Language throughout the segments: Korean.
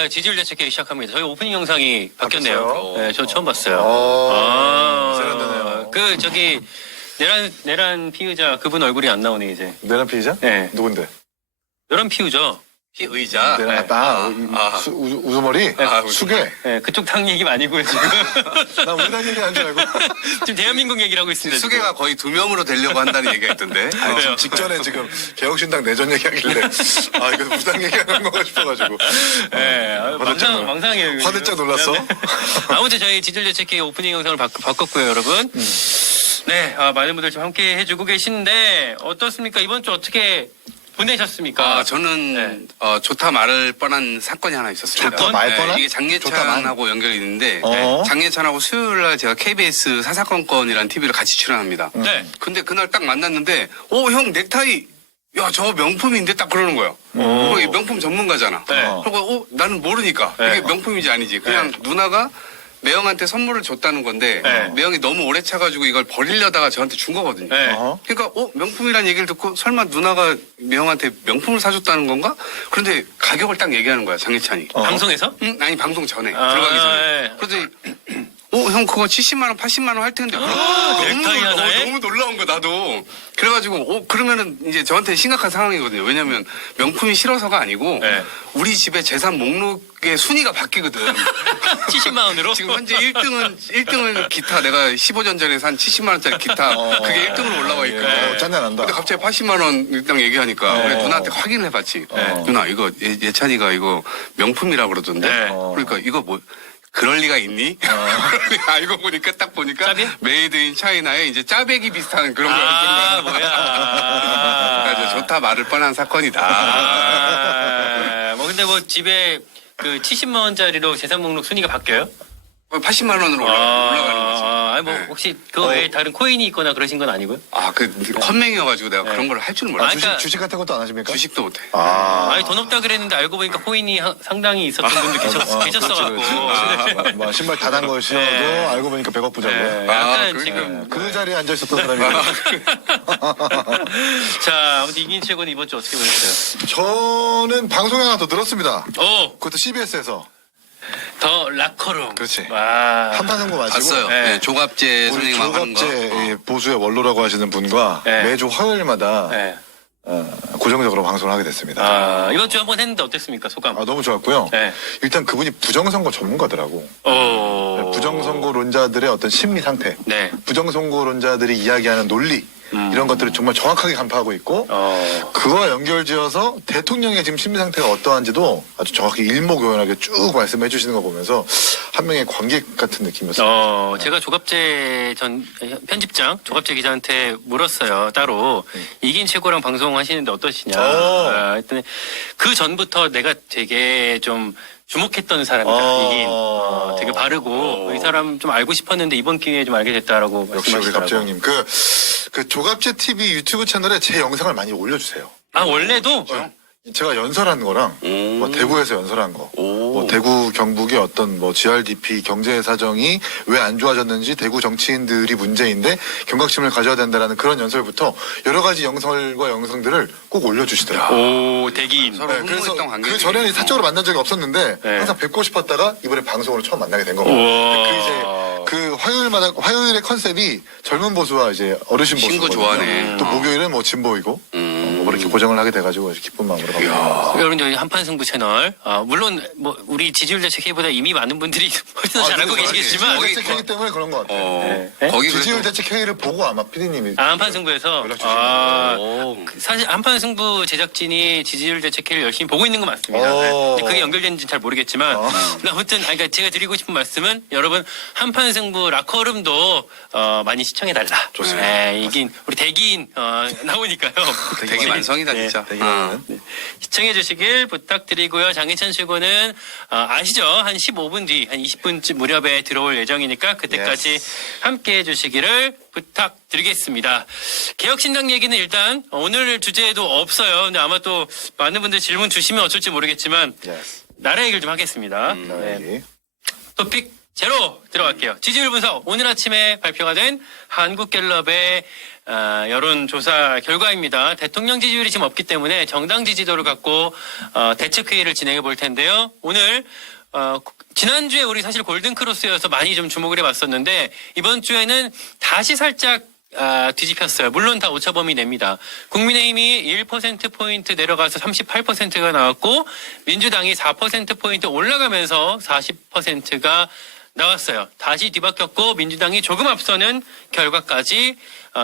아, 지지율 대책회의 시작합니다. 저희 오프닝 영상이 바뀌었네요. 바뀌었어요? 네, 저 처음 봤어요. 세련되네요. 그 저기 내란 피의자 그분 얼굴이 안 나오네 이제. 내란 피의자? 네. 누군데? 내란 피의자. 피의자. 내란 우두머리? 아, 수계? 네, 그쪽 당 얘기 아니고요 지금. 나 우리 당 얘기하는 줄 알고. 지금 대한민국 얘기를 하고 있습니다. 지금. 수계가 거의 2명으로 되려고 한다는 얘기가 있던데. 아니, 왜요? 지금 직전에 지금 개혁신당 내전 얘기하길래 아 이거 무당 얘기하는 건가 싶어가지고. 네, 망상이에요. 화들짝 놀랐어? 네. 아무튼 저희 지지율 대책회의 오프닝 영상을 바꿨고요, 여러분. 네, 많은 분들 지금 함께 해주고 계신데 어떻습니까? 이번 주 어떻게 보내셨습니까? 저는 네. 좋다 말을 뻔한 사건이 하나 있었습니다. 좋다 말 뻔한? 이게 좋다 말? 장예찬하고 연결이 있는데 어. 장예찬하고 수요일 날 제가 KBS 사사건건이라는 TV를 같이 출연합니다. 네. 근데 그날 딱 만났는데 형 넥타이 야 저 명품인데 딱 그러는 거예요. 이게 명품 전문가잖아. 네. 그리고 나는 모르니까 네. 이게 명품인지 아니지. 그냥 누나가 매형한테 선물을 줬다는 건데 네. 매형이 너무 오래 차가지고 이걸 버리려다가 저한테 준 거거든요. 네. 그러니까 명품이라는 얘기를 듣고 설마 누나가 매형한테 명품을 사줬다는 건가? 그런데 가격을 딱 얘기하는 거야 장예찬이. 방송에서? 아니 방송 전에 아, 들어가기 전에. 네. 그래서 형 그거 70만 원, 80만 원 할 텐데 넥타이 하나에? 너무 놀라운 거야 나도. 그래가지고 그러면은 이제 저한테 심각한 상황이거든요. 왜냐면 명품이 싫어서가 아니고 네. 우리 집에 재산 목록의 순위가 바뀌거든. 70만 원으로? 지금 현재 1등은 기타 내가 15년 전에 산 70만 원짜리 기타 그게 1등으로 올라와 있거든. 짠내난다. 근데 갑자기 80만 원 일당 얘기하니까 네. 그래, 누나한테 확인을 해봤지. 누나 이거 예찬이가 이거 명품이라 그러던데. 네. 그러니까 이거 뭐 그럴 리가 있니? 알고 보니까 딱 보니까 짭이야? 메이드 인 차이나에 이제 짜배기 비슷한 그런 아, 거였던 거야. 뭐야. 그러니까 좋다 말을 뻔한 사건이다. 뭐 근데 뭐 집에 그 70만 원짜리로 재산 목록 순위가 바뀌어요? 80만 원으로 올라가는 거지. 아니 뭐 네. 혹시 그 외에 다른 코인이 있거나 그러신 건 아니고요? 컨맹이어가지고 내가 그런 걸 할 줄은 몰랐어. 그러니까- 주식 같은 것도 안 하십니까? 주식도 못해. 아니 돈 없다 그랬는데 알고 보니까 코인이 상당히 있었던 분도 계셨어갖고. 그렇지. 뭐 신발 다 단 것이어도 네. 알고 보니까 100억 부자고. 네, 약간 그러니까. 지금 그 자리에 앉아 있었던 사람이. 자 아무튼 이긴 최고는 이번 주 어떻게 보냈어요? 저는 방송에 하나 더 늘었습니다. 오! 그것도 CBS에서. 더 라커룸. 그렇지. 와. 한판 승부 마시고. 봤어요. 네. 네, 조갑재 우리 선생님하고 하는 거. 조갑재 보수의 원로라고 하시는 분과 네. 매주 화요일마다 네. 고정적으로 방송을 하게 됐습니다. 이번 주 한번 했는데 어땠습니까 소감? 너무 좋았고요. 네. 일단 그분이 부정선거 전문가더라고. 오. 부정선거론자들의 어떤 심리 상태, 네. 부정선거론자들이 이야기하는 논리 이런 것들을 정말 정확하게 간파하고 있고 그와 연결지어서 대통령의 지금 심리 상태가 어떠한지도 아주 정확히 일목요연하게 쭉 말씀해 주시는 거 보면서 한 명의 관객 같은 느낌이었어요. 제가 조갑재 전 편집장, 조갑재 기자한테 물었어요. 따로 이긴 최고랑 방송하시는데 어떠시냐. 했더니 그 전부터 내가 되게 좀 주목했던 사람이다. 이긴 되게 바르고 이 사람 좀 알고 싶었는데 이번 기회에 좀 알게 됐다라고 역시 우리 갑재 말씀하시더라고요. 형님. 그 조갑재 TV 유튜브 채널에 제 영상을 많이 올려주세요. 아 원래도 제가 연설한 거랑 뭐 대구에서 연설한 거, 뭐 대구 경북의 어떤 뭐 GRDP 경제 사정이 왜 안 좋아졌는지 대구 정치인들이 문제인데 경각심을 가져야 된다라는 그런 연설부터 여러 가지 영설과 영상들을 꼭 올려주시더라고요. 오 대기인. 서로 네, 그래서 흥분했던 관계. 그 전에는 사적으로 만난 적이 없었는데 네. 항상 뵙고 싶었다가 이번에 방송으로 처음 만나게 된 거고. 우와. 그 이제 그 화요일의 컨셉이 젊은 보수와 이제 어르신 보수. 친구 좋아하네. 또 목요일은 뭐 진보이고 뭐 이렇게 고정을 하게 돼가지고 기쁜 마음으로 갑니다. 여러분 저희 한판승부 채널 물론 뭐 우리 지지율 대책회보다 이미 많은 분들이 훨씬 더 잘 알고 계시겠지만 거기- 대책 회의 때문에 그런 것 같아요. 네? 거기 지지율 그래도 대책 회의를 보고 아마 PD님이 한판승부에서 연락 주시는 사실 한판승부 제작진이 지지율 대책회를 열심히 보고 있는 건 맞습니다. 오. 네. 근데 그게 연결되는지 잘 모르겠지만 근데 아무튼 그러니까 제가 드리고 싶은 말씀은 여러분 한판승부 라커룸도 많이 시청해달라. 좋습니다. 네, 이긴 우리 대기인 나오니까요. 되게 만성이다 네. 진짜. 시청해 주시길 부탁드리고요. 장혜찬 최고는 아시죠? 한 15분 뒤, 한 20분쯤 무렵에 들어올 예정이니까 그때까지 함께 해주시기를 부탁드리겠습니다. 개혁신당 얘기는 일단 오늘 주제에도 없어요. 근데 아마 또 많은 분들 질문 주시면 어쩔지 모르겠지만 Yes. 나라 얘기를 좀 하겠습니다. 네. 토픽 제로 들어갈게요. 지지율 분석 오늘 아침에 발표가 된 한국갤럽의 여론조사 결과입니다. 대통령 지지율이 지금 없기 때문에 정당 지지도를 갖고 대책회의를 진행해 볼 텐데요. 오늘 지난주에 우리 사실 골든크로스여서 많이 좀 주목을 해봤었는데 이번 주에는 다시 살짝 뒤집혔어요. 물론 다 오차범위 냅니다. 국민의힘이 1%포인트 내려가서 38%가 나왔고 민주당이 4%포인트 올라가면서 40%가 나왔어요. 다시 뒤바뀌었고 민주당이 조금 앞서는 결과까지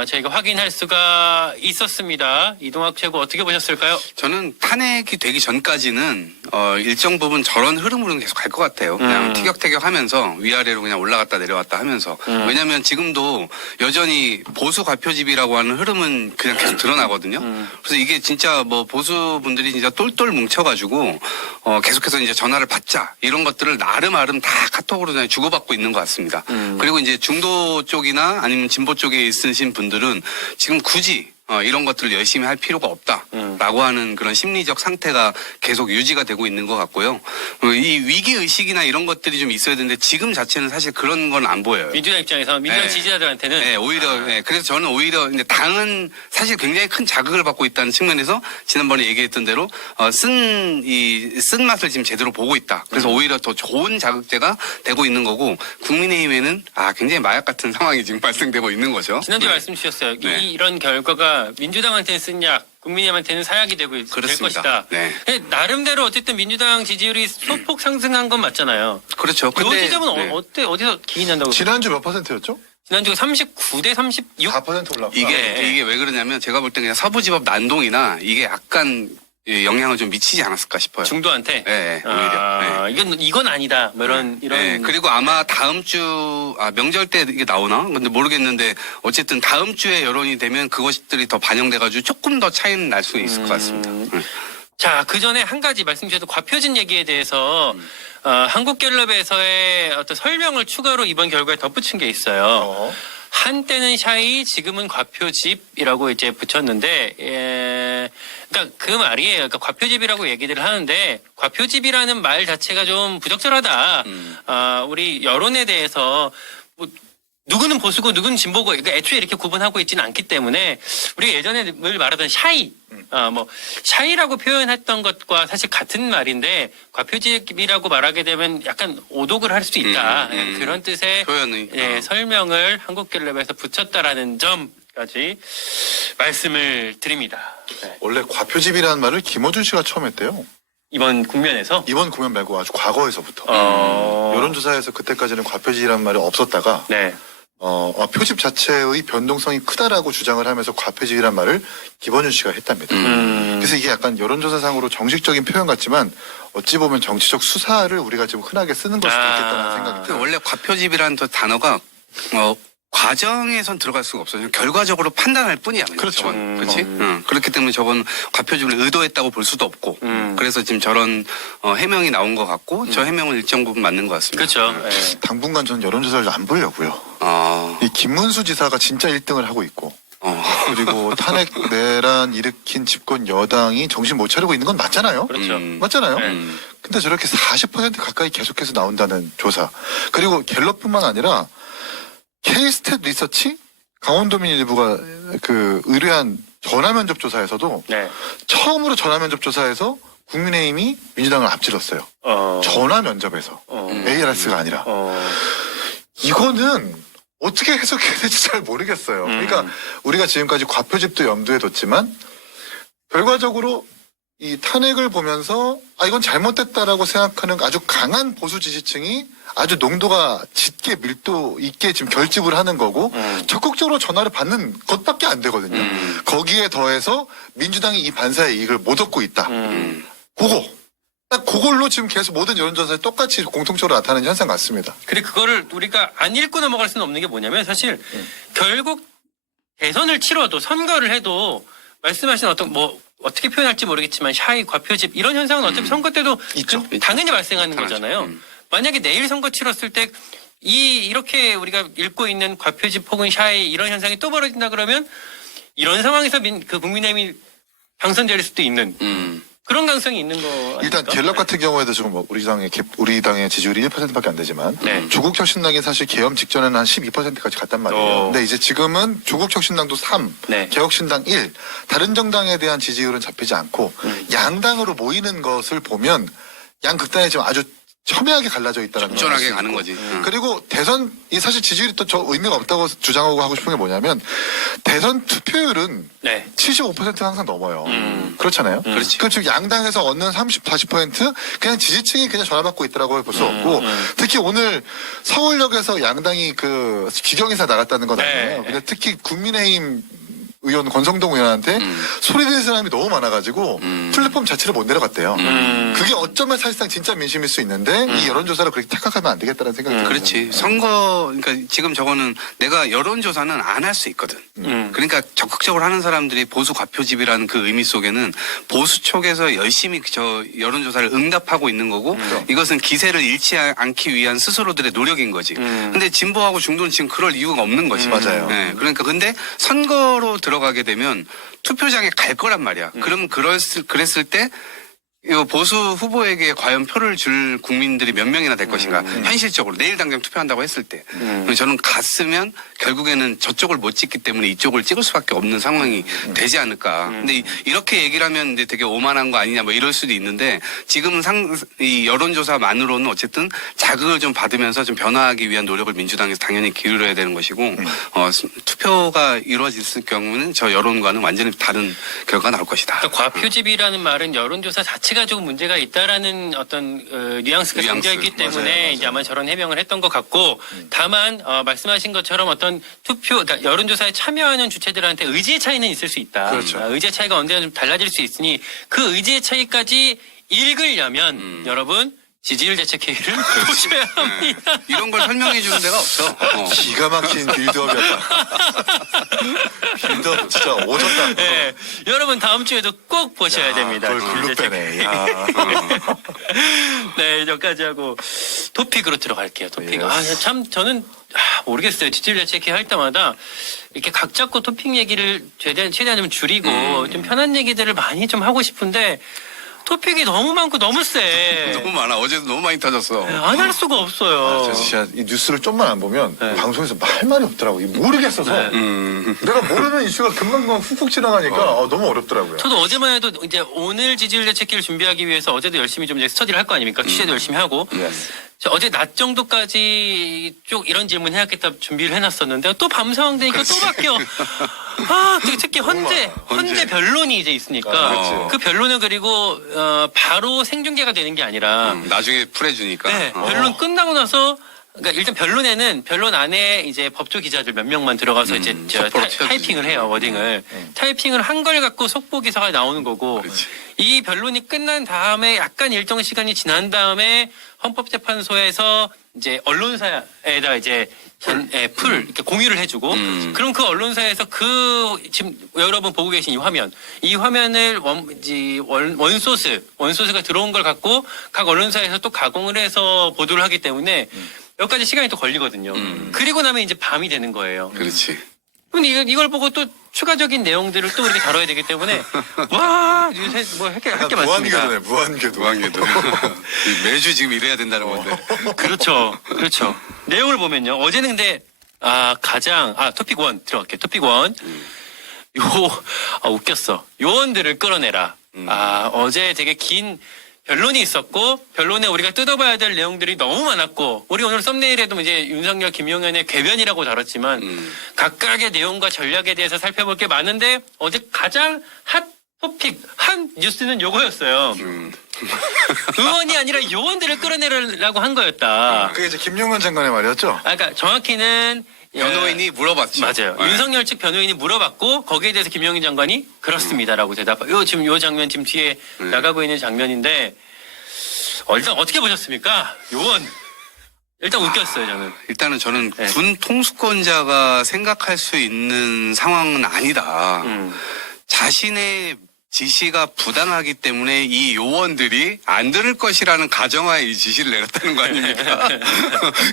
저희가 확인할 수가 있었습니다. 이동학 최고 어떻게 보셨을까요? 저는 탄핵이 되기 전까지는 일정 부분 저런 흐름으로는 계속 갈 것 같아요. 그냥 티격태격하면서 위아래로 그냥 올라갔다 내려왔다 하면서. 왜냐하면 지금도 여전히 보수 과표집이라고 하는 흐름은 그냥 계속 드러나거든요. 그래서 이게 진짜 뭐 보수 분들이 진짜 똘똘 뭉쳐가지고 계속해서 이제 전화를 받자 이런 것들을 나름 다 카톡으로 그냥 주고받고 있는 것 같습니다. 그리고 이제 중도 쪽이나 아니면 진보 쪽에 있으신 분들은 지금 굳이 이런 것들을 열심히 할 필요가 없다라고 하는 그런 심리적 상태가 계속 유지가 되고 있는 것 같고요. 이 위기의식이나 이런 것들이 좀 있어야 되는데 지금 자체는 사실 그런 건 안 보여요. 민주당 입장에서 민주당 네. 지지자들한테는 네, 오히려 그래서 저는 오히려 이제 당은 사실 굉장히 큰 자극을 받고 있다는 측면에서 지난번에 얘기했던 대로 쓴 맛을 지금 제대로 보고 있다. 그래서 오히려 더 좋은 자극제가 되고 있는 거고 국민의힘에는 굉장히 마약 같은 상황이 지금 발생되고 있는 거죠. 지난주에 네. 말씀 주셨어요. 네. 이런 결과가 민주당한테는 쓴 약, 국민의힘한테는 사약이 될 그렇습니다. 것이다. 네. 근데 나름대로 어쨌든 민주당 지지율이 소폭 상승한 건 맞잖아요. 그렇죠. 이 지점은 네. 어디서 기인한다고? 지난주 몇 %였죠? 지난주가 39대 36? 4% 올랐구나. 이게 왜 그러냐면 제가 볼 때 그냥 서부지법 난동이나 이게 약간 영향을 좀 미치지 않았을까 싶어요. 중도한테? 네, 오히려. 네. 이건 아니다. 뭐 이런. 네, 그리고 아마 다음 주 명절 때 이게 나오나? 근데 모르겠는데 어쨌든 다음 주에 여론이 되면 그것들이 더 반영돼가지고 조금 더 차이는 날 수 있을 것 같습니다. 자, 그 전에 한 가지 말씀 주셔도 과표진 얘기에 대해서 한국갤럽에서의 어떤 설명을 추가로 이번 결과에 덧붙인 게 있어요. 한때는 샤이, 지금은 과표집이라고 이제 붙였는데, 그러니까 그 말이에요. 그러니까 과표집이라고 얘기를 하는데, 과표집이라는 말 자체가 좀 부적절하다. 우리 여론에 대해서, 뭐, 누구는 보수고 누구는 진보고, 그러니까 애초에 이렇게 구분하고 있지는 않기 때문에, 우리가 예전에 늘 말하던 샤이, 샤이라고 표현했던 것과 사실 같은 말인데, 과표집이라고 말하게 되면 약간 오독을 할 수 있다. 그런 뜻의 표현이. 설명을 한국갤럽에서 붙였다라는 점까지 말씀을 드립니다. 네. 원래 과표집이라는 말을 김어준 씨가 처음 했대요. 이번 국면에서 이번 공연 말고 아주 과거에서부터. 어. 여론조사에서 그때까지는 과표집이라는 말이 없었다가 네. 표집 자체의 변동성이 크다라고 주장을 하면서 과표집이란 말을 김원준 씨가 했답니다. 그래서 이게 약간 여론조사상으로 정식적인 표현 같지만 어찌 보면 정치적 수사를 우리가 지금 흔하게 쓰는 걸 수도 있겠다는 생각이 그 들어요. 원래 과표집이라는 단어가 과정에선 들어갈 수가 없어요. 결과적으로 판단할 뿐이야. 그냥 그렇죠. 저건. 그렇지? 그렇기 때문에 저건 과표집을 의도했다고 볼 수도 없고. 그래서 지금 저런 해명이 나온 것 같고 저 해명은 일정 부분 맞는 것 같습니다. 그렇죠. 네. 당분간 전 여론조사를 안 보려고요. 이 김문수 지사가 진짜 1등을 하고 있고 그리고 탄핵 내란 일으킨 집권 여당이 정신 못 차리고 있는 건 맞잖아요. 그렇죠. 맞잖아요. 근데 저렇게 40% 가까이 계속해서 나온다는 조사. 그리고 갤럽뿐만 아니라 K스탯 리서치 강원도민일보가 그 의뢰한 전화면접 조사에서도 네. 처음으로 전화면접 조사에서 국민의힘이 민주당을 앞질렀어요. 전화면접에서 ARS가 아니라. 이거는 어떻게 해석해야 될지 잘 모르겠어요. 그러니까 우리가 지금까지 과표집도 염두에 뒀지만 결과적으로 이 탄핵을 보면서 이건 잘못됐다라고 생각하는 아주 강한 보수 지지층이 아주 농도가 짙게 밀도 있게 지금 결집을 하는 거고 적극적으로 전화를 받는 것밖에 안 되거든요. 거기에 더해서 민주당이 이 반사의 이익을 못 얻고 있다. 딱 그걸로 지금 계속 모든 여론조사에 똑같이 공통적으로 나타나는 현상 같습니다. 근데 그거를 우리가 안 읽고 넘어갈 수는 없는 게 뭐냐면 사실 결국 대선을 치러도 선거를 해도 말씀하신 어떻게 표현할지 모르겠지만 샤이, 과표집 이런 현상은 어차피 선거 때도 있죠. 당연히 발생하는 당연하죠. 거잖아요. 만약에 내일 선거 치렀을 때 이렇게 우리가 읽고 있는 과표집 혹은 샤이 이런 현상이 또 벌어진다 그러면 이런 상황에서 국민의힘이 당선될 수도 있는 그런 가능성이 있는 거 아닙니까? 일단 갤럽 같은 경우에도 지금 뭐 우리 당의 지지율이 1%밖에 안 되지만 네. 조국 혁신당이 사실 계엄 직전에는 한 12%까지 갔단 말이에요. 근데 이제 지금은 조국 혁신당도 3, 네. 개혁신당 1, 다른 정당에 대한 지지율은 잡히지 않고 양당으로 모이는 것을 보면 양 극단에 지금 아주 첨예하게 갈라져 있다는 걸 쫀쫀하게 알수 가는 있고. 거지. 그리고 대선이 사실 지지율이 또 저 의미가 없다고 주장하고 하고 싶은 게 뭐냐면 대선 투표율은 네. 75%는 항상 넘어요. 그렇잖아요. 그렇지. 그 즉 양당에서 얻는 30, 40% 그냥 지지층이 그냥 전화받고 있더라고 볼 수 없고 특히 오늘 서울역에서 양당이 그 기경에서 나갔다는 건 아니에요. 네. 근데 특히 국민의힘 의원 권성동 의원한테 소리 지르는 사람이 너무 많아가지고 플랫폼 자체를 못 내려갔대요. 그게 어쩌면 사실상 진짜 민심일 수 있는데 이 여론조사를 그렇게 착각하면 안 되겠다는 생각이 들어요. 그렇지. 선거, 그러니까 지금 저거는 내가 여론조사는 안 할 수 있거든. 그러니까 적극적으로 하는 사람들이 보수 과표집이라는 그 의미 속에는 보수 쪽에서 열심히 저 여론조사를 응답하고 있는 거고 이것은 기세를 잃지 않기 위한 스스로들의 노력인 거지. 근데 진보하고 중도는 지금 그럴 이유가 없는 거지. 맞아요. 네, 그러니까 근데 선거로 들어가게 되면 투표장에 갈 거란 말이야. 그럼 그랬을 때 이 보수 후보에게 과연 표를 줄 국민들이 몇 명이나 될 것인가. 현실적으로 내일 당장 투표한다고 했을 때. 저는 갔으면 결국에는 저쪽을 못 찍기 때문에 이쪽을 찍을 수밖에 없는 상황이 되지 않을까. 근데 이렇게 얘기를 하면 이제 되게 오만한 거 아니냐 뭐 이럴 수도 있는데 지금은 이 여론조사만으로는 어쨌든 자극을 좀 받으면서 좀 변화하기 위한 노력을 민주당에서 당연히 기울여야 되는 것이고 투표가 이루어졌을 경우는 저 여론과는 완전히 다른 결과가 나올 것이다. 그러니까 과표집이라는 말은 여론조사 자체가 조금 문제가 있다라는 어떤 뉘앙스가 뉘앙스. 담겨 있기 때문에 맞아요. 이제 아마 저런 해명을 했던 것 같고 다만 말씀하신 것처럼 어떤 투표 그러니까 여론조사에 참여하는 주체들한테 의지의 차이는 있을 수 있다. 그렇죠. 의지의 차이가 언제나 좀 달라질 수 있으니 그 의지의 차이까지 읽으려면 여러분 지지율 대책 회의를 보셔야 합니다. 이런 걸 설명해 주는 데가 없어. 기가 막힌 빌드업이었다. 빌드업 진짜 오졌다. 네, 여러분 다음 주에도 꼭 보셔야 됩니다. 그걸 글로 지지율 대책 빼네. 야. 네, 여기까지 하고 토픽으로 들어갈게요. 토픽. 예. 참 저는 모르겠어요. 지지율 대책 할 때마다 이렇게 각 잡고 토픽 얘기를 최대한 좀 줄이고 좀 편한 얘기들을 많이 좀 하고 싶은데 토픽이 너무 많고 너무 세. 너무 많아. 어제도 너무 많이 터졌어. 안 할 수가 없어요. 저 진짜 이 뉴스를 좀만 안 보면 네. 방송에서 할 말이 없더라고. 모르겠어서. 내가 모르는 이슈가 금방금방 훅훅 지나가니까 너무 어렵더라고요. 저도 어제만 해도 이제 오늘 지지율 대책기를 준비하기 위해서 어제도 열심히 좀 이제 스터디를 할 거 아닙니까? 취재도 열심히 하고. 저 어제 낮 정도까지 쭉 이런 질문 해야겠다 준비를 해놨었는데 또 밤 상황 되니까 또 바뀌어. 특히 헌재 변론이 이제 있으니까 그 변론은 그리고 바로 생중계가 되는 게 아니라 나중에 풀어주니까. 네, 변론 끝나고 나서 그러니까 일단 변론 안에 이제 법조 기자들 몇 명만 들어가서 이제 속보로 튀어주지. 타이핑을 해요, 워딩을. 타이핑을 한 걸 갖고 속보 기사가 나오는 거고. 그렇지. 이 변론이 끝난 다음에 약간 일정 시간이 지난 다음에 헌법재판소에서 이제 언론사에다 이제 풀 이렇게 공유를 해주고 그럼 그 언론사에서 지금 여러분 보고 계신 이 화면을 원소스가 들어온 걸 갖고 각 언론사에서 또 가공을 해서 보도를 하기 때문에 몇 가지 시간이 또 걸리거든요. 그리고 나면 이제 밤이 되는 거예요. 그렇지. 근데 이걸 보고 또 추가적인 내용들을 또 이렇게 다뤄야 되기 때문에 와 요새 뭐 할 게 많습니다. 무한궤도네, 무한궤도. 무한궤도. 매주 지금 이래야 된다는 건데. 그렇죠. 내용을 보면요. 어제는 근데 토픽 1 들어갈게요. 토픽 1. 웃겼어. 요원들을 끌어내라. 어제 되게 긴 변론이 있었고 변론에 우리가 뜯어봐야 될 내용들이 너무 많았고 우리 오늘 썸네일에도 이제 윤석열, 김용현의 궤변이라고 다뤘지만 각각의 내용과 전략에 대해서 살펴볼 게 많은데 어제 가장 핫 토픽 한 뉴스는 요거였어요. 의원이 아니라 요원들을 끌어내라고 한 거였다. 그게 이제 김용현 장관의 말이었죠? 그러니까 정확히는 변호인이 물어봤죠. 맞아요. 네. 윤석열 측 변호인이 물어봤고 거기에 대해서 김용인 장관이 그렇습니다라고 대답하고 지금 요 장면 지금 뒤에 나가고 있는 장면인데 일단 어떻게 보셨습니까? 요원 일단 웃겼어요 저는. 일단은 저는 네. 군 통수권자가 생각할 수 있는 상황은 아니다. 자신의 지시가 부당하기 때문에 이 요원들이 안 들을 것이라는 가정하에 이 지시를 내렸다는 거 아닙니까?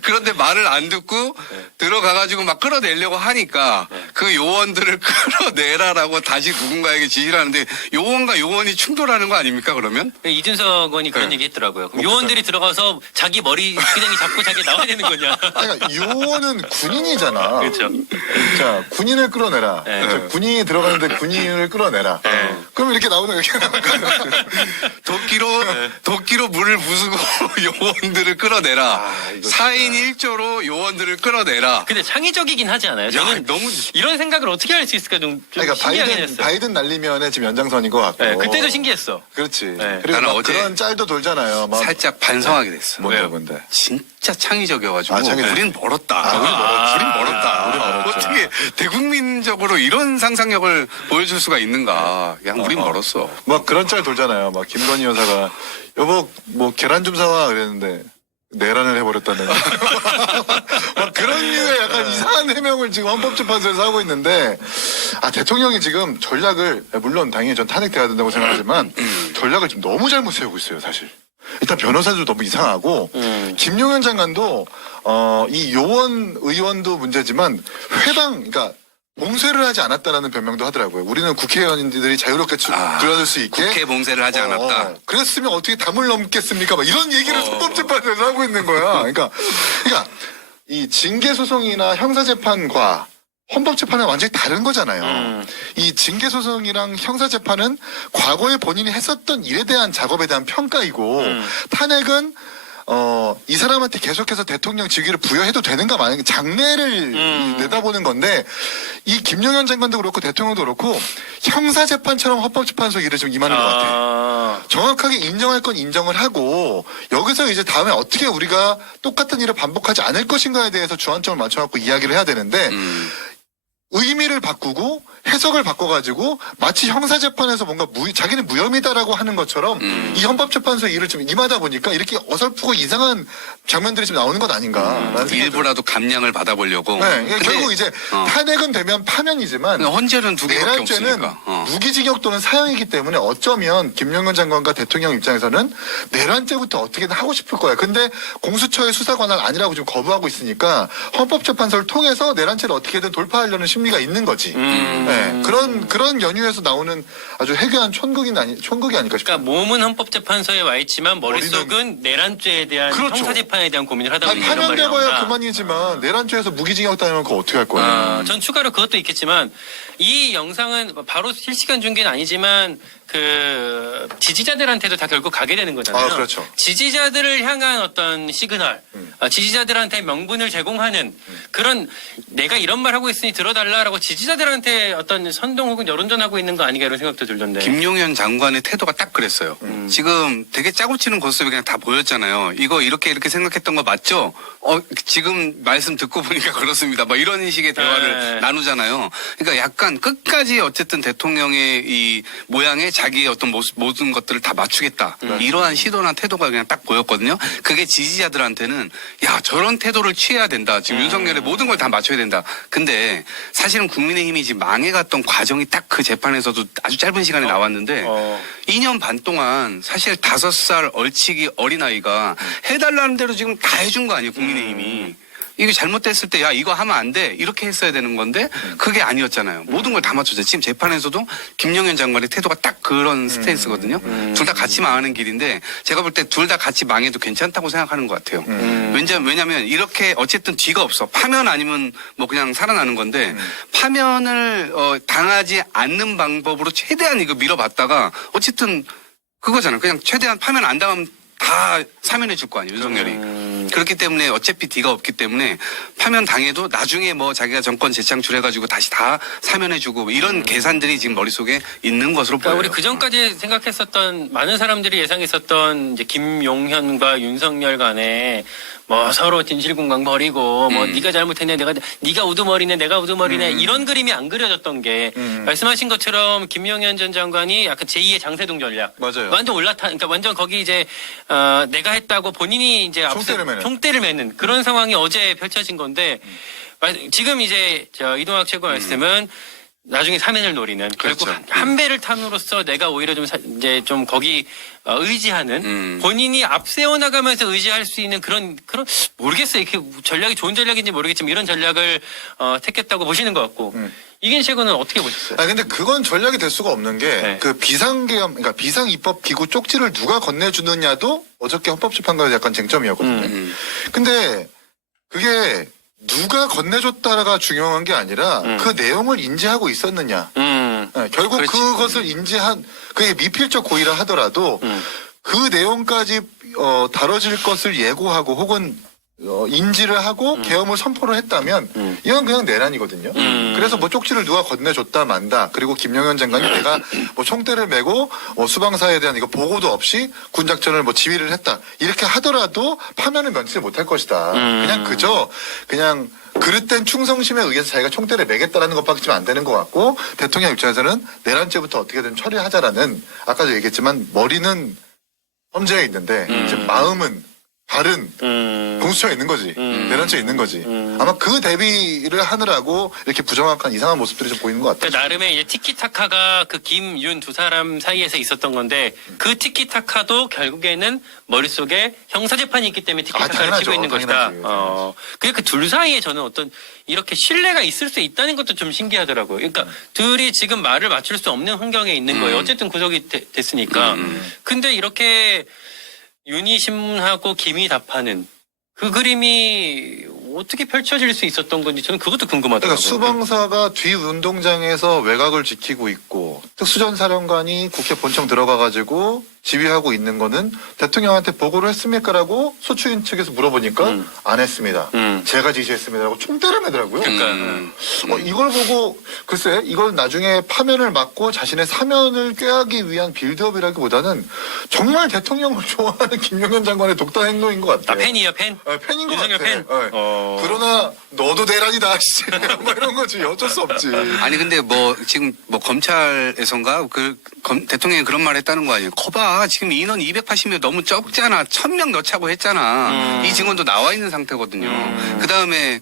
그런데 말을 안 듣고 들어가가지고 막 끌어내려고 하니까 그 요원들을 끌어내라라고 다시 누군가에게 지시를 하는데 요원과 요원이 충돌하는 거 아닙니까 그러면? 이준석 의원이 그런 네. 얘기 했더라고요. 그럼 요원들이 들어가서 자기 머리 그냥이 잡고 자기 나와야 되는 거냐. 그러니까 요원은 군인이잖아. 그렇죠. 자, 군인을 끌어내라. 네. 자, 군인이 들어가는데 군인을 끌어내라. 그럼 이렇게 나오는 거야. 도끼로 물을 부수고 요원들을 끌어내라. 이거 4인 1조로 요원들을 끌어내라. 근데 창의적이긴 하지 않아요? 저는 너무 이런 생각을 어떻게 할 수 있을까 좀 그러니까 신기하긴 했어요. 바이든 날리면에 지금 연장선인 것 같고. 네, 그때도 신기했어. 그렇지. 네. 그리고 나는 막 어제 그런 짤도 돌잖아요. 막 살짝 반성하게 됐어. 뭔데 뭔데. 진짜 창의적이어가지고 창의적. 우린 멀었다. 아, 우린 멀었다. 우린 멀었죠. 어떻게 대국민적으로 이런 상상력을 보여줄 수가 있는가? 야, 우린 멀었어. 막 그런 짤 돌잖아요. 막 김건희 여사가 여보 뭐 계란 좀 사와 그랬는데 내란을 해버렸다는 막 그런 류의 약간 이상한 해명을 지금 헌법재판소에서 하고 있는데 대통령이 지금 전략을 물론 당연히 전 탄핵돼야 된다고 생각하지만 전략을 지금 너무 잘못 세우고 있어요 사실. 일단 변호사도 너무 이상하고 김용현 장관도 이 요원 의원도 문제지만 그러니까 봉쇄를 하지 않았다라는 변명도 하더라고요. 우리는 국회의원들이 자유롭게 들어갈 수 있게 국회 봉쇄를 하지 않았다. 그랬으면 어떻게 담을 넘겠습니까? 막 이런 얘기를 헌법재판소에서 하고 있는 거야. 그러니까 이 징계소송이나 형사재판과 헌법재판은 완전히 다른 거잖아요. 이 징계소송이랑 형사재판은 과거에 본인이 했었던 일에 대한 작업에 대한 평가이고 탄핵은 이 사람한테 계속해서 대통령 직위를 부여해도 되는가 마는가 장래를 내다보는 건데 이 김용현 장관도 그렇고 대통령도 그렇고 형사재판처럼 헌법재판소 일을 좀 임하는 것 같아요. 정확하게 인정할 건 인정을 하고 여기서 이제 다음에 어떻게 우리가 똑같은 일을 반복하지 않을 것인가에 대해서 주안점을 맞춰갖고 이야기를 해야 되는데 의미를 바꾸고 해석을 바꿔가지고 마치 형사재판에서 뭔가 자기는 무혐의다라고 하는 것처럼 이 헌법재판소 일을 좀 임하다 보니까 이렇게 어설프고 이상한 장면들이 좀 나오는 것 아닌가. 일부라도 감량을 받아보려고. 네, 근데 결국 이제 탄핵은 되면 파면이지만 헌재는 두 개밖에 내란죄는 없으니까. 무기징역 또는 사형이기 때문에 어쩌면 김용현 장관과 대통령 입장에서는 내란죄부터 어떻게든 하고 싶을 거예요. 근데 공수처의 수사 권한을 아니라고 좀 거부하고 있으니까 헌법재판소를 통해서 내란죄를 어떻게든 돌파하려는 심리가 있는 거지. 네, 그런 연유에서 나오는 아주 해괴한 촌극이 아닐까 싶어요. 그러니까 몸은 헌법재판소에 와 있지만 머릿속은 내란죄에 대한 그렇죠. 형사재판에 대한 고민을 하다 보니 이런 말이 파면돼봐야 나온다. 그만이지만 내란죄에서 무기징역 당하면 그거 어떻게 할 거예요? 전 추가로 그것도 있겠지만 이 영상은 바로 실시간 중계는 아니지만 그 지지자들한테도 다 결국 가게 되는 거잖아요. 그렇죠. 지지자들을 향한 어떤 시그널, 지지자들한테 명분을 제공하는 그런 내가 이런 말 하고 있으니 들어달라라고 지지자들한테 어떤 선동 혹은 여론전하고 있는 거 아닌가 이런 생각도 들던데. 김용현 장관의 태도가 딱 그랬어요. 지금 되게 짜고 치는 모습이 그냥 다 보였잖아요. 이거 이렇게 생각했던 거 맞죠? 지금 말씀 듣고 보니까 그렇습니다. 뭐 이런 식의 대화를 네. 나누잖아요. 그러니까 약간 끝까지 어쨌든 대통령의 이 모양에 자기의 어떤 모든 것들을 다 맞추겠다. 이러한 시도나 태도가 그냥 딱 보였거든요. 그게 지지자들한테는 야 저런 태도를 취해야 된다. 지금 윤석열의 모든 걸 다 맞춰야 된다. 근데 사실은 국민의힘이 지금 망해갔던 과정이 딱 그 재판에서도 아주 짧은 시간에 나왔는데 2년 반 동안 사실 5살 얼치기 어린아이가 해달라는 대로 지금 다 해준 거 아니에요. 국민의힘이. 이게 잘못됐을 때 야 이거 하면 안 돼 이렇게 했어야 되는 건데 그게 아니었잖아요. 모든 걸 다 맞췄어요. 지금 재판에서도 김용현 장관의 태도가 딱 그런 스탠스거든요. 둘 다 같이 망하는 길인데 제가 볼 때 둘 다 같이 망해도 괜찮다고 생각하는 것 같아요. 왜냐면 이렇게 어쨌든 뒤가 없어. 파면 아니면 뭐 그냥 살아나는 건데 파면을 당하지 않는 방법으로 최대한 이거 밀어봤다가 어쨌든 그거잖아요. 그냥 최대한 파면 안 당하면 다 사면해 줄 거 아니에요, 윤석열이. 그렇기 때문에 어차피 뒤가 없기 때문에 파면 당해도 나중에 뭐 자기가 정권 재창출해가지고 다시 다 사면해주고 이런 계산들이 지금 머릿속에 있는 것으로 그러니까 보여요. 우리 그 전까지 생각했었던 많은 사람들이 예상했었던 이제 김용현과 윤석열 간에 뭐 서로 진실공방 벌이고 뭐 네가 잘못했네 네가 우두머리네 내가 우두머리네 이런 그림이 안 그려졌던 게 말씀하신 것처럼 김용현 전 장관이 약간 제2의 장세동 전략 맞아요. 완전 그러니까 완전 거기 이제 내가 했다고 본인이 이제 총대를 매는 그런 상황이 어제 펼쳐진 건데 지금 이제 이동학 최고 말씀은 나중에 사면을 노리는 결국 그렇죠. 한 배를 탐으로써 내가 오히려 좀 이제 좀 거기 의지하는 본인이 앞세워 나가면서 의지할 수 있는 그런 모르겠어요. 이렇게 전략이 좋은 전략인지 모르겠지만 이런 전략을 택했다고 보시는 것 같고 이긴 최고는 어떻게 보셨어요? 아 근데 그건 전략이 될 수가 없는 게 네. 그 비상계엄 그러니까 비상입법기구 쪽지를 누가 건네주느냐도 어저께 헌법재판관에서 약간 쟁점이었거든요. 근데 그게 누가 건네줬다가 중요한 게 아니라 그 내용을 인지하고 있었느냐. 네, 결국 그렇지. 그것을 인지한 그게 미필적 고의라 하더라도 그 내용까지 다뤄질 것을 예고하고 혹은 인지를 하고 계엄을 선포를 했다면 이건 그냥 내란이거든요. 그래서 뭐 쪽지를 누가 건네줬다 만다. 그리고 김영현 장관이 내가 뭐 총대를 메고 수방사에 대한 이거 보고도 없이 군작전을 뭐 지휘를 했다. 이렇게 하더라도 파면을 면치를 못할 것이다. 그냥 그냥 그릇된 충성심에 의해서 자기가 총대를 매겠다라는 것밖에 안 되는 것 같고 대통령 입장에서는 내란죄부터 어떻게든 처리하자라는 아까도 얘기했지만 머리는 헌재에 있는데 이제 마음은 발은 공수처에 있는 거지. 내란죄에 있는 거지. 아마 그 대비를 하느라고 이렇게 부정확한 이상한 모습들이 좀 보이는 것 같아요. 그러니까 나름의 이제 티키타카가 그 김윤 두 사람 사이에서 있었던 건데 그 티키타카도 결국에는 머릿속에 형사재판이 있기 때문에 티키타카를 당연하죠. 치고 있는 것이다. 당연하지. 그러니까 그 둘 사이에 저는 어떤 이렇게 신뢰가 있을 수 있다는 것도 좀 신기하더라고요. 그러니까 둘이 지금 말을 맞출 수 없는 환경에 있는 거예요. 어쨌든 구속이 됐으니까. 근데 이렇게 윤희 신문하고 김이 답하는 그 그림이 어떻게 펼쳐질 수 있었던 건지 저는 그것도 궁금하더라고요. 그러니까 수방사가 뒤 운동장에서 외곽을 지키고 있고 특수전사령관이 국회 본청 들어가가지고 지휘하고 있는 거는 대통령한테 보고를 했습니까라고 소추인 측에서 물어보니까 안 했습니다. 제가 지시했습니다라고 총대를 매더라고요. 그러니까 이걸 보고 글쎄 이걸 나중에 파면을 막고 자신의 사면을 꾀하기 위한 빌드업이라기보다는 정말 대통령을 좋아하는 김용현 장관의 독단 행동인 것 같아요. 팬이에요, 팬? 팬인 것 윤석열 같아. 팬? 네. 그러나 너도 대란이다. 씨. 뭐 이런 거지. 어쩔 수 없지. 아니 근데 뭐 지금 뭐 검찰에선가 대통령이 그런 말 했다는 거 아니에요? 거봐 지금 인원 280명 너무 적잖아. 1000명 넣자고 했잖아. 이 증언도 나와 있는 상태거든요. 그 다음에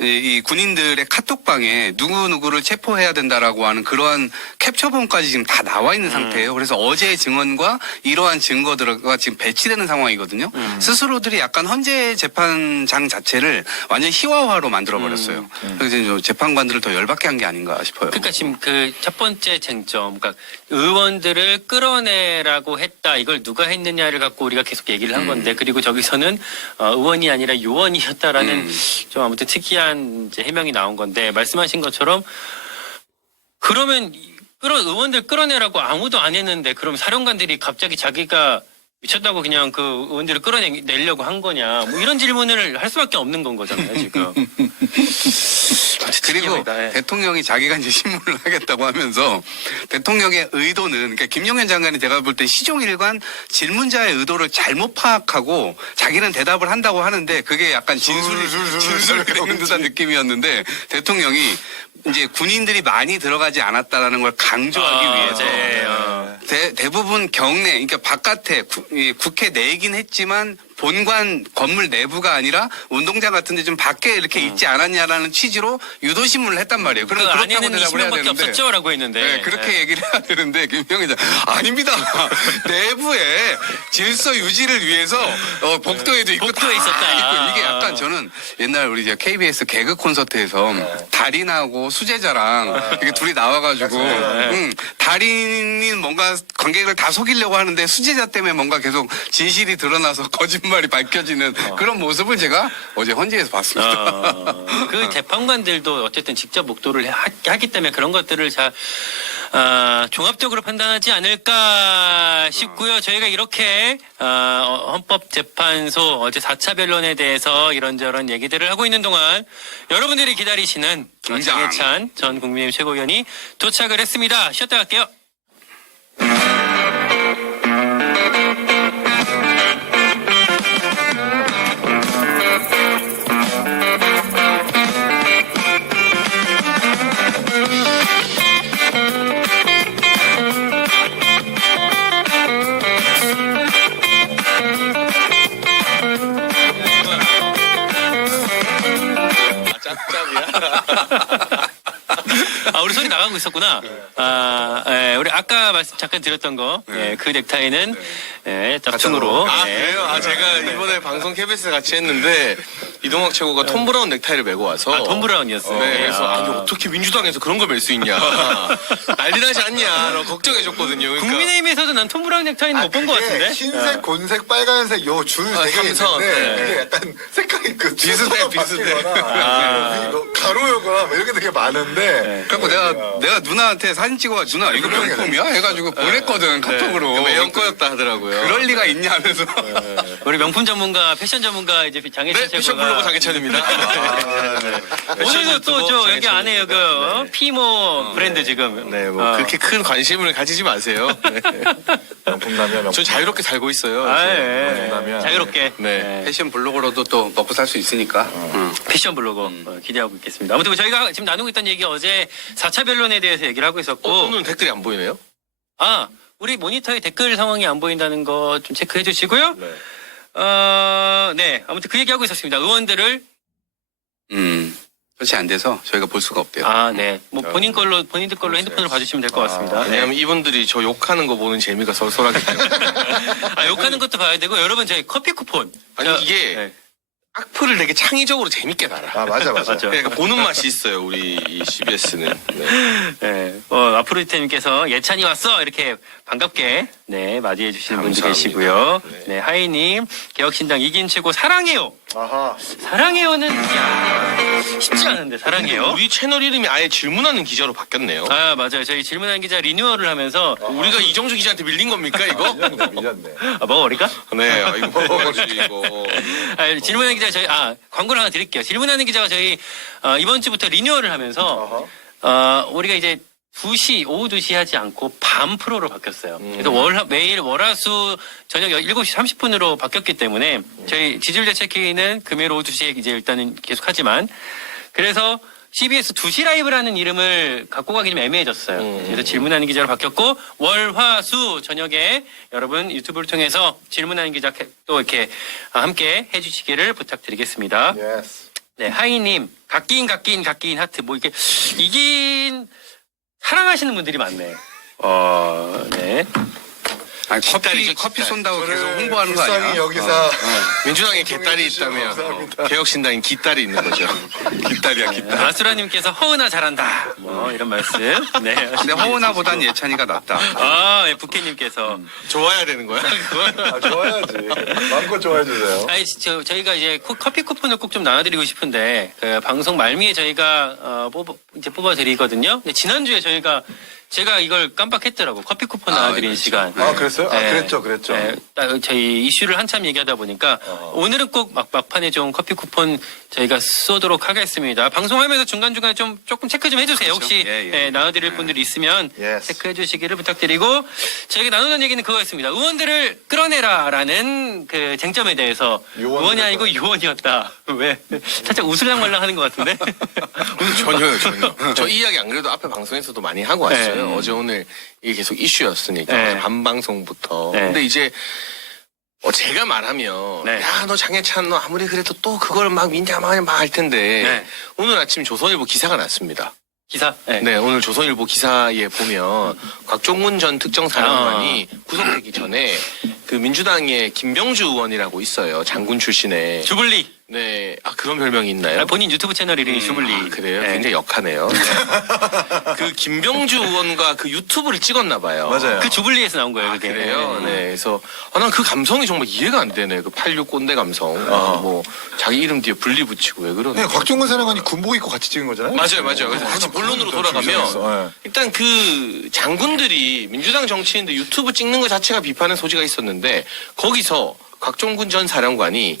이 군인들의 카톡방에 누구누구를 체포해야 된다라고 하는 그러한 캡처본까지 지금 다 나와 있는 상태예요. 그래서 어제의 증언과 이러한 증거들과 지금 배치되는 상황이거든요. 스스로들이 약간 헌재 재판장 자체를 완전 희화화로 만들어버렸어요. 그래서 이제 재판관들을 더 열받게 한 게 아닌가 싶어요. 그러니까 지금 그 첫 번째 쟁점, 그러니까 의원들을 끌어내라고 했다. 이걸 누가 했느냐를 갖고 우리가 계속 얘기를 한 건데, 그리고 저기서는 의원이 아니라 요원이었다라는 좀 아무튼 특이한 이제 해명이 나온 건데, 말씀하신 것처럼 그러면 의원들 끌어내라고 아무도 안 했는데, 그럼 사령관들이 갑자기 자기가 미쳤다고 그냥 그 의원들을 끌어내려고 한 거냐, 뭐 이런 질문을 할 수밖에 없는 건 거잖아요, 지금. 그리고 특이합니다. 예. 대통령이 자기가 이제 신문을 하겠다고 하면서 대통령의 의도는 그러니까 김용현 장관이 제가 볼 때 시종일관 질문자의 의도를 잘못 파악하고 자기는 대답을 한다고 하는데 그게 약간 진술을 그리는 듯한 느낌이었는데 대통령이 이제 군인들이 많이 들어가지 않았다라는 걸 강조하기 위해서 대부분 경내 그러니까 바깥에 국회 내이긴 했지만 본관 건물 내부가 아니라 운동장 같은데 좀 밖에 이렇게 있지 않았냐라는 취지로 유도 신문을 했단 말이에요. 그 그럼 그렇다고 안에는 대답을 해야 20명밖에 되는데 없었죠라고 했는데. 네, 그렇게 얘기를 해야 되는데 김영희 장 아닙니다. 내부에 질서 유지를 위해서 복도에도 있고 복도에 다 있었다. 있고 이게 약간 저는 옛날 우리 이제 KBS 개그 콘서트에서 달인하고 수제자랑 이렇게 둘이 나와가지고 달인이 뭔가 관객을 다 속이려고 하는데 수제자 때문에 뭔가 계속 진실이 드러나서 거짓말이 밝혀지는 그런 모습을 제가 어제 헌재에서 봤습니다. 그 재판관들도 어쨌든 직접 목도를 하기 때문에 그런 것들을 잘 종합적으로 판단하지 않을까 싶고요. 저희가 이렇게 헌법재판소 어제 4차 변론에 대해서 이런저런 얘기들을 하고 있는 동안 여러분들이 기다리시는 등장. 장해찬 전 국민의힘 최고위원이 도착을 했습니다. 쉬었다 갈게요. 우리 소리 나가고 있었구나. 우리 아까 말씀 잠깐 드렸던 거, 그 넥타이는 짝퉁으로. 그래요? 제가 이번에 방송 KBS 같이 했는데 이동학 최고가 톰 브라운 넥타이를 메고 와서 톰 브라운이었어요. 네, 그래서 아니 어떻게 민주당에서 그런 걸 멜 수 있냐 난리 나지 않냐 라고 걱정해줬거든요. 그러니까 국민의힘에서도 난 톰 브라운 넥타이는 못 본 것 그게 같은데. 흰색, 곤색, 빨간색 요 줄 세 개 삼선. 있는데 그게 약간 색깔이 그 비슷해. 가로여거나 뭐 이렇게 되게 많은데 그래갖고 내가 누나한테 사진 찍어가 누나 이거 명품이야 해가지고 보냈거든 카톡으로. 매형 거였다 하더라고요. 그럴 리가 있냐 하면서. 우리 명품 전문가, 패션 전문가 이제 장혜찬 네, 최고가 패션 블로거 장혜찬입니다. 오늘도 또 저 여기 안에 피모 브랜드 지금. 네, 뭐 그렇게 큰 관심을 가지지 마세요. 네. 명품남이야 명품. 전 자유롭게 살고 있어요. 명품남이야. 자유롭게. 네. 패션 블로거로도 또 먹고 살 수 있으니까. 패션 블로거 기대하고 있겠습니다. 아무튼 저희가 지금 나누고 있던 얘기 어제 4차 변론에 대해서 얘기를 하고 있었고 오늘은 댓글이 안 보이네요. 우리 모니터에 댓글 상황이 안 보인다는 거 좀 체크해 주시고요. 네. 네. 아무튼 그 얘기하고 있었습니다. 의원들을 설치 안 돼서 저희가 볼 수가 없대요. 네. 뭐 본인들 걸로 핸드폰으로 봐주시면 될 것 같습니다. 왜냐면 이분들이 저 욕하는 거 보는 재미가 쏠쏠하기 때문에. 욕하는 것도 봐야 되고 여러분 저희 커피 쿠폰. 아니, 이게 악플을 되게 창의적으로 재밌게 달아. 맞아. 맞죠. 그러니까 보는 맛이 있어요, 우리 이 CBS는. 네. 아프로디테님께서 예찬이 왔어 이렇게 반갑게 맞이해 주시는 분들 감사합니다. 계시고요. 네. 하이님 개혁신당 이긴 최고 사랑해요. 아하. 사랑해요는 쉽지 않은데 사랑해요. 우리 채널 이름이 아예 질문하는 기자로 바뀌었네요. 맞아요. 저희 질문하는 기자 리뉴얼을 하면서 우리가 이정주 기자한테 밀린 겁니까, 이거? 밀렸네. 먹어버릴까? 네, 이거 먹어야지, 이거. 질문하는 기자 저희 광고를 하나 드릴게요. 질문하는 기자가 저희 이번 주부터 리뉴얼을 하면서 우리가 이제 오후 2시 하지 않고 밤 프로로 바뀌었어요. 그래서 매일 월화수 저녁 7시 30분으로 바뀌었기 때문에 저희 지지율 대책회의는 금요일 오후 2시에 이제 일단은 계속 하지만 그래서 CBS 2시 라이브라는 이름을 갖고 가기 좀 애매해졌어요. 그래서 질문하는 기자로 바뀌었고 월화수 저녁에 여러분 유튜브를 통해서 질문하는 기자 또 이렇게 함께 해주시기를 부탁드리겠습니다. 예스. 네, 하이님 각긴 하트 뭐 이렇게 이긴 사랑하시는 분들이 많네. 네. 아니, 깃다리죠, 커피 깃다리. 쏜다고 계속 홍보하는 거 아니야? 불쌍히 여기서 민주당에 개딸이 있다면 개혁신당엔 깃딸이 있는 거죠. 깃다리야 깃다리. 아수라님께서 허은아 잘한다. 뭐 이런 말씀. 네. 근데 허은아보단 예찬이가 낫다. 부캐님께서 좋아야 되는 거야? 좋아야지. 마음껏 좋아해주세요. 저희가 이제 커피 쿠폰을 꼭 좀 나눠드리고 싶은데 그 방송 말미에 저희가 뽑아드리거든요. 근데 지난주에 제가 이걸 깜빡했더라고. 커피 쿠폰 나눠드리는 그렇죠. 시간. 그랬어요? 그랬죠. 네, 저희 이슈를 한참 얘기하다 보니까 오늘은 꼭 막판에 좀 커피 쿠폰 저희가 쏘도록 하겠습니다. 방송하면서 중간중간에 조금 체크 좀 해주세요. 혹시 예. 나눠드릴 분들이 있으면 예스. 체크해 주시기를 부탁드리고 저희가 나누는 얘기는 그거였습니다. 의원들을 끌어내라라는 그 쟁점에 대해서 의원이 아니고 요원이었다. 왜? 살짝 웃을랑말랑 하는 것 같은데? 전혀요. 저 이 이야기 안 그래도 앞에 방송에서도 많이 하고 왔어요. 어제 오늘 이게 계속 이슈였으니까 네. 밤방송부터. 네. 근데 이제 제가 말하면 네. 야 너 장혜찬 너 아무리 그래도 또 그걸 막 민감하게 막 할 텐데 네. 오늘 아침 조선일보 기사가 났습니다. 기사. 네, 오늘 조선일보 기사에 보면 곽종문 전 특정사령관이 구속되기 전에 그 민주당의 김병주 의원이라고 있어요. 장군 출신의. 주블리. 네, 그런 별명이 있나요? 본인 유튜브 채널 이름이 주블리. 그래요? 네. 굉장히 역하네요. 그 김병주 의원과 그 유튜브를 찍었나 봐요. 맞아요. 그 주블리에서 나온 거예요, 그게. 그래요? 네. 그래서 난 그 감성이 정말 이해가 안 되네. 그 86 꼰대 감성. 뭐 자기 이름 뒤에 분리 붙이고 왜 그러나? 네, 곽종근 사령관이 군복 입고 같이 찍은 거잖아요. 맞아요. 그래서 다시 본론으로 돌아가면 일단 그 장군들이 민주당 정치인들 유튜브 찍는 것 자체가 비판의 소지가 있었는데 거기서 곽종군 전 사령관이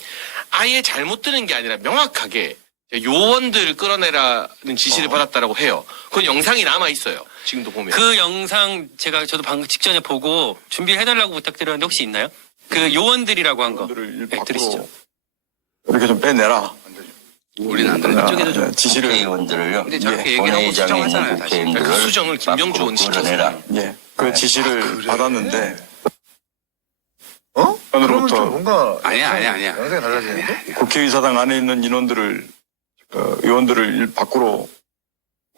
아예 잘못 들은 게 아니라 명확하게 요원들을 끌어내라는 지시를 받았다라고 해요. 그건 영상이 남아 있어요. 지금도 보면. 그 영상 저도 방금 직전에 보고 준비해달라고 부탁드렸는데 혹시 있나요? 그 요원들이라고 한 거. 들으시죠. 이렇게 좀 빼내라. 우리는 안 되는 이쪽에도 좀. 지시를 국회의원들을요. 근데 저렇게 얘기를 하고 본회의장에 수정하잖아요, 있는 다시. 국회의원들을 그 수정을 김병주 의원이 밖으로 끌어내라. 그 지시를 받았는데 그러면 좀 오늘부터 뭔가 아니야. 영상이 달라지는데? 국회의사당 안에 있는 인원들을 의원들을 밖으로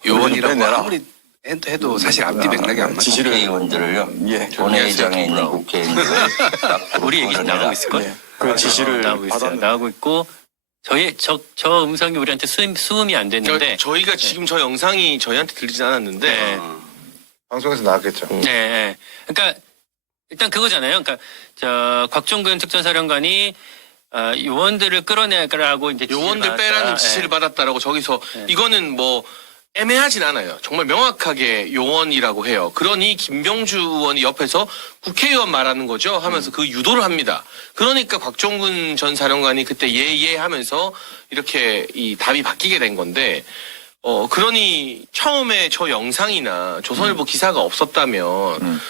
요원이라고 빼내라. 아무리 해도 사실 앞뒤 맥락이 안 맞죠. 지시를 국회의원들을요. 예. 본회의장에 있는 국회의원들. 우리 얘기 나가고 있을 거예요. 그 지시를 나가고 있어요. 받았는데 나가고 있고 저 음성이 우리한테 수음이 안 됐는데 저희가 지금 저 영상이 저희한테 들리진 않았는데 네. 방송에서 나왔겠죠. 네, 네. 그러니까 일단 그거잖아요. 그러니까 저 곽종근 특전사령관이 요원들을 끌어내라고 이제 요원들 빼라는 지시를 받았다라고 저기서 이거는 뭐 애매하진 않아요. 정말 명확하게 요원이라고 해요. 그러니 김병주 의원이 옆에서 국회의원 말하는 거죠 하면서 그 유도를 합니다. 그러니까 곽종근 전 사령관이 그때 예 하면서 이렇게 이 답이 바뀌게 된 건데 그러니 처음에 저 영상이나 조선일보 기사가 없었다면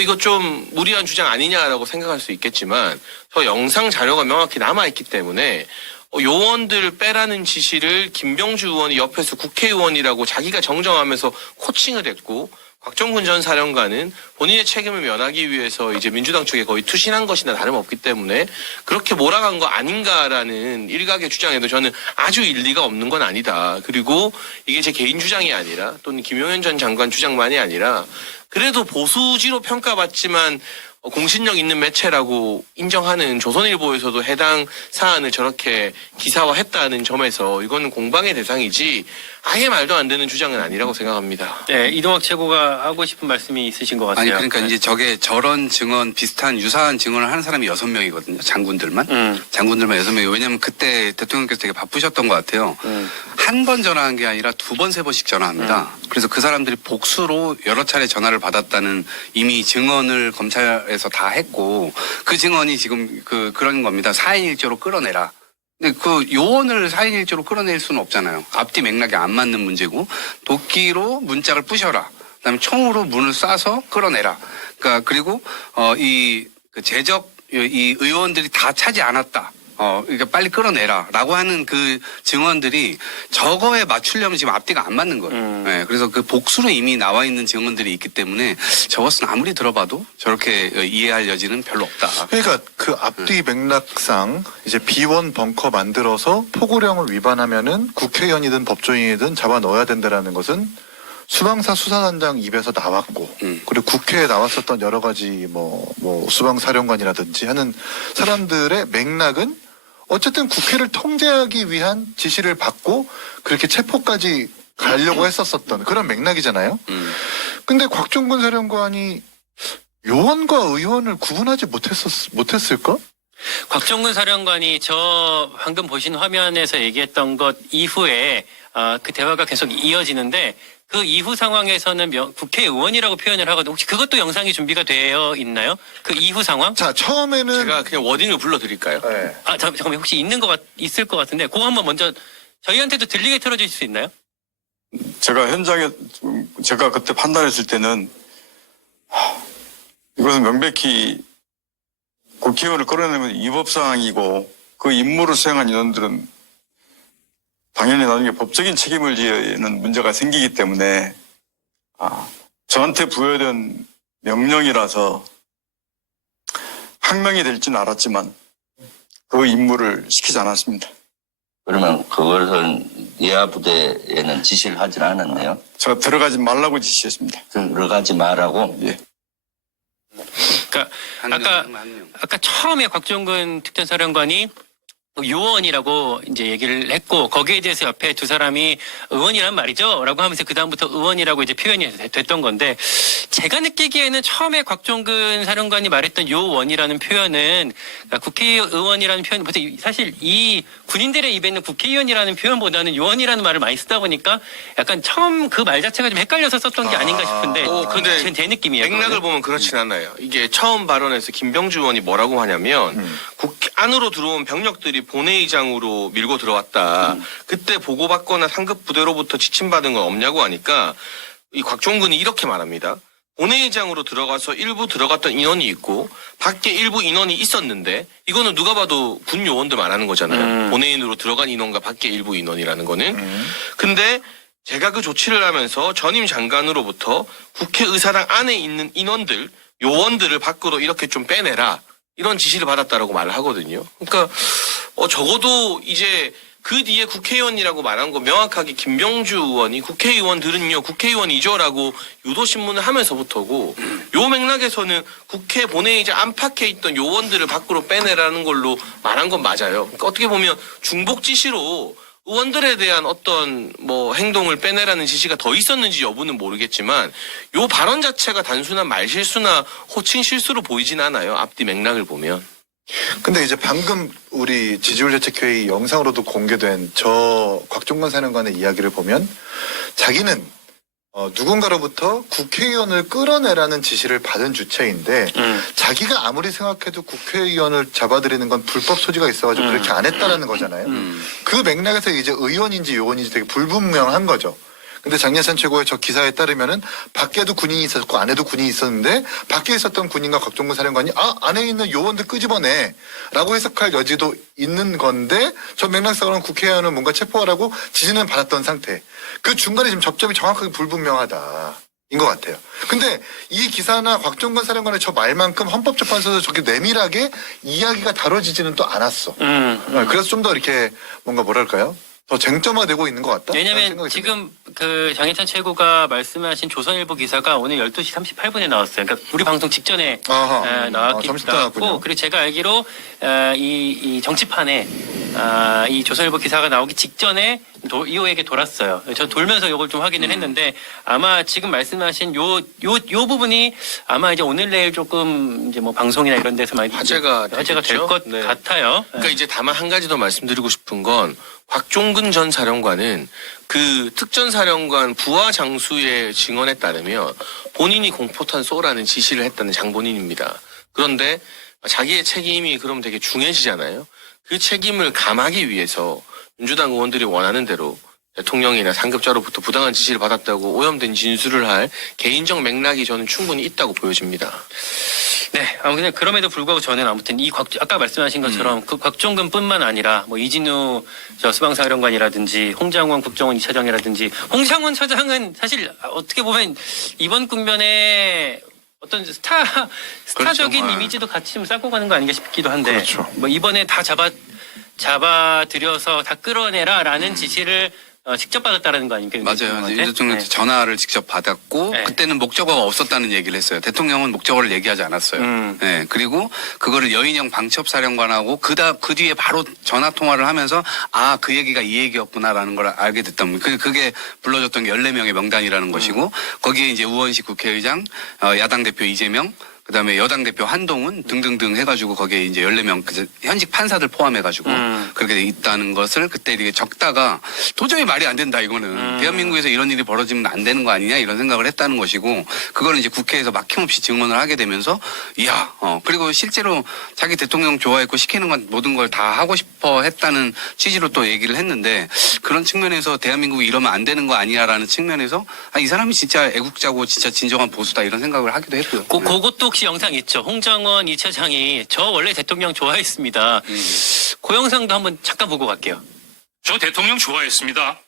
이거 좀 무리한 주장 아니냐라고 생각할 수 있겠지만 저 영상 자료가 명확히 남아있기 때문에 요원들 빼라는 지시를 김병주 의원이 옆에서 국회의원이라고 자기가 정정하면서 코칭을 했고 곽종근 전 사령관은 본인의 책임을 면하기 위해서 이제 민주당 쪽에 거의 투신한 것이나 다름없기 때문에 그렇게 몰아간 거 아닌가라는 일각의 주장에도 저는 아주 일리가 없는 건 아니다. 그리고 이게 제 개인 주장이 아니라 또는 김용현 전 장관 주장만이 아니라 그래도 보수지로 평가받지만 공신력 있는 매체라고 인정하는 조선일보에서도 해당 사안을 저렇게 기사화했다는 점에서 이거는 공방의 대상이지 아예 말도 안 되는 주장은 아니라고 생각합니다. 네, 이동학 최고가 하고 싶은 말씀이 있으신 것 같아요. 아니 그러니까 이제 저게 저런 증언 비슷한 유사한 증언을 하는 사람이 6명이거든요. 장군들만. 장군들만 6명이. 왜냐면 그때 대통령께서 되게 바쁘셨던 것 같아요. 한 번 전화한 게 아니라 2번, 3번씩 전화합니다. 그래서 그 사람들이 복수로 여러 차례 전화를 받았다는 이미 증언을 검찰에서 다 했고 그 증언이 지금 그런 겁니다. 4인 1조로 끌어내라. 근데 그 요원을 4인 1조로 끌어낼 수는 없잖아요. 앞뒤 맥락이 안 맞는 문제고 도끼로 문짝을 부셔라. 그다음에 총으로 문을 쏴서 끌어내라. 그러니까 그리고 이 의원들이 다 차지 않았다. 그러니까 빨리 끌어내라라고 하는 그 증언들이 저거에 맞추려면 지금 앞뒤가 안 맞는 거예요. 네, 그래서 그 복수로 이미 나와 있는 증언들이 있기 때문에 저것은 아무리 들어봐도 저렇게 이해할 여지는 별로 없다. 그러니까 그 앞뒤 맥락상 이제 비원 벙커 만들어서 포고령을 위반하면은 국회의원이든 법조인이든 잡아 넣어야 된다라는 것은 수방사 수사단장 입에서 나왔고 그리고 국회에 나왔었던 여러 가지 뭐 수방사령관이라든지 하는 사람들의 맥락은 어쨌든 국회를 통제하기 위한 지시를 받고 그렇게 체포까지 가려고 했었던 그런 맥락이잖아요. 근데 곽종근 사령관이 요원과 의원을 구분하지 못했을까? 곽종근 사령관이 저 방금 보신 화면에서 얘기했던 것 이후에 그 대화가 계속 이어지는데 그 이후 상황에서는 국회의원이라고 표현을 하거든요. 혹시 그것도 영상이 준비가 되어 있나요? 그 이후 상황? 자, 처음에는 제가 그냥 워딩을 불러드릴까요? 네. 잠깐만 혹시 있을 것 같은데 그거 한번 먼저 저희한테도 들리게 틀어주실 수 있나요? 제가 현장에 제가 그때 판단했을 때는 이것은 명백히 국회의원을 끌어내면 위법사항이고 그 임무를 수행한 인원들은 당연히 나중에 법적인 책임을 지는 문제가 생기기 때문에 저한테 부여된 명령이라서 항명이 될지는 알았지만 그 임무를 시키지 않았습니다. 그러면 그것은 예하 부대에는 지시를 하진 않았네요. 제가 들어가지 말라고 지시했습니다. 들어가지 말라고. 예. 그러니까 아까 처음에 곽종근 특전사령관이 요원이라고 이제 얘기를 했고 거기에 대해서 옆에 두 사람이 의원이란 말이죠라고 하면서 그 다음부터 의원이라고 이제 표현이 됐던 건데 제가 느끼기에는 처음에 곽종근 사령관이 말했던 요원이라는 표현은 그러니까 국회의원이라는 표현 사실 이 군인들의 입에는 국회의원이라는 표현보다는 요원이라는 말을 많이 쓰다 보니까 약간 처음 그 말 자체가 좀 헷갈려서 썼던 게 아닌가 싶은데 근데 제 느낌이에요. 맥락을 그거는. 보면 그렇진 않아요. 이게 처음 발언에서 김병주 의원이 뭐라고 하냐면 국회 안으로 들어온 병력들이 본회의장으로 밀고 들어왔다. 그때 보고받거나 상급 부대로부터 지침받은 건 없냐고 하니까 이 곽종근이 이렇게 말합니다. 본회의장으로 들어가서 일부 들어갔던 인원이 있고 밖에 일부 인원이 있었는데 이거는 누가 봐도 군 요원들 말하는 거잖아요. 본회의로 들어간 인원과 밖에 일부 인원이라는 거는. 근데 제가 그 조치를 하면서 전임 장관으로부터 국회의사당 안에 있는 인원들, 요원들을 밖으로 이렇게 좀 빼내라. 이런 지시를 받았다라고 말을 하거든요. 그러니까 적어도 이제 그 뒤에 국회의원이라고 말한 거 명확하게 김병주 의원이 국회의원들은요 국회의원이죠라고 유도신문을 하면서부터고 요 맥락에서는 국회 본회의장 안팎에 있던 요원들을 밖으로 빼내라는 걸로 말한 건 맞아요. 그러니까 어떻게 보면 중복 지시로 의원들에 대한 어떤 뭐 행동을 빼내라는 지시가 더 있었는지 여부는 모르겠지만 요 발언 자체가 단순한 말실수나 호칭 실수로 보이진 않아요. 앞뒤 맥락을 보면. 근데 이제 방금 우리 지지율 대책회의 영상으로도 공개된 저 곽종건 사령관의 이야기를 보면 자기는 누군가로부터 국회의원을 끌어내라는 지시를 받은 주체인데 자기가 아무리 생각해도 국회의원을 잡아들이는 건 불법 소지가 있어가지고 그렇게 안 했다라는 거잖아요. 그 맥락에서 이제 의원인지 요원인지 되게 불분명한 거죠. 근데 장예찬 최고의 저 기사에 따르면은 밖에도 군인이 있었고 안에도 군인이 있었는데 밖에 있었던 군인과 곽종근 사령관이 안에 있는 요원들 끄집어내 라고 해석할 여지도 있는 건데 저 맥락상으로는 국회의원은 뭔가 체포하라고 지시는 받았던 상태. 그 중간에 지금 접점이 정확하게 불분명하다. 인 것 같아요. 근데 이 기사나 곽종근 사령관의 저 말만큼 헌법재판소에서 저렇게 내밀하게 이야기가 다뤄지지는 또 않았어. 그래서 좀 더 이렇게 뭔가 뭐랄까요? 더 쟁점화되고 있는 것 같다. 왜냐면 지금 그 장혜찬 최고가 말씀하신 조선일보 기사가 오늘 12시 38분에 나왔어요. 그러니까 우리 방송 직전에 나왔고 그리고 제가 알기로 이 정치판에 이 조선일보 기사가 나오기 직전에 이호에게 돌았어요. 저 돌면서 이걸 좀 확인을 했는데 아마 지금 말씀하신 요 부분이 아마 이제 오늘 내일 조금 이제 뭐 방송이나 이런 데서 많이 화제가 될 것 네. 같아요. 그러니까 이제 다만 한 가지 더 말씀드리고 싶은 건 곽종근 전 사령관은 그 특전사령관 부하 장수의 증언에 따르면 본인이 공포탄 쏘라는 지시를 했다는 장본인입니다. 그런데 자기의 책임이 그럼 되게 중해지잖아요. 그 책임을 감하기 위해서 민주당 의원들이 원하는 대로 대통령이나 상급자로부터 부당한 지시를 받았다고 오염된 진술을 할 개인적 맥락이 저는 충분히 있다고 보여집니다. 네, 아무튼 그럼에도 불구하고 저는 아무튼 아까 말씀하신 것처럼 그 곽종근뿐만 아니라 뭐 이진우 수방사령관이라든지 홍장원 국정원 2차장이라든지 홍장원 차장은 사실 어떻게 보면 이번 국면에 어떤 스타적인 그렇죠. 이미지도 같이 좀 쌓고 가는 거 아닌가 싶기도 한데 그렇죠. 뭐 이번에 다 잡아들여서 다 끌어내라라는 지시를 직접 받았다라는 거 아닙니까? 맞아요. 윤 대통령한테 전화를 직접 받았고 네. 그때는 목적어가 없었다는 얘기를 했어요. 대통령은 목적어를 얘기하지 않았어요. 네, 그리고 그거를 여인영 방첩사령관하고 그 뒤에 바로 전화 통화를 하면서 그 얘기가 이 얘기였구나라는 걸 알게 됐던 그게 불러줬던 게 14명의 명단이라는 것이고 거기에 이제 우원식 국회의장, 야당 대표 이재명, 그다음에 여당 대표 한동훈 등등등 해가지고 거기에 이제 14명 현직 판사들 포함해가지고 그렇게 있다는 것을 그때 이게 적다가 도저히 말이 안 된다 이거는 대한민국에서 이런 일이 벌어지면 안 되는 거 아니냐 이런 생각을 했다는 것이고 그거는 이제 국회에서 막힘없이 증언을 하게 되면서 그리고 실제로 자기 대통령 좋아했고 시키는 건 모든 걸 다 하고 싶어 했다는 취지로 또 얘기를 했는데 그런 측면에서 대한민국이 이러면 안 되는 거 아니야라는 측면에서 이 사람이 진짜 애국자고 진짜 진정한 보수다 이런 생각을 하기도 했고요. 그것도 혹시 영상 있죠? 홍장원 2차장이 저 원래 대통령 좋아했습니다. 그 영상도 한번 잠깐 보고 갈게요. 저 대통령 좋아했습니다.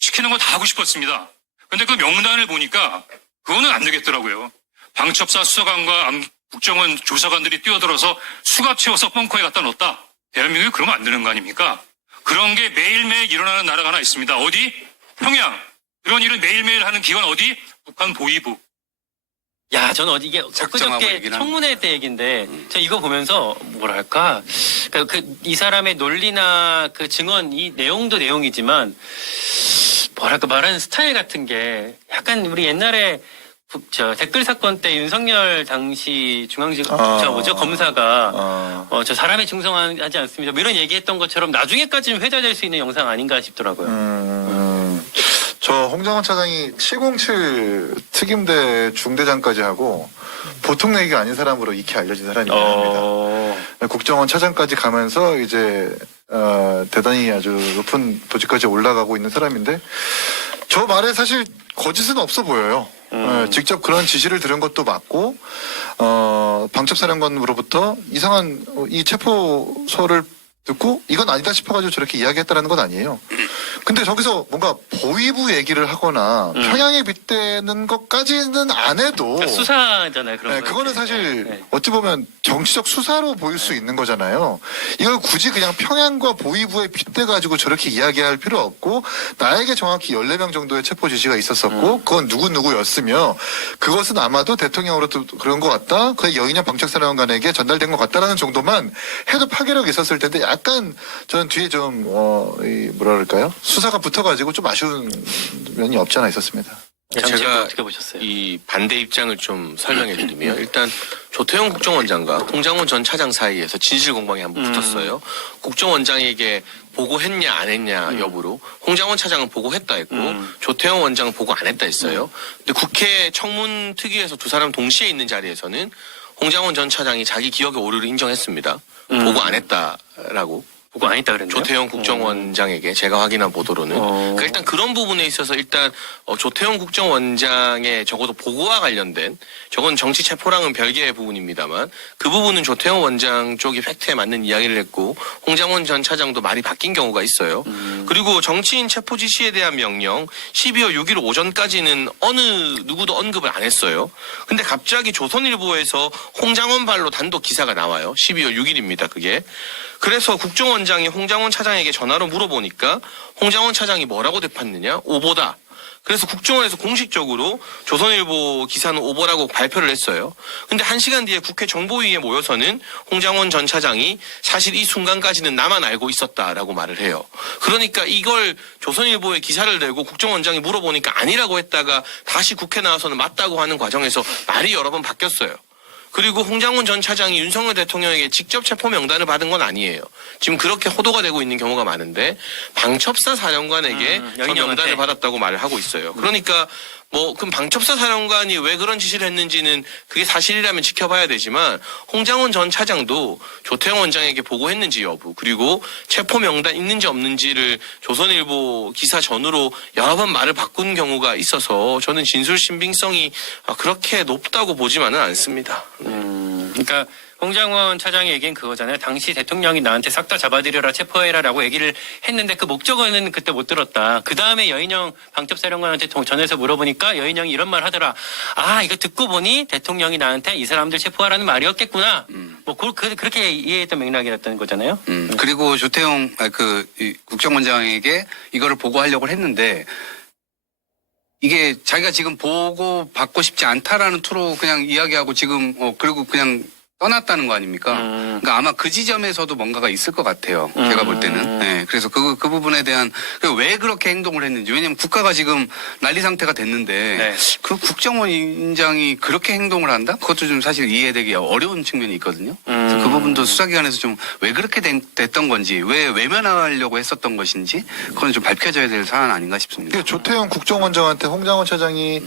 시키는 거 다 하고 싶었습니다. 근데 그 명단을 보니까 그거는 안 되겠더라고요. 방첩사 수사관과 국정원 조사관들이 뛰어들어서 수갑 채워서 벙커에 갖다 넣었다. 대한민국이 그러면 안 되는 거 아닙니까? 그런 게 매일매일 일어나는 나라가 하나 있습니다. 어디? 평양. 그런 일을 매일매일 하는 기관 어디? 북한 보위부. 야, 저는 이게 작정하고 엊그저께 얘기를 청문회 때 얘기인데, 저 이거 보면서, 뭐랄까, 이 사람의 논리나 그 증언, 이 내용도 내용이지만, 뭐랄까, 말하는 스타일 같은 게, 약간 우리 옛날에, 댓글 사건 때 윤석열 당시 검사가, 저 사람에 충성하지 않습니다. 뭐 이런 얘기했던 것처럼 나중에까지는 회자될 수 있는 영상 아닌가 싶더라고요. 저 홍장원 차장이 707 특임대 중대장까지 하고 보통 얘기가 아닌 사람으로 익히 알려진 사람이긴 합니다. 국정원 차장까지 가면서 이제 대단히 아주 높은 보직까지 올라가고 있는 사람인데 저 말에 사실 거짓은 없어 보여요. 직접 그런 지시를 들은 것도 맞고 방첩사령관으로부터 이상한 이 체포서를 듣고 이건 아니다 싶어가지고 저렇게 이야기했다는 건 아니에요. 근데 저기서 뭔가 보위부 얘기를 하거나 평양에 빗대는 것까지는 안 해도 그러니까 수사잖아요. 그런 네, 거. 그거는 사실 네. 어찌 보면 정치적 수사로 보일 수 있는 거잖아요. 이걸 굳이 그냥 평양과 보위부에 빗대가지고 저렇게 이야기할 필요 없고 나에게 정확히 14명 정도의 체포 지시가 있었었고 그건 누구누구였으며 그것은 아마도 대통령으로도 그런 것 같다. 그 여인형 방책사령관에게 전달된 것 같다라는 정도만 해도 파괴력이 있었을 텐데 약간 저는 뒤에 좀 뭐라 그럴까요? 수사가 붙어가지고 좀 아쉬운 면이 없지 않아 있었습니다. 제가 제가 어떻게 보셨어요? 이 반대 입장을 좀 설명해 드리면 일단 조태용 국정원장과 홍장원 전 차장 사이에서 진실 공방이 한번 붙었어요. 국정원장에게 보고했냐 안 했냐 여부로 홍장원 차장은 보고했다 했고 조태용 원장은 보고 안 했다 했어요. 근데 국회 청문 특위에서 두 사람 동시에 있는 자리에서는 홍장원 전 차장이 자기 기억의 오류를 인정했습니다. 보고 안 했다라고. 보고 안 했다 그랬나요? 조태용 국정원장에게 제가 확인한 보도로는 그러니까 일단 그런 부분에 있어서 일단 조태용 국정원장의 적어도 보고와 관련된 저건 정치 체포랑은 별개의 부분입니다만 그 부분은 조태용 원장 쪽이 팩트에 맞는 이야기를 했고 홍장원 전 차장도 말이 바뀐 경우가 있어요. 그리고 정치인 체포 지시에 대한 명령 12월 6일 오전까지는 어느 누구도 언급을 안 했어요. 근데 갑자기 조선일보에서 홍장원 발로 단독 기사가 나와요. 12월 6일입니다. 그게. 그래서 국정원장이 홍장원 차장에게 전화로 물어보니까 홍장원 차장이 뭐라고 대팠느냐? 오보다. 그래서 국정원에서 공식적으로 조선일보 기사는 오보라고 발표를 했어요. 근데 1시간 뒤에 국회 정보위에 모여서는 홍장원 전 차장이 사실 이 순간까지는 나만 알고 있었다라고 말을 해요. 그러니까 이걸 조선일보에 기사를 내고 국정원장이 물어보니까 아니라고 했다가 다시 국회 나와서는 맞다고 하는 과정에서 말이 여러 번 바뀌었어요. 그리고 홍장원 전 차장이 윤석열 대통령에게 직접 체포 명단을 받은 건 아니에요. 지금 그렇게 호도가 되고 있는 경우가 많은데 방첩사 사령관에게 저 여인형한테. 명단을 받았다고 말을 하고 있어요. 그러니까 그럼 방첩사 사령관이 왜 그런 지시를 했는지는 그게 사실이라면 지켜봐야 되지만 홍장원 전 차장도 조태용 원장에게 보고했는지 여부 그리고 체포 명단 있는지 없는지를 조선일보 기사 전후로 여러 번 말을 바꾼 경우가 있어서 저는 진술 신빙성이 그렇게 높다고 보지만은 않습니다. 그러니까 홍장원 차장의 얘기는 그거잖아요. 당시 대통령이 나한테 싹 다 잡아들여라 체포해라라고 얘기를 했는데 그 목적어는 그때 못 들었다. 그 다음에 여인형 방첩사령관한테 전해서 물어보니까 여인형이 이런 말 하더라. 아 이거 듣고 보니 대통령이 나한테 이 사람들 체포하라는 말이었겠구나. 그렇게 이해했던 맥락이었던 거잖아요. 그리고 조태용 이 국정원장에게 이거를 보고하려고 했는데 이게 자기가 지금 보고 받고 싶지 않다라는 투로 그냥 이야기하고 지금 그리고 그냥 떠났다는 거 아닙니까? 그러니까 아마 그 지점에서도 뭔가가 있을 것 같아요. 제가 볼 때는. 네, 그래서 그 부분에 대한 왜 그렇게 행동을 했는지 왜냐면 국가가 지금 난리 상태가 됐는데 네. 그 국정원장이 그렇게 행동을 한다? 그것도 좀 사실 이해되기 어려운 측면이 있거든요. 그래서 그 부분도 수사기관에서 좀 왜 그렇게 됐던 건지 왜 외면하려고 했었던 것인지 그건 좀 밝혀져야 될 사안 아닌가 싶습니다. 조태용 국정원장한테 홍장원 차장이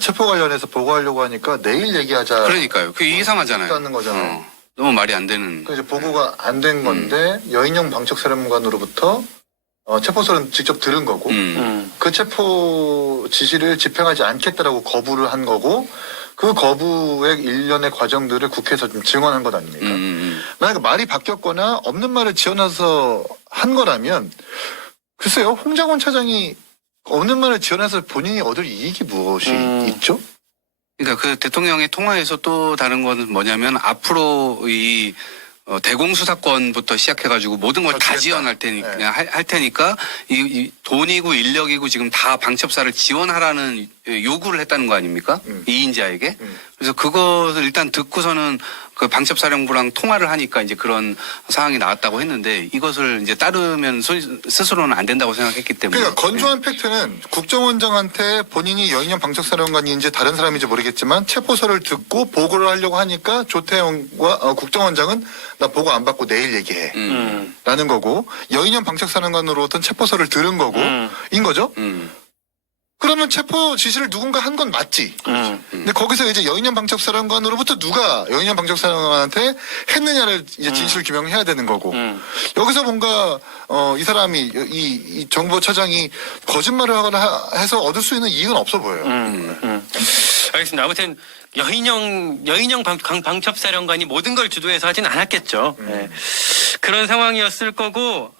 체포 관련해서 보고하려고 하니까 내일 얘기하자. 그러니까요. 그게 이상하잖아요. 하는 거잖아요. 너무 말이 안 되는. 그 이제 보고가 안 된 건데 여인형 방책사령관으로부터 체포서는 직접 들은 거고 그 체포 지시를 집행하지 않겠다라고 거부를 한 거고 그 거부의 일련의 과정들을 국회에서 좀 증언한 것 아닙니까? 만약에 말이 바뀌었거나 없는 말을 지어놔서 한 거라면 글쎄요 홍장원 차장이 없는 말을 지어놔서 본인이 얻을 이익이 무엇이 있죠? 그러니까 그 대통령의 통화에서 또 다른 건 뭐냐면 앞으로 이 대공수사권부터 시작해가지고 모든 걸 다 지원할 테니까 네. 할 테니까 이 돈이고 인력이고 지금 다 방첩사를 지원하라는 요구를 했다는 거 아닙니까? 이인자에게. 그래서 그것을 일단 듣고서는 그 방첩사령부랑 통화를 하니까 이제 그런 상황이 나왔다고 했는데 이것을 이제 따르면 스스로는 안 된다고 생각했기 때문에. 그러니까 건조한 팩트는 국정원장한테 본인이 여인형 방책사령관인지 다른 사람인지 모르겠지만 체포서를 듣고 보고를 하려고 하니까 조태용과 국정원장은 나 보고 안 받고 내일 얘기해 라는 거고 여인형 방책사령관으로부터 체포서를 들은 거고 인 거죠. 그러면 체포 지시를 누군가 한 건 맞지. 근데 거기서 이제 여인형 방첩사령관으로부터 누가 여인형 방첩사령관한테 했느냐를 이제 진실 규명해야 되는 거고. 여기서 뭔가 이 사람이 이 정보차장이 거짓말을 하거나 해서 얻을 수 있는 이익은 없어 보여요. 알겠습니다. 아무튼 여인형 방첩사령관이 모든 걸 주도해서 하진 않았겠죠. 네. 그런 상황이었을 거고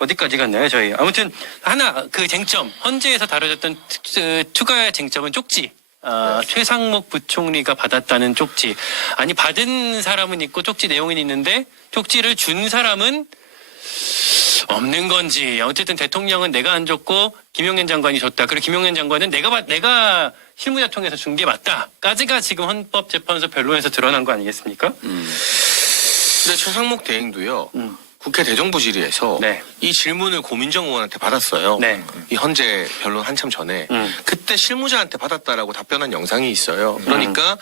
어디까지 갔나요, 저희? 아무튼 하나 그 쟁점 헌재에서 다뤄졌던 추가 쟁점은 쪽지. 최상목 부총리가 받았다는 쪽지. 아니 받은 사람은 있고 쪽지 내용은 있는데 쪽지를 준 사람은 없는 건지. 어쨌든 대통령은 내가 안 줬고 김용현 장관이 줬다. 그리고 김용현 장관은 내가 실무자 통해서 준 게 맞다까지가 지금 헌법재판소 변론에서 드러난 거 아니겠습니까? 근데 최상목 대행도요. 국회 대정부질의에서 네. 이 질문을 고민정 의원한테 받았어요. 네. 이 헌재 변론 한참 전에 그때 실무자한테 받았다라고 답변한 영상이 있어요. 그러니까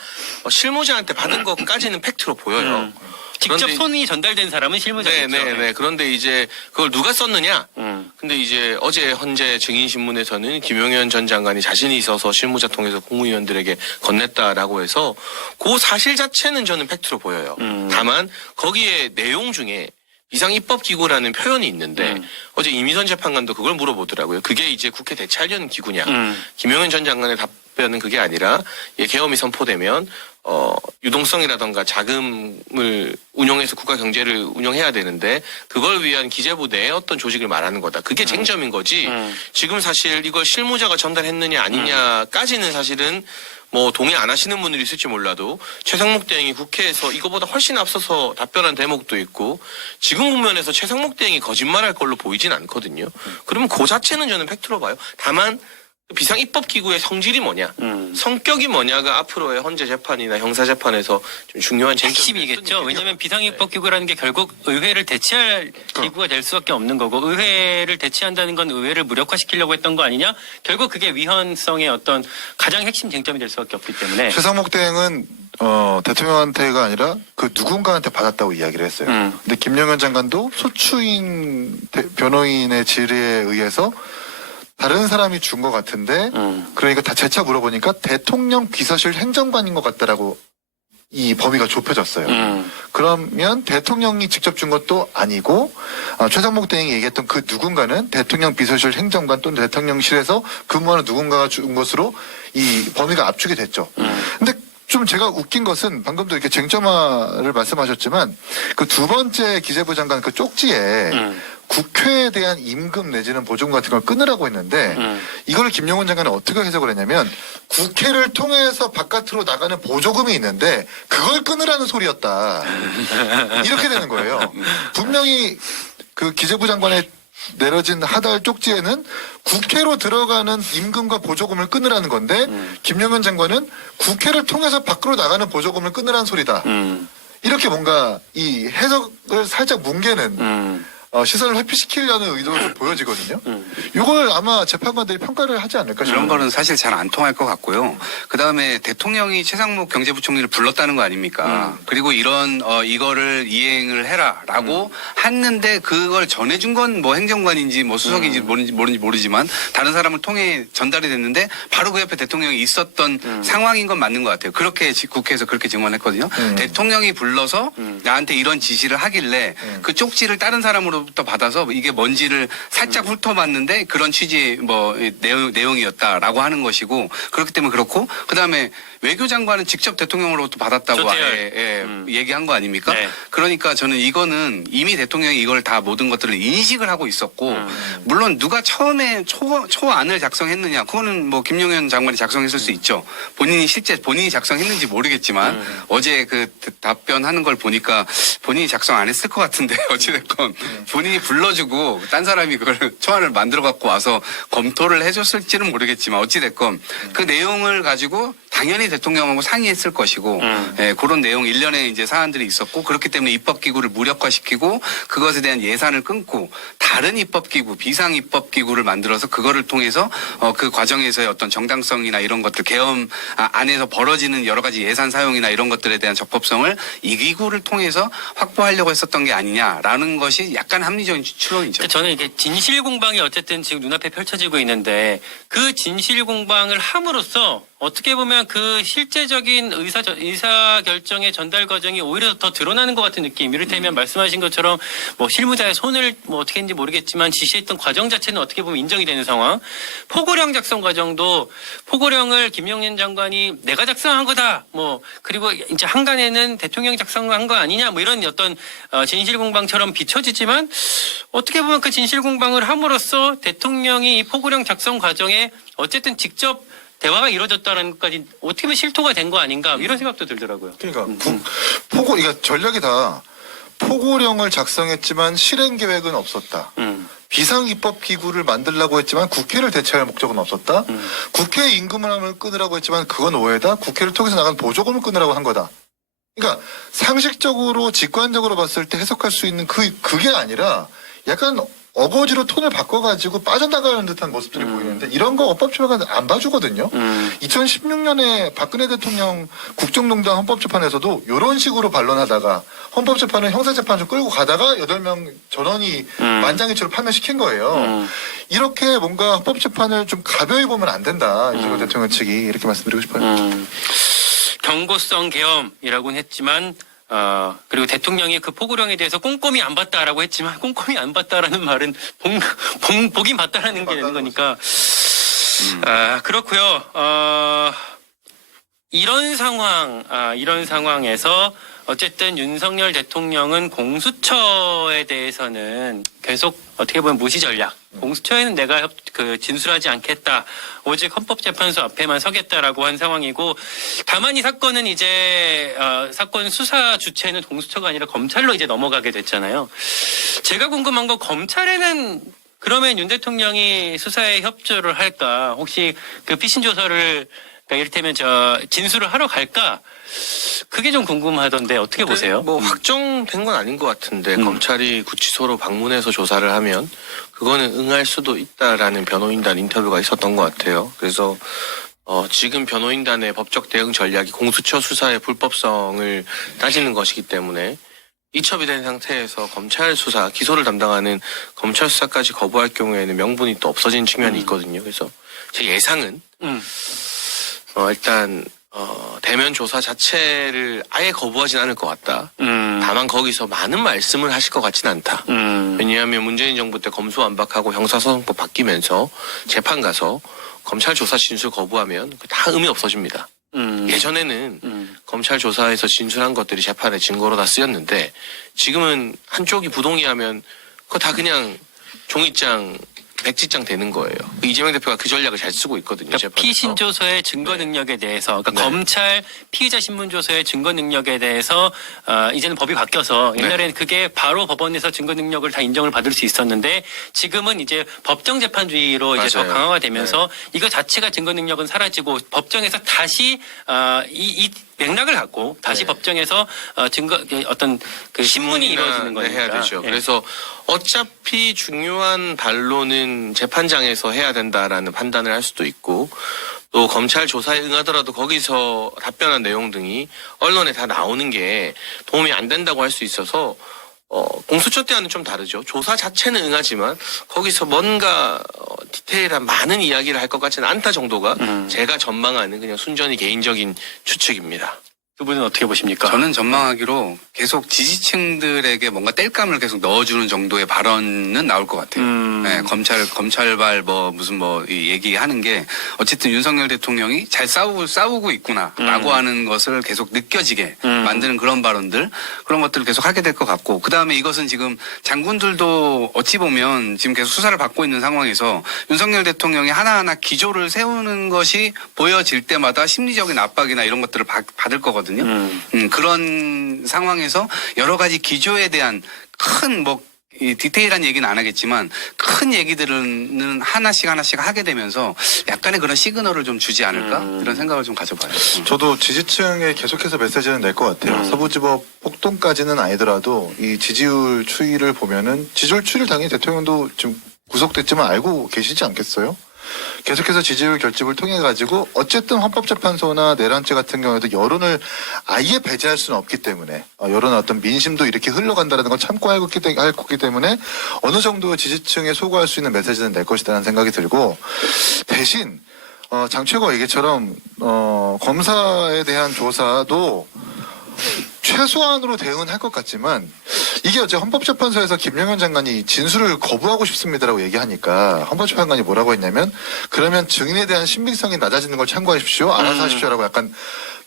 실무자한테 받은 것까지는 팩트로 보여요. 직접 그런데- 손이 전달된 사람은 실무자겠죠. 네네네. 그런데 이제 그걸 누가 썼느냐? 음. 근데 이제 어제 헌재 증인신문에서는 김용현 전 장관이 자신이 있어서 실무자 통해서 국무위원들에게 건넸다라고 해서 그 사실 자체는 저는 팩트로 보여요. 다만 거기에 내용 중에 비상입법기구라는 표현이 있는데 어제 이미선 재판관도 그걸 물어보더라고요. 그게 이제 국회 대체하려는 기구냐. 김용현 전 장관의 답변은 그게 아니라 계엄이 선포되면 유동성이라던가 자금을 운용해서 국가 경제를 운영해야 되는데 그걸 위한 기재부 내의 어떤 조직을 말하는 거다. 그게 쟁점인 거지. 지금 사실 이걸 실무자가 전달했느냐 아니냐까지는 사실은 뭐 동의 안 하시는 분들이 있을지 몰라도 최상목 대행이 국회에서 이거보다 훨씬 앞서서 답변한 대목도 있고 지금 국면에서 최상목 대행이 거짓말할 걸로 보이진 않거든요. 그러면 그 자체는 저는 팩트로 봐요. 다만 비상입법기구의 성질이 뭐냐, 성격이 뭐냐가 앞으로의 헌재 재판이나 형사 재판에서 좀 중요한 핵심이겠죠. 왜냐하면 비상입법기구라는 게 결국 의회를 대체할 기구가 될 수밖에 없는 거고 의회를 대체한다는 건 의회를 무력화시키려고 했던 거 아니냐? 결국 그게 위헌성의 어떤 가장 핵심 쟁점이 될 수밖에 없기 때문에. 최상목 대행은 대통령한테가 아니라 그 누군가한테 받았다고 이야기를 했어요. 근데 김용현 장관도 소추인 변호인의 질의에 의해서 다른 사람이 준 것 같은데 그러니까 다 재차 물어보니까 대통령 비서실 행정관인 것 같다라고 이 범위가 좁혀졌어요. 그러면 대통령이 직접 준 것도 아니고 최상목 대행이 얘기했던 그 누군가는 대통령 비서실 행정관 또는 대통령실에서 근무하는 누군가가 준 것으로 이 범위가 압축이 됐죠. 근데 좀 제가 웃긴 것은 방금도 이렇게 쟁점화를 말씀하셨지만 그 두 번째 기재부 장관 그 쪽지에 국회에 대한 임금 내지는 보조금 같은 걸 끊으라고 했는데 이걸 김용원 장관은 어떻게 해석을 했냐면 국회를 통해서 바깥으로 나가는 보조금이 있는데 그걸 끊으라는 소리였다. 이렇게 되는 거예요. 분명히 그 기재부 장관의 내려진 하달 쪽지에는 국회로 들어가는 임금과 보조금을 끊으라는 건데 김용현 장관은 국회를 통해서 밖으로 나가는 보조금을 끊으라는 소리다. 이렇게 뭔가 이 해석을 살짝 뭉개는 시선을 회피시키려는 의도가 좀 보여지거든요. 이걸 아마 재판관들이 평가를 하지 않을까 싶어요. 그런 거는 사실 잘 안 통할 것 같고요. 그 다음에 대통령이 최상목 경제부총리를 불렀다는 거 아닙니까? 그리고 이거를 이행을 해라라고 했는데 그걸 전해준 건 뭐 행정관인지 뭐 수석인지 모르는지 모르지만 다른 사람을 통해 전달이 됐는데 바로 그 옆에 대통령이 있었던 상황인 건 맞는 것 같아요. 그렇게 국회에서 그렇게 증언했거든요. 대통령이 불러서 나한테 이런 지시를 하길래 그 쪽지를 다른 사람으로부터 받아서 이게 뭔지를 살짝 훑어봤는데 그런 취지의 뭐 내용이었다라고 하는 것이고 그렇기 때문에 그렇고 그다음에 외교장관은 직접 대통령으로부터 받았다고 아예 얘기한 거 아닙니까? 네. 그러니까 저는 이거는 이미 대통령이 이걸 다 모든 것들을 인식을 하고 있었고 물론 누가 처음에 초안을 작성했느냐 그거는 뭐 김용현 장관이 작성했을 수 있죠. 본인이 작성했는지 모르겠지만 어제 그 답변하는 걸 보니까 본인이 작성 안 했을 것 같은데 어찌됐건 본인이 불러주고 딴 사람이 그걸 초안을 만들어 갖고 와서 검토를 해줬을지는 모르겠지만 어찌됐건 그 내용을 가지고 당연히 대통령하고 상의했을 것이고 그런 내용 일련의 이제 사안들이 있었고 그렇기 때문에 입법기구를 무력화시키고 그것에 대한 예산을 끊고 다른 입법기구 비상입법기구를 만들어서 그거를 통해서 그 과정에서의 어떤 정당성이나 이런 것들 계엄 안에서 벌어지는 여러 가지 예산 사용이나 이런 것들에 대한 적법성을 이 기구를 통해서 확보하려고 했었던 게 아니냐라는 것이 약간 합리적인 추론이죠. 저는 이게 진실 공방이 어쨌든 지금 눈앞에 펼쳐지고 있는데 그 진실 공방을 함으로써 어떻게 보면 그 실제적인 의사 결정의 전달 과정이 오히려 더 드러나는 것 같은 느낌. 이를테면 말씀하신 것처럼 뭐 실무자의 손을 뭐 어떻게 했는지 모르겠지만 지시했던 과정 자체는 어떻게 보면 인정이 되는 상황. 포고령 작성 과정도 포고령을 김용현 장관이 내가 작성한 거다. 뭐 그리고 이제 한간에는 대통령이 작성한 거 아니냐. 뭐 이런 어떤 진실 공방처럼 비춰지지만 어떻게 보면 그 진실 공방을 함으로써 대통령이 이 포고령 작성 과정에 어쨌든 직접 대화가 이루어졌다는 것까지 어떻게 보면 실토가 된 거 아닌가 이런 생각도 들더라고요. 그러니까 그러니까 전략이 다 포고령을 작성했지만 실행 계획은 없었다. 비상입법 기구를 만들려고 했지만 국회를 대체할 목적은 없었다. 국회 임금을 끊으라고 했지만 그건 오해다. 국회를 통해서 나간 보조금을 끊으라고 한 거다. 그러니까 상식적으로 직관적으로 봤을 때 해석할 수 있는 그게 아니라 약간 어거지로 톤을 바꿔가지고 빠져나가는 듯한 모습들이 보이는데 이런 거 헌법재판관 안 봐주거든요. 2016년에 박근혜 대통령 국정농단 헌법재판에서도 이런 식으로 반론하다가 헌법재판은 형사재판 좀 끌고 가다가 8명 전원이 만장일치로 판명시킨 거예요. 이렇게 뭔가 헌법재판을 좀 가벼이 보면 안 된다. 이재명 대통령 측이 이렇게 말씀드리고 싶어요. 경고성 계엄이라고는 했지만 그리고 대통령이 그 포고령에 대해서 꼼꼼히 안 봤다라고 했지만 꼼꼼히 안 봤다라는 말은 보긴 봤다라는 게 되는 거니까 그렇고요. 이런 상황에서 어쨌든 윤석열 대통령은 공수처에 대해서는 계속 어떻게 보면 무시 전략. 공수처에는 내가 진술하지 않겠다. 오직 헌법재판소 앞에만 서겠다라고 한 상황이고, 다만 이 사건은 이제 사건 수사 주체는 공수처가 아니라 검찰로 이제 넘어가게 됐잖아요. 제가 궁금한 건 검찰에는 그러면 윤 대통령이 수사에 협조를 할까? 혹시 그 피신 조서를 그러니까 이를테면 진술을 하러 갈까? 그게 좀 궁금하던데 어떻게 보세요? 뭐 확정된 건 아닌 것 같은데 검찰이 구치소로 방문해서 조사를 하면 그거는 응할 수도 있다라는 변호인단 인터뷰가 있었던 것 같아요. 그래서 지금 변호인단의 법적 대응 전략이 공수처 수사의 불법성을 따지는 것이기 때문에 이첩이 된 상태에서 검찰 수사, 기소를 담당하는 검찰 수사까지 거부할 경우에는 명분이 또 없어진 측면이 있거든요. 그래서 제 예상은 일단 대면 조사 자체를 아예 거부하진 않을 것 같다. 다만 거기서 많은 말씀을 하실 것 같진 않다. 왜냐하면 문재인 정부 때 검수완박하고 형사소송법 바뀌면서 재판 가서 검찰 조사 진술 거부하면 다 의미 없어집니다. 예전에는 검찰 조사에서 진술한 것들이 재판의 증거로 다 쓰였는데 지금은 한쪽이 부동의하면 그거 다 그냥 종이장 백지장 되는 거예요. 이재명 대표가 그 전략을 잘 쓰고 있거든요. 그러니까 피신조서의 증거 능력에 대해서, 그러니까 검찰 피의자 신문조서의 증거 능력에 대해서 이제는 법이 바뀌어서 옛날에는 그게 바로 법원에서 증거 능력을 다 인정을 받을 수 있었는데 지금은 이제 법정 재판주의로 이제 더 강화가 되면서 이거 자체가 증거 능력은 사라지고 법정에서 다시 이 맥락을 갖고 다시 법정에서 증거 어떤 그 신문이 이루어지는 거니까 해야 되죠. 예. 그래서 어차피 중요한 반론은 재판장에서 해야 된다라는 판단을 할 수도 있고 또 검찰 조사에 응하더라도 거기서 답변한 내용 등이 언론에 다 나오는 게 도움이 안 된다고 할 수 있어서 공수처 때와는 좀 다르죠. 조사 자체는 응하지만 거기서 뭔가 디테일한 많은 이야기를 할 것 같지는 않다 정도가 제가 전망하는 그냥 순전히 개인적인 추측입니다. 두 분은 어떻게 보십니까? 저는 전망하기로 계속 지지층들에게 뭔가 뗄감을 계속 넣어주는 정도의 발언은 나올 것 같아요. 네, 검찰발 이 얘기하는 게 어쨌든 윤석열 대통령이 잘 싸우고 있구나라고 하는 것을 계속 느껴지게 만드는 그런 발언들, 그런 것들을 계속 하게 될 것 같고, 그 다음에 이것은 지금 장군들도 어찌 보면 지금 계속 수사를 받고 있는 상황에서 윤석열 대통령이 하나하나 기조를 세우는 것이 보여질 때마다 심리적인 압박이나 이런 것들을 받을 거거든요. 그런 상황에서 여러 가지 기조에 대한 큰 이 디테일한 얘기는 안 하겠지만 큰 얘기들은 하나씩 하게 되면서 약간의 그런 시그널을 좀 주지 않을까 이런 생각을 좀 가져봐요. 저도 지지층에 계속해서 메시지는 낼 것 같아요. 서부지법 폭동까지는 아니더라도 이 지지율 추이를 보면은 지지율 추이를 당연히 대통령도 지금 구속됐지만 알고 계시지 않겠어요? 계속해서 지지율 결집을 통해 가지고 어쨌든 헌법재판소나 내란죄 같은 경우에도 여론을 아예 배제할 수는 없기 때문에 여론의 어떤 민심도 이렇게 흘러간다는 걸 참고 할 거기 때문에 어느 정도 지지층에 소구할 수 있는 메시지는 낼 것이라는 생각이 들고, 대신 장 최고 얘기처럼 검사에 대한 조사도 최소한으로 대응은 할 것 같지만 이게 어제 헌법재판소에서 김영현 장관이 진술을 거부하고 싶습니다라고 얘기하니까 헌법재판관이 뭐라고 했냐면 그러면 증인에 대한 신빙성이 낮아지는 걸 참고하십시오. 알아서 하십시오라고 약간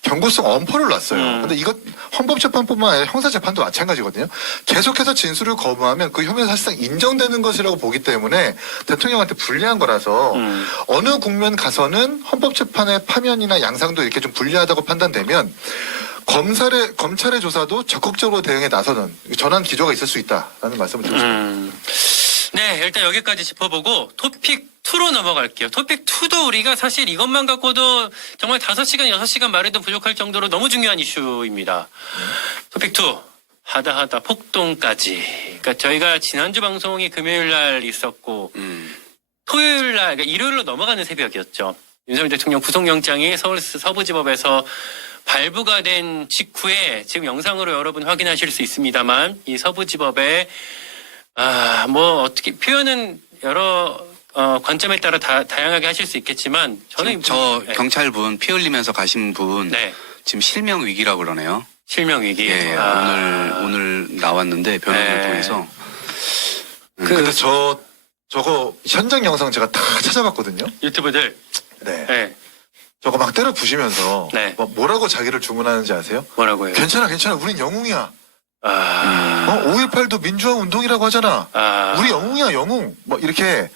경고성 엄포를 놨어요. 근데 이것 헌법재판뿐만 아니라 형사재판도 마찬가지거든요. 계속해서 진술을 거부하면 그 혐의가 사실상 인정되는 것이라고 보기 때문에 대통령한테 불리한 거라서 어느 국면 가서는 헌법재판의 파면이나 양상도 이렇게 좀 불리하다고 판단되면 검찰의 조사도 적극적으로 대응에 나서는 전환 기조가 있을 수 있다라는 말씀을 드리고 싶습니다. 네, 일단 여기까지 짚어보고 토픽 2로 넘어갈게요. 토픽 2도 우리가 사실 이것만 갖고도 정말 5시간, 6시간 말해도 부족할 정도로 너무 중요한 이슈입니다. 토픽 2. 하다 폭동까지. 그러니까 저희가 지난주 방송이 금요일 날 있었고 토요일 날, 그러니까 일요일로 넘어가는 새벽이었죠. 윤석열 대통령 구속영장이 서울 서부지법에서 발부가 된 직후에 지금 영상으로 여러분 확인하실 수 있습니다만 이 서부지법에 뭐 어떻게 표현은 여러 관점에 따라 다양하게 하실 수 있겠지만 저는 저 네. 경찰분 피 흘리면서 가신 분 네. 지금 실명 위기라고 그러네요. 실명 위기. 예, 오늘 나왔는데 변호인을 네. 통해서 근데 저거 현장 영상 제가 다 찾아봤거든요. 유튜브들. 네. 네. 저거 막 때려 부시면서 네. 뭐라고 자기를 주문하는지 아세요? 뭐라고요? 괜찮아, 우린 영웅이야. 5.18도 5.18도 민주화 운동이라고 하잖아. 우리 영웅이야, 영웅. 뭐 이렇게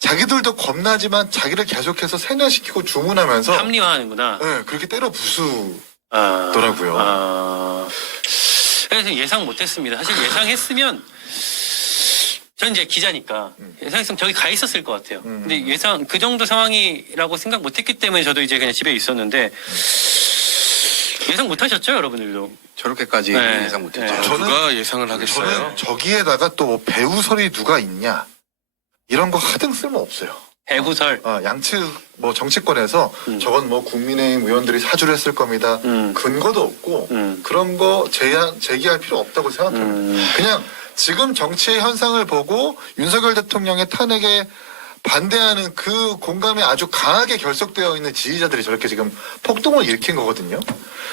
자기들도 겁나지만 자기를 계속해서 세뇌시키고 주문하면서 합리화하는구나. 네, 그렇게 때려 부수더라고요. 그래서 예상 못했습니다. 사실 예상했으면 전 이제 기자니까 예상했으면 저기 가 있었을 것 같아요. 근데 그 정도 상황이라고 생각 못했기 때문에 저도 이제 그냥 집에 있었는데 예상 못하셨죠, 여러분들도? 저렇게까지 네. 예상 못했죠. 네. 누가 예상을 하겠어요? 저는 저기에다가 또 배우설이 누가 있냐 이런 거 하등 쓸모 없어요. 배구설. 양측 뭐 정치권에서 저건 뭐 국민의힘 의원들이 사주를 했을 겁니다. 근거도 없고 그런 거 제기할 필요 없다고 생각합니다. 그냥 지금 정치의 현상을 보고 윤석열 대통령의 탄핵에 반대하는 그 공감이 아주 강하게 결속되어 있는 지지자들이 저렇게 지금 폭동을 일으킨 거거든요.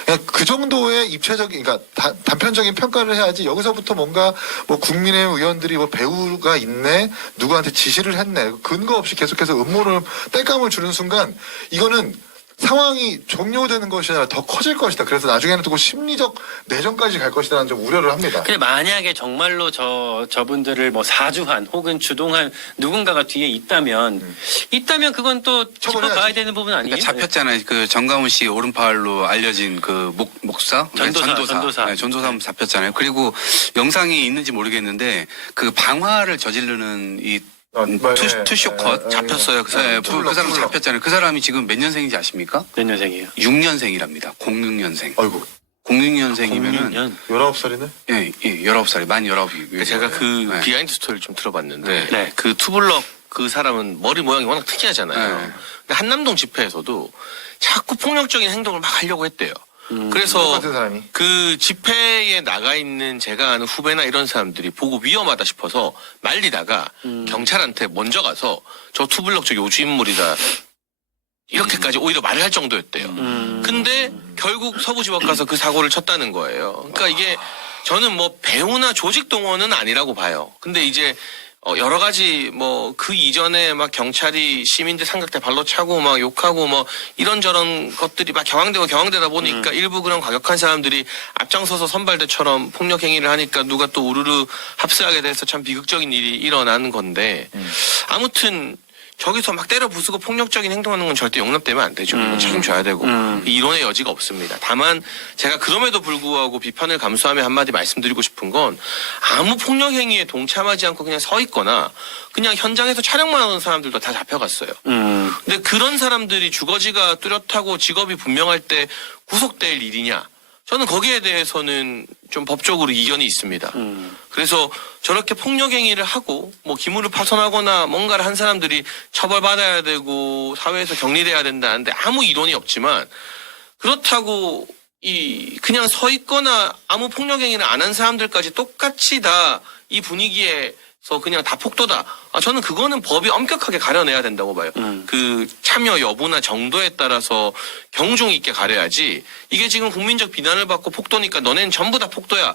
그냥 그 정도의 입체적인, 그러니까 단편적인 평가를 해야지 여기서부터 뭔가 뭐 국민의힘 의원들이 뭐 배우가 있네, 누구한테 지시를 했네, 근거 없이 계속해서 음모를 땔감을 주는 순간 이거는 상황이 종료되는 것이 아니라 더 커질 것이다. 그래서 나중에는 또 심리적 내전까지 갈 것이다라는 좀 우려를 합니다. 근데 만약에 정말로 저분들을 뭐 사주한 혹은 주동한 누군가가 뒤에 있다면 그건 또 처벌해야지. 짚어봐야 되는 부분 아니에요? 그러니까 잡혔잖아요. 그 정가훈 씨 오른팔로 알려진 그 목사, 전도사. 네, 전도사 잡혔잖아요. 그리고 영상이 있는지 모르겠는데 그 방화를 저지르는 이 투쇼컷 잡혔어요. 그 네, 사람. 그 사람 잡혔잖아요. 그 사람이 지금 몇 년생인지 아십니까? 몇 년생이에요? 6년생이랍니다. 06년생. 아이고, 06년생이면은 19살이네? 예, 19살이 만 19이. 제가 그 네. 비하인드 스토리를 좀 들어봤는데 네. 그 투블럭 그 사람은 머리 모양이 워낙 특이하잖아요. 네. 근데 한남동 집회에서도 자꾸 폭력적인 행동을 막 하려고 했대요. 그래서 똑같은 사람이. 그 집회에 나가 있는 제가 아는 후배나 이런 사람들이 보고 위험하다 싶어서 말리다가 경찰한테 먼저 가서 저 투블럭 저 요주 인물이다 이렇게까지 오히려 말을 할 정도였대요. 근데 결국 서부지법 가서 그 사고를 쳤다는 거예요. 그러니까 이게 저는 뭐 배우나 조직 동원은 아니라고 봐요. 근데 이제 여러 가지 뭐 그 이전에 막 경찰이 시민들 삼각대 발로 차고 막 욕하고 뭐 이런저런 것들이 막 경황되다 보니까 일부 그런 과격한 사람들이 앞장서서 선발대처럼 폭력 행위를 하니까 누가 또 우르르 합세하게 돼서 참 비극적인 일이 일어나는 건데 아무튼 저기서 막 때려 부수고 폭력적인 행동하는 건 절대 용납되면 안 되죠. 이건 책임져야 되고 이론의 여지가 없습니다. 다만 제가 그럼에도 불구하고 비판을 감수하며 한마디 말씀드리고 싶은 건 아무 폭력 행위에 동참하지 않고 그냥 서 있거나 그냥 현장에서 촬영만 하는 사람들도 다 잡혀갔어요. 근데 그런 사람들이 주거지가 뚜렷하고 직업이 분명할 때 구속될 일이냐? 저는 거기에 대해서는 좀 법적으로 이견이 있습니다. 그래서 저렇게 폭력 행위를 하고 뭐 기물을 파손하거나 뭔가를 한 사람들이 처벌받아야 되고 사회에서 격리돼야 된다는데 아무 이론이 없지만 그렇다고 그냥 서 있거나 아무 폭력 행위를 안 한 사람들까지 똑같이 다 이 분위기에 그냥 다 폭도다. 저는 그거는 법이 엄격하게 가려내야 된다고 봐요. 그 참여 여부나 정도에 따라서 경중 있게 가려야지. 이게 지금 국민적 비난을 받고 폭도니까 너넨 전부 다 폭도야.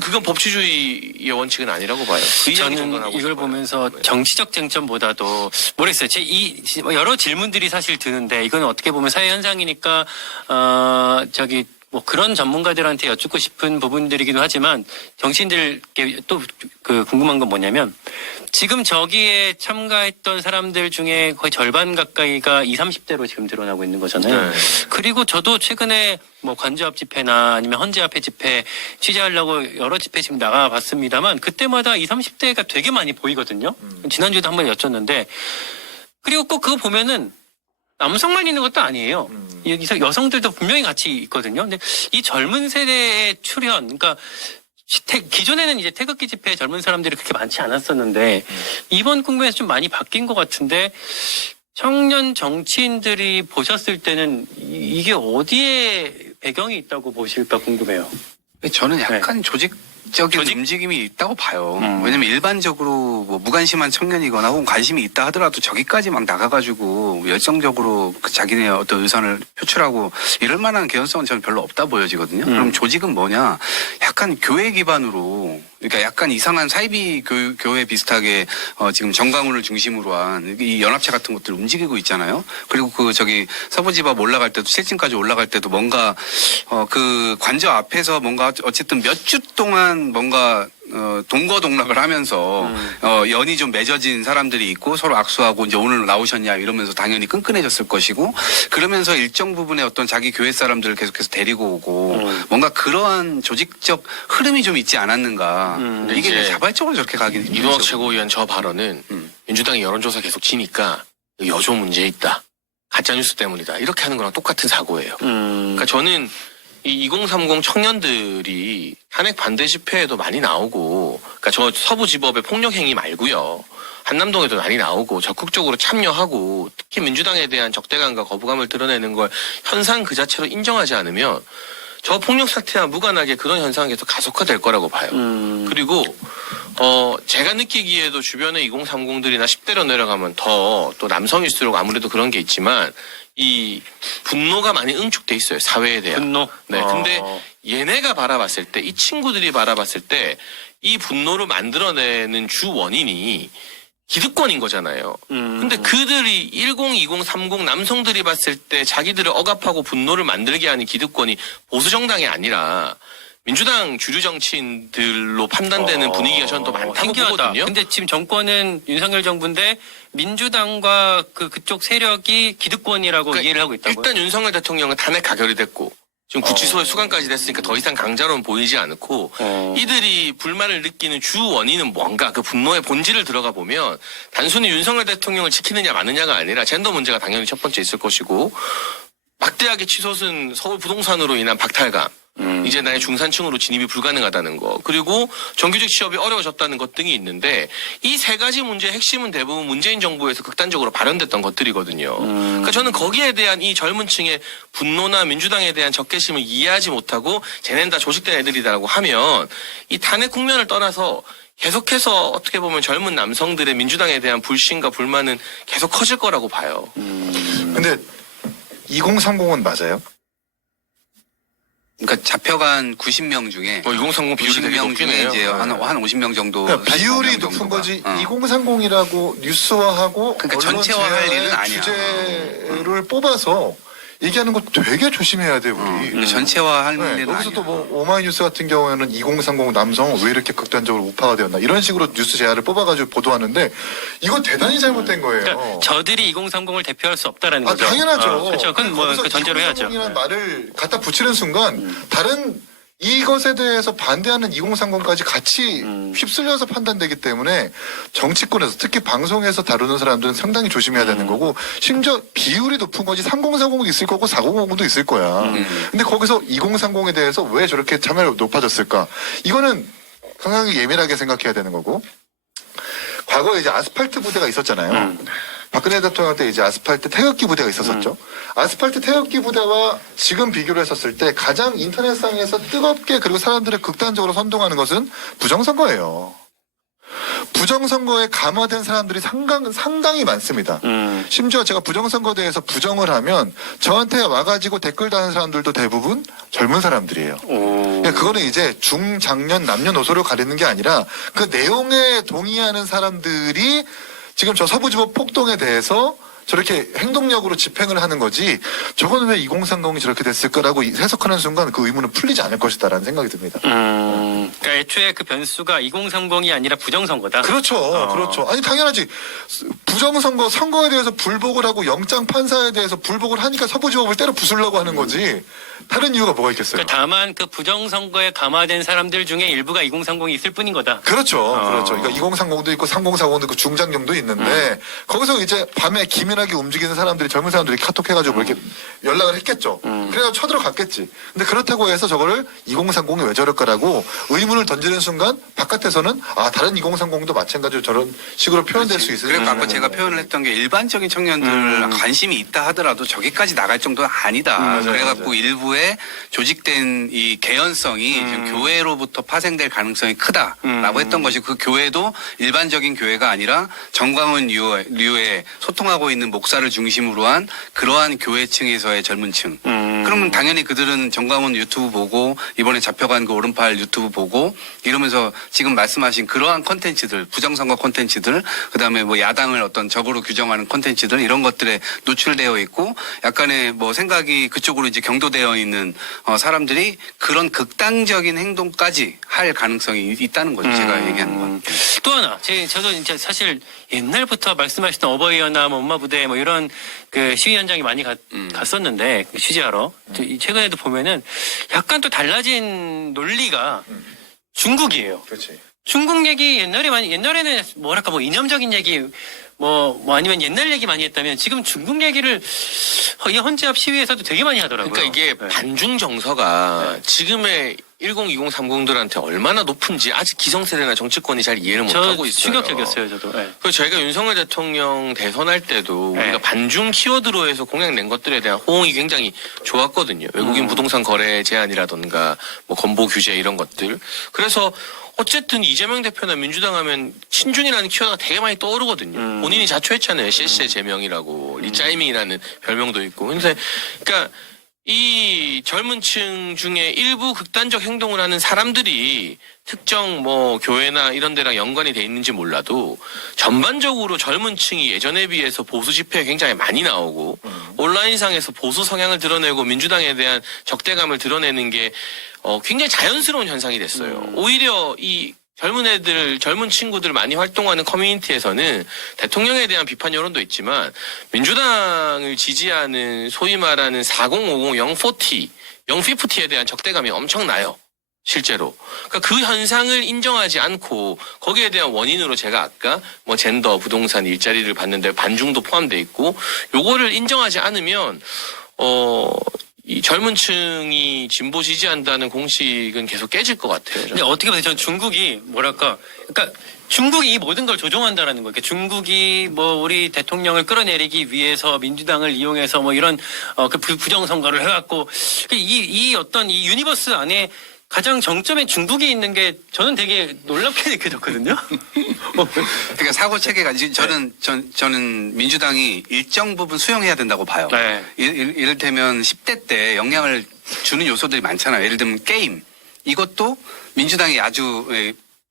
그건 법치주의의 원칙은 아니라고 봐요. 그 이야기 저는 전환하고 이걸 싶어요. 보면서 정치적 쟁점보다도 모르겠어요. 여러 질문들이 사실 드는데 이건 어떻게 보면 사회 현상이니까 뭐 그런 전문가들한테 여쭙고 싶은 부분들이기도 하지만 정치인들께 또 그 궁금한 건 뭐냐면 지금 저기에 참가했던 사람들 중에 거의 절반 가까이가 20, 30대로 지금 드러나고 있는 거잖아요. 네. 그리고 저도 최근에 뭐 관저앞 집회나 아니면 헌재 앞에 집회 취재하려고 여러 집회 지금 나가봤습니다만 그때마다 20, 30대가 되게 많이 보이거든요. 지난주에도 한번 여쭸는데 그리고 꼭 그거 보면은 남성만 있는 것도 아니에요. 여기서 여성들도 분명히 같이 있거든요. 근데 이 젊은 세대의 출현, 그러니까 기존에는 이제 태극기 집회에 젊은 사람들이 그렇게 많지 않았었는데 이번 국면에서 좀 많이 바뀐 것 같은데 청년 정치인들이 보셨을 때는 이게 어디에 배경이 있다고 보실까 궁금해요. 저는 약간 조직적인 움직임이 있다고 봐요. 왜냐면 일반적으로 뭐 무관심한 청년이거나 혹은 관심이 있다 하더라도 저기까지 막 나가가지고 열정적으로 자기네 어떤 의사를 표출하고 이럴 만한 개연성은 저는 별로 없다 보여지거든요. 그럼 조직은 뭐냐? 약간 교회 기반으로 그러니까 약간 이상한 사이비 교회 비슷하게 지금 정강훈을 중심으로 한 이 연합체 같은 것들 움직이고 있잖아요. 그리고 그 저기 서부집 앞 올라갈 때도 7층까지 올라갈 때도 뭔가 그 관저 앞에서 뭔가 어쨌든 몇 주 동안 뭔가 동거동락을 하면서 연이 좀 맺어진 사람들이 있고 서로 악수하고 이제 오늘 나오셨냐 이러면서 당연히 끈끈해졌을 것이고 그러면서 일정 부분의 어떤 자기 교회 사람들을 계속해서 데리고 오고 뭔가 그러한 조직적 흐름이 좀 있지 않았는가. 이게 이제 자발적으로 저렇게 가긴 이동학 힘들죠. 최고위원 저 발언은 민주당이 여론조사 계속 지니까 여조 문제 있다. 가짜뉴스 때문이다. 이렇게 하는 거랑 똑같은 사고예요. 그러니까 저는 이 2030 청년들이 탄핵 반대 집회에도 많이 나오고, 그러니까 저 서부지법의 폭력 행위 말고요. 한남동에도 많이 나오고 적극적으로 참여하고 특히 민주당에 대한 적대감과 거부감을 드러내는 걸 현상 그 자체로 인정하지 않으면 저 폭력 사태와 무관하게 그런 현상이 계속 가속화될 거라고 봐요. 그리고 제가 느끼기에도 주변에 2030들이나 10대로 내려가면 더 또 남성일수록 아무래도 그런 게 있지만 이 분노가 많이 응축돼 있어요. 사회에 대한. 분노? 네. 근데 얘네가 바라봤을 때, 이 친구들이 바라봤을 때 이 분노를 만들어내는 주 원인이 기득권인 거잖아요. 근데 그들이 10, 20, 30 남성들이 봤을 때 자기들을 억압하고 분노를 만들게 하는 기득권이 보수 정당이 아니라 민주당 주류 정치인들로 판단되는 분위기가 저는 더 많다고 신기하다. 보거든요. 근데 지금 정권은 윤석열 정부인데 민주당과 그쪽 세력이 기득권이라고 그러니까 이해를 하고 있다고요? 일단 윤석열 대통령은 탄핵 가결이 됐고 지금 구치소에 수감까지 됐으니까 더 이상 강자로는 보이지 않고 이들이 불만을 느끼는 주 원인은 뭔가 그 분노의 본질을 들어가 보면 단순히 윤석열 대통령을 지키느냐 마느냐가 아니라 젠더 문제가 당연히 첫 번째 있을 것이고 막대하게 치솟은 서울 부동산으로 인한 박탈감 이제 나의 중산층으로 진입이 불가능하다는 거 그리고 정규직 취업이 어려워졌다는 것 등이 있는데 이 세 가지 문제의 핵심은 대부분 문재인 정부에서 극단적으로 발현됐던 것들이거든요. 그러니까 저는 거기에 대한 이 젊은 층의 분노나 민주당에 대한 적개심을 이해하지 못하고 쟤넨 다 조직된 애들이다라고 하면 이 탄핵 국면을 떠나서 계속해서 어떻게 보면 젊은 남성들의 민주당에 대한 불신과 불만은 계속 커질 거라고 봐요. 근데 2030은 맞아요? 그러니까 잡혀간 90명 중에 2030 비율이 되게 90명 높긴 중에 해요. 이제 한 50명 정도 그러니까 비율이 45명 높은 정도가. 거지 2030이라고 뉴스화하고 그러니까 언론 전체화할 제야의 일은 아니야. 주제를 뽑아서 얘기하는 거 되게 조심해야 돼 우리. 근데 전체화할 네, 일은 여기서 아니야. 또 뭐 오마이뉴스 같은 경우에는 2030 남성 왜 이렇게 극단적으로 우파가 되었나 이런 식으로 뉴스 제야를 뽑아가지고 보도하는데 이거 대단히 잘못된 거예요. 그러니까 저들이 2030을 대표할 수 없다라는 아 거죠. 당연하죠. 그렇죠. 그건 뭐 거기서 그 전제로 해야죠. 2030이라는 말을 갖다 붙이는 순간 다른 이것에 대해서 반대하는 2030까지 같이 휩쓸려서 판단되기 때문에 정치권에서 특히 방송에서 다루는 사람들은 상당히 조심해야 되는 거고 심지어 비율이 높은 거지 3040도 있을 거고 4050도 있을 거야. 근데 거기서 2030에 대해서 왜 저렇게 참여가 높아졌을까? 이거는 상당히 예민하게 생각해야 되는 거고 과거에 이제 아스팔트 부대가 있었잖아요. 박근혜 대통령 때 이제 아스팔트 태극기 부대가 있었었죠. 아스팔트 태극기 부대와 지금 비교를 했었을 때 가장 인터넷상에서 뜨겁게 그리고 사람들을 극단적으로 선동하는 것은 부정선거예요. 부정선거에 감화된 사람들이 상당히 많습니다. 심지어 제가 부정선거에 대해서 부정을 하면 저한테 와가지고 댓글 다는 사람들도 대부분 젊은 사람들이에요. 그러니까 그거는 이제 중장년 남녀노소를 가리는 게 아니라 그 내용에 동의하는 사람들이 지금 저 서부지법 폭동에 대해서 저렇게 행동력으로 집행을 하는 거지 저거는 왜 2030이 저렇게 됐을까라고 해석하는 순간 그 의문은 풀리지 않을 것이다라는 생각이 듭니다. 그러니까 애초에 그 변수가 2030이 아니라 부정선거다. 그렇죠. 그렇죠. 아니 당연하지. 부정선거 선거에 대해서 불복을 하고 영장 판사에 대해서 불복을 하니까 서부지법을 때려 부수려고 하는 거지. 다른 이유가 뭐가 있겠어요? 그러니까 다만 그 부정선거에 감화된 사람들 중에 일부가 2030이 있을 뿐인 거다. 그렇죠. 그렇죠. 그러니까 2030도 있고 3040도 있고 중장년도 있는데 거기서 이제 밤에 기민하게 움직이는 사람들이 젊은 사람들이 카톡해가지고 이렇게 연락을 했겠죠. 그래서 쳐들어갔겠지. 근데 그렇다고 해서 저거를 2030이 왜 저럴까라고 의문을 던지는 순간 바깥에서는 아 다른 2030도 마찬가지로 저런 식으로 표현될 수 있어요. 그리고 아까 제가 표현을 했던 게 일반적인 청년들 관심이 있다 하더라도 저기까지 나갈 정도는 아니다. 맞아요, 그래갖고 맞아요. 일부의 조직된 이 개연성이 지금 교회로부터 파생될 가능성이 크다라고 했던 것이 그 교회도 일반적인 교회가 아니라 정광훈 류의 소통하고 있는 목사를 중심으로 한 그러한 교회층에서의 젊은 층. 그러면 당연히 그들은 정광훈 유튜브 보고 이번에 잡혀간 그 오른팔 유튜브 보고 이러면서 지금 말씀하신 그러한 콘텐츠들 부정선거 콘텐츠들 그다음에 뭐 야당을 어떤 적으로 규정하는 콘텐츠들 이런 것들에 노출되어 있고 약간의 뭐 생각이 그쪽으로 이제 경도되어 있는 사람들이 그런 극단적인 행동까지 할 가능성이 있다는 거죠. 제가 얘기하는 건. 또 하나, 저도 이제 사실 옛날부터 말씀하셨던 어버이연합, 뭐 엄마 부대 뭐 이런 그 시위 현장에 많이 갔었는데 취재하러 최근에도 보면은 약간 또 달라진 논리가 중국이에요. 그렇지. 중국 얘기 옛날에는 뭐랄까 뭐 이념적인 얘기 뭐 아니면 옛날 얘기 많이 했다면 지금 중국 얘기를 이 헌재앞 시위에서도 되게 많이 하더라고요. 그러니까 이게 네. 반중 정서가 지금의 102030들한테 얼마나 높은지 아직 기성세대나 정치권이 잘 이해를 못하고 있어요. 충격적이었어요, 저도. 네. 그래서 저희가 윤석열 대통령 대선할 때도 네. 우리가 반중 키워드로 해서 공약 낸 것들에 대한 호응이 굉장히 좋았거든요. 외국인 부동산 거래 제한이라던가 뭐 건보 규제 이런 것들. 그래서 어쨌든 이재명 대표나 민주당 하면 친중이라는 키워드가 되게 많이 떠오르거든요. 본인이 자초했잖아요. 실세 제명이라고 리짜이밍이라는 별명도 있고. 그러니까 이 젊은 층 중에 일부 극단적 행동을 하는 사람들이 특정 뭐 교회나 이런 데랑 연관이 돼 있는지 몰라도 전반적으로 젊은 층이 예전에 비해서 보수 집회에 굉장히 많이 나오고 온라인상에서 보수 성향을 드러내고 민주당에 대한 적대감을 드러내는 게 굉장히 자연스러운 현상이 됐어요. 오히려 이 젊은 친구들 많이 활동하는 커뮤니티에서는 대통령에 대한 비판 여론도 있지만 민주당을 지지하는 소위 말하는 4050, 040, 050에 대한 적대감이 엄청나요. 실제로. 그러니까 그 현상을 인정하지 않고 거기에 대한 원인으로 제가 아까 뭐 젠더, 부동산, 일자리를 받는데 반중도 포함되어 있고 요거를 인정하지 않으면 이 젊은 층이 진보 지지한다는 공식은 계속 깨질 것 같아요. 근데 어떻게 보면 저는 중국이 뭐랄까, 그러니까 중국이 이 모든 걸 조종한다라는 거예요. 그러니까 중국이 뭐 우리 대통령을 끌어내리기 위해서 민주당을 이용해서 뭐 이런 그 부정선거를 해갖고 이 어떤 이 유니버스 안에 가장 정점에 중국이 있는 게 저는 되게 놀랍게 느껴졌거든요. 그러니까 사고 체계가 저는 민주당이 일정 부분 수용해야 된다고 봐요. 네. 이를테면 10대 때 영향을 주는 요소들이 많잖아요. 예를 들면 게임 이것도 민주당이 아주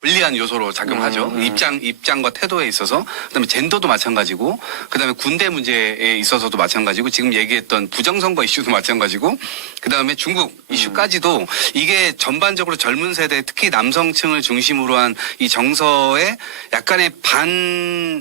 불리한 요소로 작용하죠. 입장과 태도에 있어서. 그다음에 젠더도 마찬가지고, 그다음에 군대 문제에 있어서도 마찬가지고, 지금 얘기했던 부정선거 이슈도 마찬가지고, 그다음에 중국 이슈까지도 이게 전반적으로 젊은 세대, 특히 남성층을 중심으로 한 이 정서에 약간의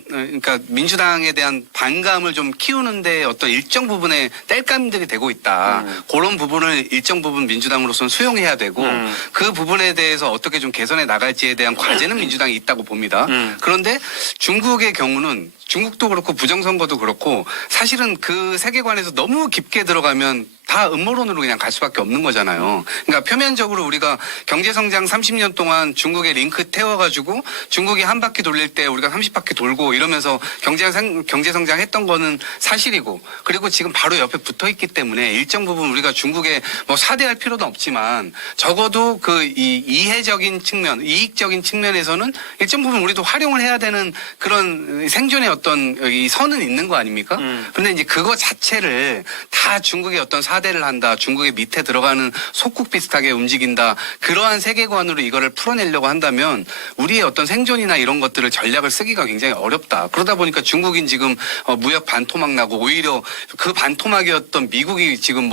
그러니까 민주당에 대한 반감을 좀 키우는데 어떤 일정 부분의 땔감들이 되고 있다. 그런 부분을 일정 부분 민주당으로서는 수용해야 되고, 그 부분에 대해서 어떻게 좀 개선해 나갈지에 대한 과제는 민주당이 있다고 봅니다. 그런데 중국의 경우는 중국도 그렇고 부정선거도 그렇고 사실은 그 세계관에서 너무 깊게 들어가면 다 음모론으로 그냥 갈 수밖에 없는 거잖아요. 그러니까 표면적으로 우리가 경제성장 30년 동안 중국에 링크 태워가지고 중국이 한 바퀴 돌릴 때 우리가 30바퀴 돌고 이러면서 경제성장 했던 거는 사실이고, 그리고 지금 바로 옆에 붙어 있기 때문에 일정 부분 우리가 중국에 뭐 사대할 필요는 없지만 적어도 그 이해적인 측면, 이익적인 측면에서는 일정 부분 우리도 활용을 해야 되는 그런 생존의 어떤 이 선은 있는 거 아닙니까? 근데 이제 그거 자체를 다 중국의 어떤 사대를 한다, 중국의 밑에 들어가는 속국 비슷하게 움직인다, 그러한 세계관으로 이거를 풀어내려고 한다면 우리의 어떤 생존이나 이런 것들을 전략을 쓰기가 굉장히 어렵다. 그러다 보니까 중국인 지금 무역 반토막 나고, 오히려 그 반토막이었던 미국이 지금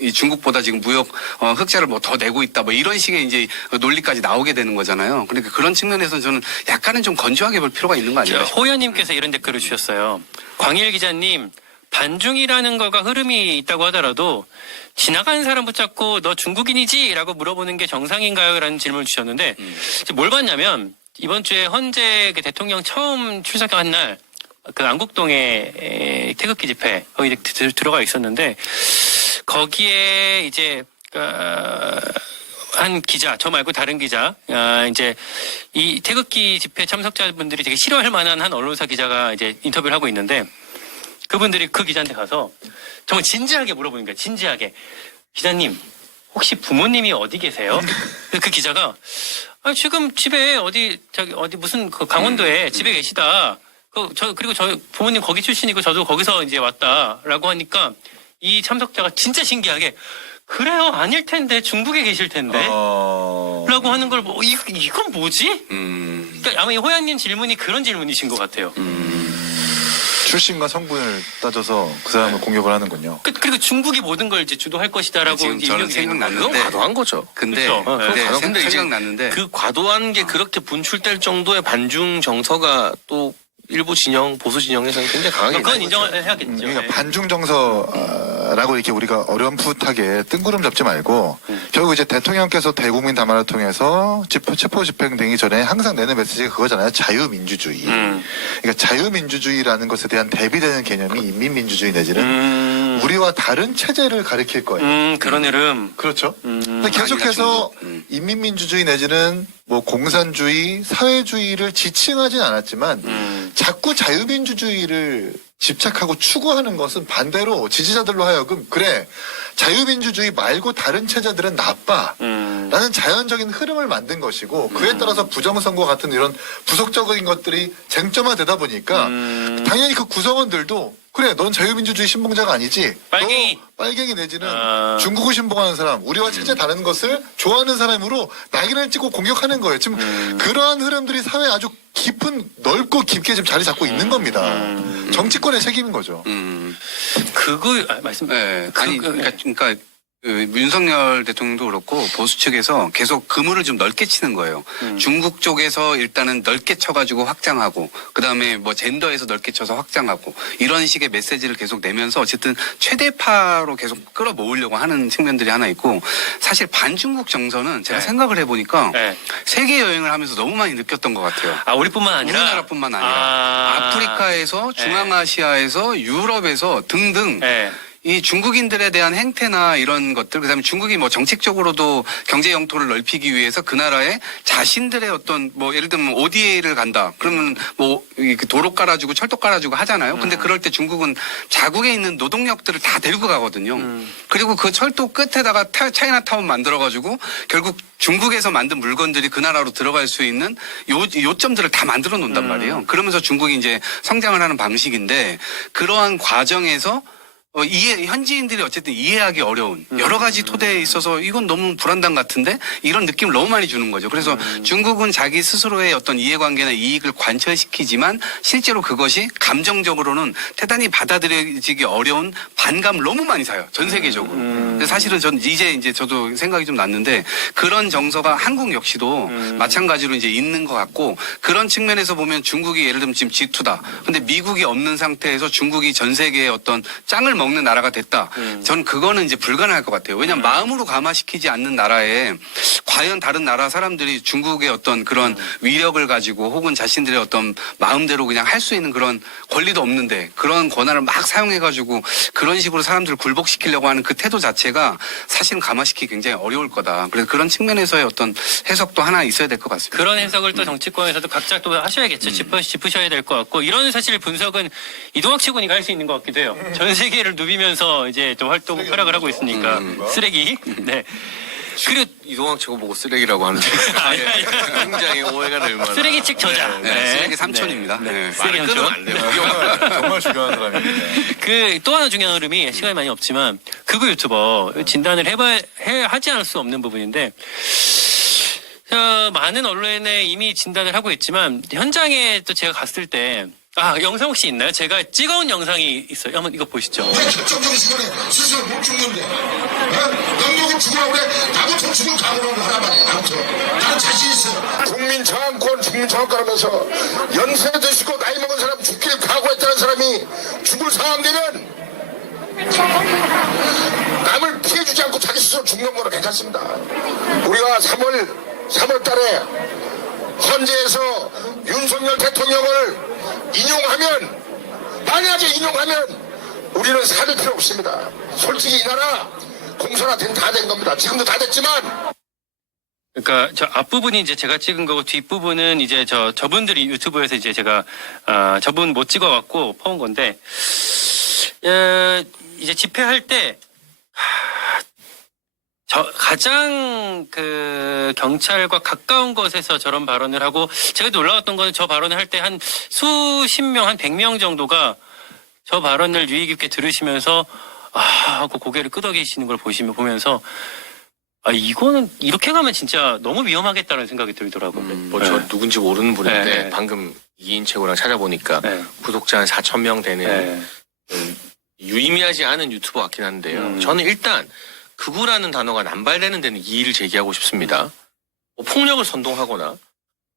이 중국보다 지금 무역 흑자를 뭐 더 내고 있다, 뭐 이런 식의 이제 논리까지 나오게 되는 거잖아요. 그러니까 그런 측면에서 저는 약간은 좀 건조하게 볼 필요가 있는 거 아닌가 싶어요. 호연님께서 이런 댓글을 주셨어요. 광일 기자님, 반중이라는 거가 흐름이 있다고 하더라도 지나가는 사람 붙잡고 너 중국인이지? 라고 물어보는 게 정상인가요? 라는 질문을 주셨는데 뭘 봤냐면 이번 주에 헌재 그 대통령 처음 출석한 날 그 안국동에 태극기 집회 거기 들어가 있었는데 거기에 이제 한 기자, 저 말고 다른 기자, 이제 이 태극기 집회 참석자분들이 되게 싫어할 만한 한 언론사 기자가 이제 인터뷰를 하고 있는데 그분들이 그 기자한테 가서 정말 진지하게 물어보는 거예요. 진지하게. 기자님, 혹시 부모님이 어디 계세요? 그 기자가 지금 집에 어디 무슨 그 강원도에 집에 계시다. 그리고 저 부모님 거기 출신이고 저도 거기서 이제 왔다라고 하니까 이 참석자가 진짜 신기하게 그래요, 아닐 텐데 중국에 계실 텐데 라고 하는 걸 이건 뭐지? 그러니까 아마 이 호연님 질문이 그런 질문이신 것 같아요. 출신과 성분을 따져서 그 사람을 공격을 하는군요. 그리고 중국이 모든 걸 이제 주도할 것이다라고 지금 저는 생각났는데, 그건 과도한 거죠. 근데 그렇죠. 근데 이제 생각났는데 그 과도한 게 그렇게 분출될 정도의 반중 정서가 또 일부 진영, 보수 진영에서는 굉장히 강하게 그건 있는 거죠. 인정을 해야겠죠. 그러니까 네. 반중 정서라고 이렇게 우리가 어렴풋하게 뜬구름 잡지 말고 결국 이제 대통령께서 대국민 담화를 통해서 체포 집행되기 전에 항상 내는 메시지가 그거잖아요. 자유민주주의. 그러니까 자유민주주의라는 것에 대한 대비되는 개념이 인민민주주의 내지는 우리와 다른 체제를 가리킬 거예요. 그런 흐름. 그렇죠. 근데 계속해서 인민민주주의 내지는 뭐 공산주의, 사회주의를 지칭하진 않았지만 자꾸 자유민주주의를 집착하고 추구하는 것은 반대로 지지자들로 하여금 그래 자유민주주의 말고 다른 체제들은 나빠 라는 자연적인 흐름을 만든 것이고 그에 따라서 부정선거 같은 이런 부속적인 것들이 쟁점화되다 보니까 당연히 그 구성원들도 그래 넌 자유민주주의 신봉자가 아니지 빨갱이. 너 빨갱이 내지는 중국을 신봉하는 사람 우리와 체제 다른 것을 좋아하는 사람으로 낙인을 찍고 공격하는 거예요. 지금 그러한 흐름들이 사회에 아주 넓고 깊게 지금 자리 잡고 있는 겁니다. 정치권의 책임인 거죠. 말씀. 네, 그러니까 윤석열 대통령도 그렇고 보수 측에서 계속 그물을 좀 넓게 치는 거예요. 중국 쪽에서 일단은 넓게 쳐가지고 확장하고, 그 다음에 뭐 젠더에서 넓게 쳐서 확장하고, 이런 식의 메시지를 계속 내면서 어쨌든 최대파로 계속 끌어모으려고 하는 측면들이 하나 있고, 사실 반중국 정서는 제가 생각을 해보니까 세계 여행을 하면서 너무 많이 느꼈던 것 같아요. 우리뿐만 아니라 우리나라뿐만 아니라 아프리카에서 중앙아시아에서 유럽에서 등등 이 중국인들에 대한 행태나 이런 것들, 그다음에 중국이 뭐 정책적으로도 경제 영토를 넓히기 위해서 그 나라에 자신들의 어떤 뭐 예를 들면 ODA를 간다. 그러면 뭐 도로 깔아주고 철도 깔아주고 하잖아요. 근데 그럴 때 중국은 자국에 있는 노동력들을 다 데리고 가거든요. 그리고 그 철도 끝에다가 차이나타운 만들어가지고 결국 중국에서 만든 물건들이 그 나라로 들어갈 수 있는 요점들을 다 만들어 놓는단 말이에요. 그러면서 중국이 이제 성장을 하는 방식인데 그러한 과정에서 현지인들이 어쨌든 이해하기 어려운 여러 가지 토대에 있어서 이건 너무 불안당 같은데 이런 느낌을 너무 많이 주는 거죠. 그래서 중국은 자기 스스로의 어떤 이해관계나 이익을 관철시키지만 실제로 그것이 감정적으로는 대단히 받아들여지기 어려운 반감을 너무 많이 사요. 전 세계적으로. 근데 사실은 전 이제 저도 생각이 좀 났는데 그런 정서가 한국 역시도 마찬가지로 이제 있는 것 같고 그런 측면에서 보면 중국이 예를 들면 지금 G2다. 근데 미국이 없는 상태에서 중국이 전 세계의 어떤 짱을 먹는 나라가 됐다. 전 그거는 이제 불가능할 것 같아요. 왜냐하면 마음으로 감화시키지 않는 나라에 과연 다른 나라 사람들이 중국의 어떤 그런 위력을 가지고 혹은 자신들의 어떤 마음대로 그냥 할 수 있는 그런 권리도 없는데 그런 권한을 막 사용해가지고 그런 식으로 사람들을 굴복시키려고 하는 그 태도 자체가 사실은 감화시키기 굉장히 어려울 거다. 그래서 그런 측면에서의 어떤 해석도 하나 있어야 될 것 같습니다. 그런 해석을 또 정치권에서도 각자 또 하셔야겠죠. 짚으셔야 될 것 같고 이런 사실 분석은 이동학 최고니까 할 수 있는 것 같기도 해요. 전 세계를 누비면서 이제 또 활약을 하고 있으니까 쓰레기. 네. 그리고 이동학 최고 보고 쓰레기라고 하는데 아니, 아니. 굉장히 오해가 될 만한. 쓰레기 책 저자. 네, 쓰레기 삼촌입니다. 네. 네. 쓰레기 말을 끊으면 삼촌. 안 돼요. 정말 중요한 사람입니다. 그 또 하나 중요한 흐름이 시간이 많이 없지만 극우 유튜버 진단을 하지 않을 수 없는 부분인데 많은 언론에 이미 진단을 하고 있지만 현장에 또 제가 갔을 때 영상 혹시 있나요? 제가 찍어온 영상이 있어요. 한번 이거 보시죠. 왜 결정적인 시간에 스스로 못 죽는데 영국이 죽으라고 그래 나부터 죽을 각오라고 하란 말이야. 나부터 나는 자신 있어. 국민 저항권 하면서 연세 드시고 나이 먹은 사람 죽길 각오했다는 사람이 죽을 상황 되면 남을 피해주지 않고 자기 스스로 죽는 거는 괜찮습니다. 우리가 3월 달에 헌재에서 윤석열 대통령을 만약에 인용하면 우리는 살릴 필요 없습니다. 솔직히 이 나라 공선화 다 된 겁니다. 지금도 다 됐지만. 그러니까 저 앞부분이 이제 제가 찍은 거고 뒷부분은 이제 저분들이 유튜브에서 이제 제가 저분 못 찍어갖고 퍼온 건데 이제 집회할 때 가장 그 경찰과 가까운 곳에서 저런 발언을 하고 제가 놀라웠던 거는 저 발언을 할 때 한 수십 명, 한 100명 정도가 저 발언을 유의 깊게 들으시면서 하고 고개를 끄덕이시는 걸 보면서 이거는 이렇게 가면 진짜 너무 위험하겠다는 생각이 들더라고요. 뭐 저 누군지 모르는 분인데 네. 방금 이인 최고랑 찾아보니까 네. 구독자 한 4,000명 되는 네. 유의미하지 않은 유튜버 같긴 한데요. 저는 일단 극우라는 단어가 남발되는 데는 이의를 제기하고 싶습니다. 뭐 폭력을 선동하거나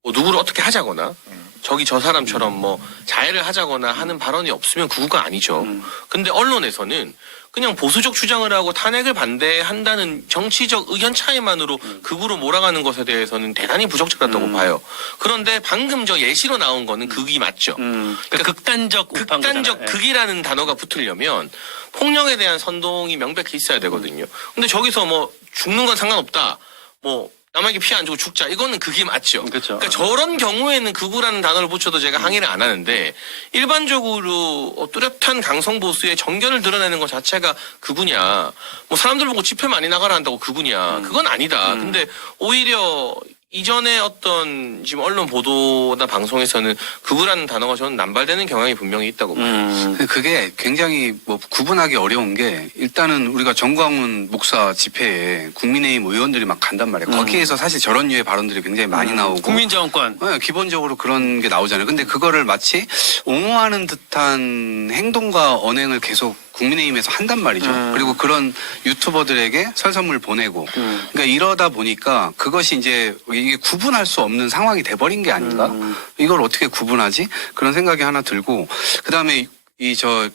뭐 누구를 어떻게 하자거나 저기 저 사람처럼 뭐 자해를 하자거나 하는 발언이 없으면 극우가 아니죠. 근데 언론에서는 그냥 보수적 주장을 하고 탄핵을 반대한다는 정치적 의견 차이만으로 극우로 몰아가는 것에 대해서는 대단히 부적절하다고 봐요. 그런데 방금 저 예시로 나온 거는 극이 맞죠. 그러니까 극단적 우파인 극단적 거잖아요. 극이라는 단어가 붙으려면 폭력에 대한 선동이 명백히 있어야 되거든요. 근데 저기서 뭐 죽는 건 상관없다. 뭐 남에게 피해 안 주고 죽자. 이거는 극이 맞죠. 그렇죠. 그러니까 저런 경우에는 극우라는 단어를 붙여도 제가 항의를 안 하는데 일반적으로 뚜렷한 강성 보수의 정견을 드러내는 것 자체가 극우냐. 뭐 사람들 보고 집회 많이 나가라 한다고 극우냐. 그건 아니다. 근데 오히려 이전에 어떤 지금 언론 보도나 방송에서는 극우라는 단어가 저는 남발되는 경향이 분명히 있다고 봐요. 근데 그게 굉장히 뭐 구분하기 어려운 게 일단은 우리가 정광훈 목사 집회에 국민의힘 의원들이 막 간단 말이에요. 거기에서 사실 저런 류의 발언들이 굉장히 많이 나오고 국민정권. 네, 기본적으로 그런 게 나오잖아요. 근데 그거를 마치 옹호하는 듯한 행동과 언행을 계속 국민의힘에서 한단 말이죠. 그리고 그런 유튜버들에게 설선물 보내고. 그러니까 이러다 보니까 그것이 이제 이게 구분할 수 없는 상황이 돼버린 게 아닌가? 이걸 어떻게 구분하지? 그런 생각이 하나 들고. 그다음에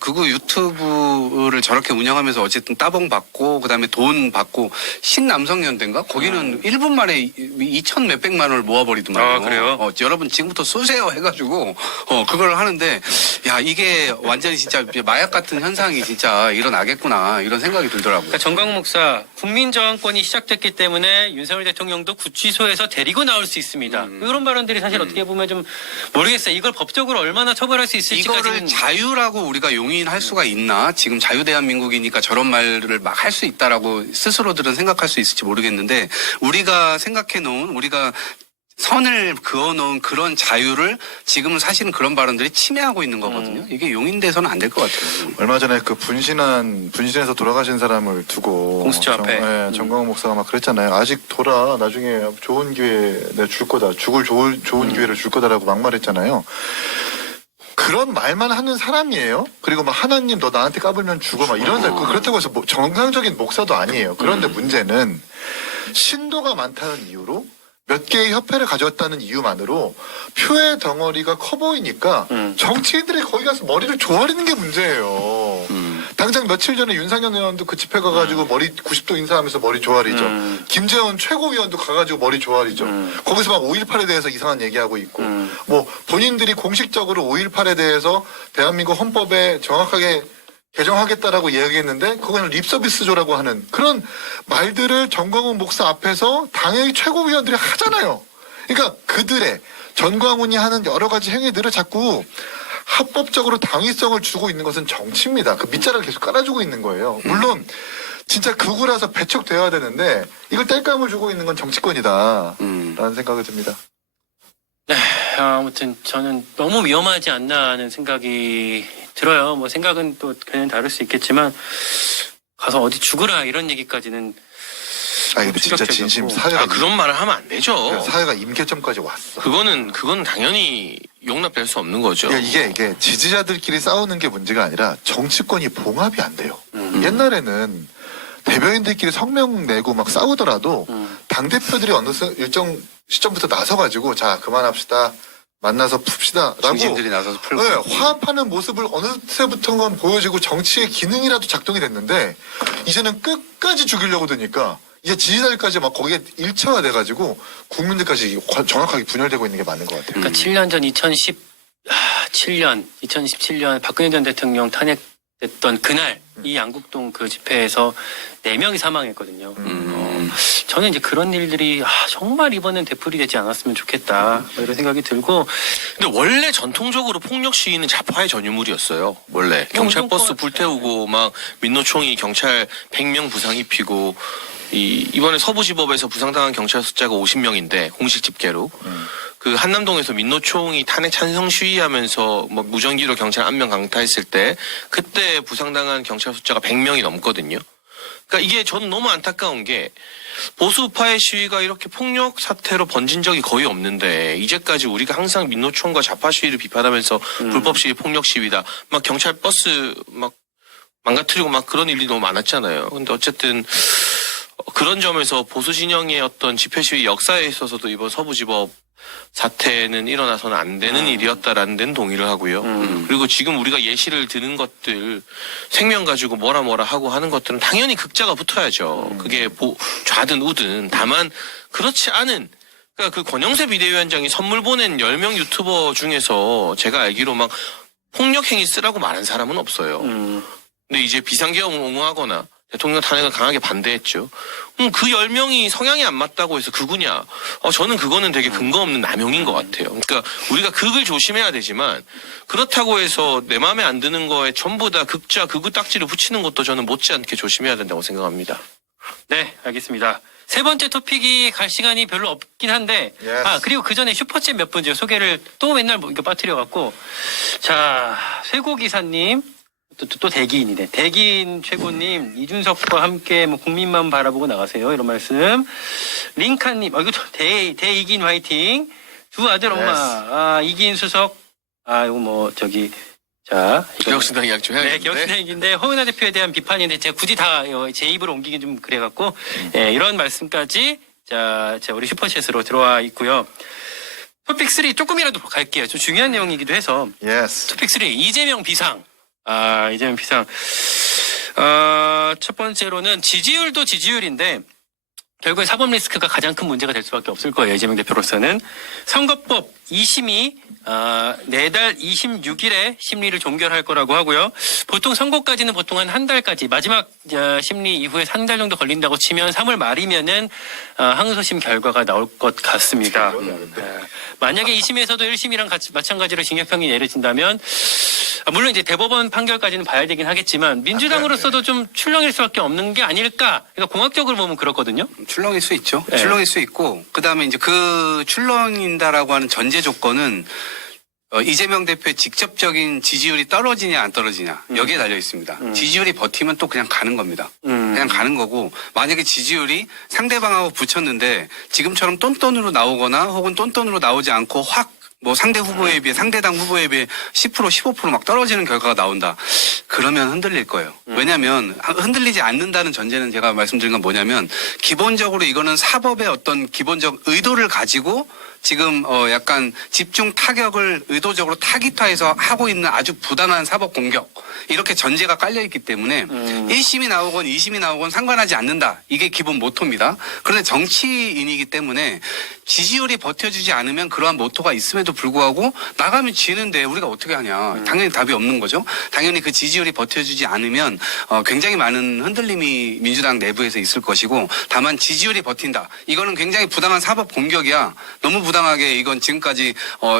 극우 유튜브를 저렇게 운영하면서 어쨌든 따봉 받고 그다음에 돈 받고 신남성연대인가 거기는 1분 만에 2천 몇백만 원을 모아버리더만요. 그래요? 여러분 지금부터 쏘세요 해가지고 그걸 하는데 야 이게 완전히 진짜 마약 같은 현상이 진짜 일어나겠구나 이런 생각이 들더라고요. 그러니까 정광훈 목사 국민저항권이 시작됐기 때문에 윤석열 대통령도 구치소에서 데리고 나올 수 있습니다. 이런 발언들이 사실 어떻게 보면 좀 모르겠어요. 이걸 법적으로 얼마나 처벌할 수 있을지까지는 이거를 자유라고 우리가 용인할 수가 있나? 지금 자유대한민국이니까 저런 말을 막 할 수 있다라고 스스로들은 생각할 수 있을지 모르겠는데 우리가 생각해 놓은 우리가 선을 그어놓은 그런 자유를 지금은 사실은 그런 발언들이 침해하고 있는 거거든요. 이게 용인돼서는 안 될 것 같아요. 얼마 전에 그 분신해서 돌아가신 사람을 두고 공수처 앞에. 정광훈 목사가 막 그랬잖아요. 아직 돌아 나중에 좋은 기회 내가 줄 거다. 죽을 좋은 기회를 줄 거다라고 막말했잖아요. 그런 말만 하는 사람이에요. 그리고 막 하나님 너 나한테 까불면 죽어 막 이런 사람. 그렇다고 해서 정상적인 목사도 아니에요. 그런데 문제는 신도가 많다는 이유로 몇 개의 협회를 가졌다는 이유만으로 표의 덩어리가 커 보이니까 정치인들이 거기 가서 머리를 조아리는 게 문제예요. 당장 며칠 전에 윤상현 의원도 그 집회 가가지고 머리 90도 인사하면서 머리 조아리죠. 김재원 최고위원도 가가지고 머리 조아리죠. 거기서 막 5.18에 대해서 이상한 얘기하고 있고 뭐 본인들이 공식적으로 5.18에 대해서 대한민국 헌법에 정확하게 개정하겠다라고 이야기했는데 그거는 립서비스조라고 하는 그런 말들을 정광훈 목사 앞에서 당의 최고위원들이 하잖아요. 그러니까 그들의 전광훈이 하는 여러 가지 행위들을 자꾸 합법적으로 당위성을 주고 있는 것은 정치입니다. 그 밑자락을 계속 깔아주고 있는 거예요. 물론 진짜 극우라서 배척되어야 되는데 이걸 땔감을 주고 있는 건 정치권이다 라는 생각이 듭니다. 네, 아무튼 저는 너무 위험하지 않나 하는 생각이 들어요. 뭐 생각은 또 그냥 다를 수 있겠지만 가서 어디 죽으라 이런 얘기까지는 아니 근데 진짜 진심 사회가 그런 말을 하면 안 되죠. 사회가 임계점까지 왔어. 그건 당연히 용납될 수 없는 거죠. 그러니까 이게 지지자들끼리 싸우는 게 문제가 아니라 정치권이 봉합이 안 돼요. 옛날에는 대변인들끼리 성명 내고 막 싸우더라도 당대표들이 어느 일정 시점부터 나서가지고 자 그만합시다. 만나서 풉시다. 라고 중심들이 나서서 풀고. 네, 화합하는 모습을 어느새부턴가 보여지고 정치의 기능이라도 작동이 됐는데 이제는 끝까지 죽이려고 드니까 이제 지지자들까지 막 거기에 일체화돼가지고 국민들까지 정확하게 분열되고 있는 게 맞는 것 같아요. 그러니까 7년 전 2017년 박근혜 전 대통령 탄핵됐던 그날 이 양국동 그 집회에서 4명이 사망했거든요. 저는 이제 그런 일들이 정말 이번엔 되풀이되지 않았으면 좋겠다 뭐 이런 생각이 들고 근데 원래 전통적으로 폭력 시위는 자파의 전유물이었어요. 원래 경찰 버스 불태우고 막 민노총이 경찰 100명 부상 입히고 이번에 서부지법에서 부상당한 경찰 숫자가 50명인데 공식 집계로 그 한남동에서 민노총이 탄핵 찬성 시위하면서 뭐 무전기로 경찰 안면 강타했을 때 그때 부상당한 경찰 숫자가 100명이 넘거든요. 그러니까 이게 저는 너무 안타까운 게 보수파의 시위가 이렇게 폭력 사태로 번진 적이 거의 없는데 이제까지 우리가 항상 민노총과 좌파 시위를 비판하면서 불법 시위, 폭력 시위다. 막 경찰 버스 막 망가뜨리고 막 그런 일이 너무 많았잖아요. 근데 어쨌든 그런 점에서 보수 진영의 어떤 집회 시위 역사에 있어서도 이번 서부지법 사태는 일어나서는 안 되는 일이었다라는 데는 동의를 하고요. 그리고 지금 우리가 예시를 드는 것들 생명 가지고 뭐라 하고 하는 것들은 당연히 극자가 붙어야죠. 그게 좌든 우든. 다만 그렇지 않은 그러니까 그 권영세 비대위원장이 선물 보낸 10명 유튜버 중에서 제가 알기로 막 폭력 행위 쓰라고 말한 사람은 없어요. 근데 이제 비상계엄을 옹호하거나 대통령 탄핵을 강하게 반대했죠. 그 10명이 성향이 안 맞다고 해서 극우냐? 저는 그거는 되게 근거 없는 남용인 것 같아요. 그러니까 우리가 극을 조심해야 되지만 그렇다고 해서 내 마음에 안 드는 거에 전부 다 극자, 극우 딱지를 붙이는 것도 저는 못지않게 조심해야 된다고 생각합니다. 네, 알겠습니다. 세 번째 토픽이 갈 시간이 별로 없긴 한데 Yes. 그리고 그 전에 슈퍼챗 몇 분 소개를 또 맨날 이거 빠뜨려갖고 자 쇠고기사님 또 대기인이네. 대기인 최고님, 이준석과 함께 뭐 국민만 바라보고 나가세요. 이런 말씀. 링카님, 이거 대이긴 화이팅. 두 아들 엄마, 이긴 수석. 이거 뭐 저기 자 기억신당 이야기 좀 네, 해야겠는데. 기억신당 얘기인데 허은하 대표에 대한 비판인데 제가 굳이 다 제 입으로 옮기긴 좀 그래갖고 이런 말씀까지 자 우리 슈퍼챗으로 들어와 있고요. 토픽 3 조금이라도 갈게요. 좀 중요한 내용이기도 해서. 예스. 토픽 3 이재명 비상. 이재명 비상. 첫 번째로는 지지율도 지지율인데 결국에 사법 리스크가 가장 큰 문제가 될 수밖에 없을 거예요. 이재명 대표로서는. 선거법 2심이 내달 26일에 심리를 종결할 거라고 하고요. 보통 선고까지는 보통 한 달까지 마지막 심리 이후에 한 달 정도 걸린다고 치면 3월 말이면은 항소심 결과가 나올 것 같습니다. 만약에 2심에서도 1심이랑 마찬가지로 징역형이 내려진다면 물론 이제 대법원 판결까지는 봐야 되긴 하겠지만 민주당으로서도 좀 출렁일 수밖에 없는 게 아닐까. 그러니까 공학적으로 보면 그렇거든요. 출렁일 수 있죠. 네. 출렁일 수 있고 그다음에 이제 그 출렁인다라고 하는 전제 조건은 이재명 대표의 직접적인 지지율이 떨어지냐 안 떨어지냐 여기에 달려 있습니다. 지지율이 버티면 또 그냥 가는 겁니다. 그냥 가는 거고 만약에 지지율이 상대방하고 붙였는데 지금처럼 똔똔으로 나오거나 혹은 똔똔으로 나오지 않고 확 뭐 상대 후보에 비해 상대당 후보에 비해 10% 15% 막 떨어지는 결과가 나온다. 그러면 흔들릴 거예요. 왜냐하면 흔들리지 않는다는 전제는 제가 말씀드린 건 뭐냐면 기본적으로 이거는 사법의 어떤 기본적 의도를 가지고 지금 약간 집중 타격을 의도적으로 타깃화해서 하고 있는 아주 부당한 사법 공격 이렇게 전제가 깔려 있기 때문에 1심이 나오건 2심이 나오건 상관하지 않는다. 이게 기본 모토입니다. 그런데 정치인이기 때문에 지지율이 버텨주지 않으면 그러한 모토가 있음에도 불구하고 나가면 지는데 우리가 어떻게 하냐. 당연히 답이 없는 거죠. 당연히 그 지지율이 버텨주지 않으면 굉장히 많은 흔들림이 민주당 내부에서 있을 것이고 다만 지지율이 버틴다. 이거는 굉장히 부당한 사법 공격이야. 너무 부당하게 이건 지금까지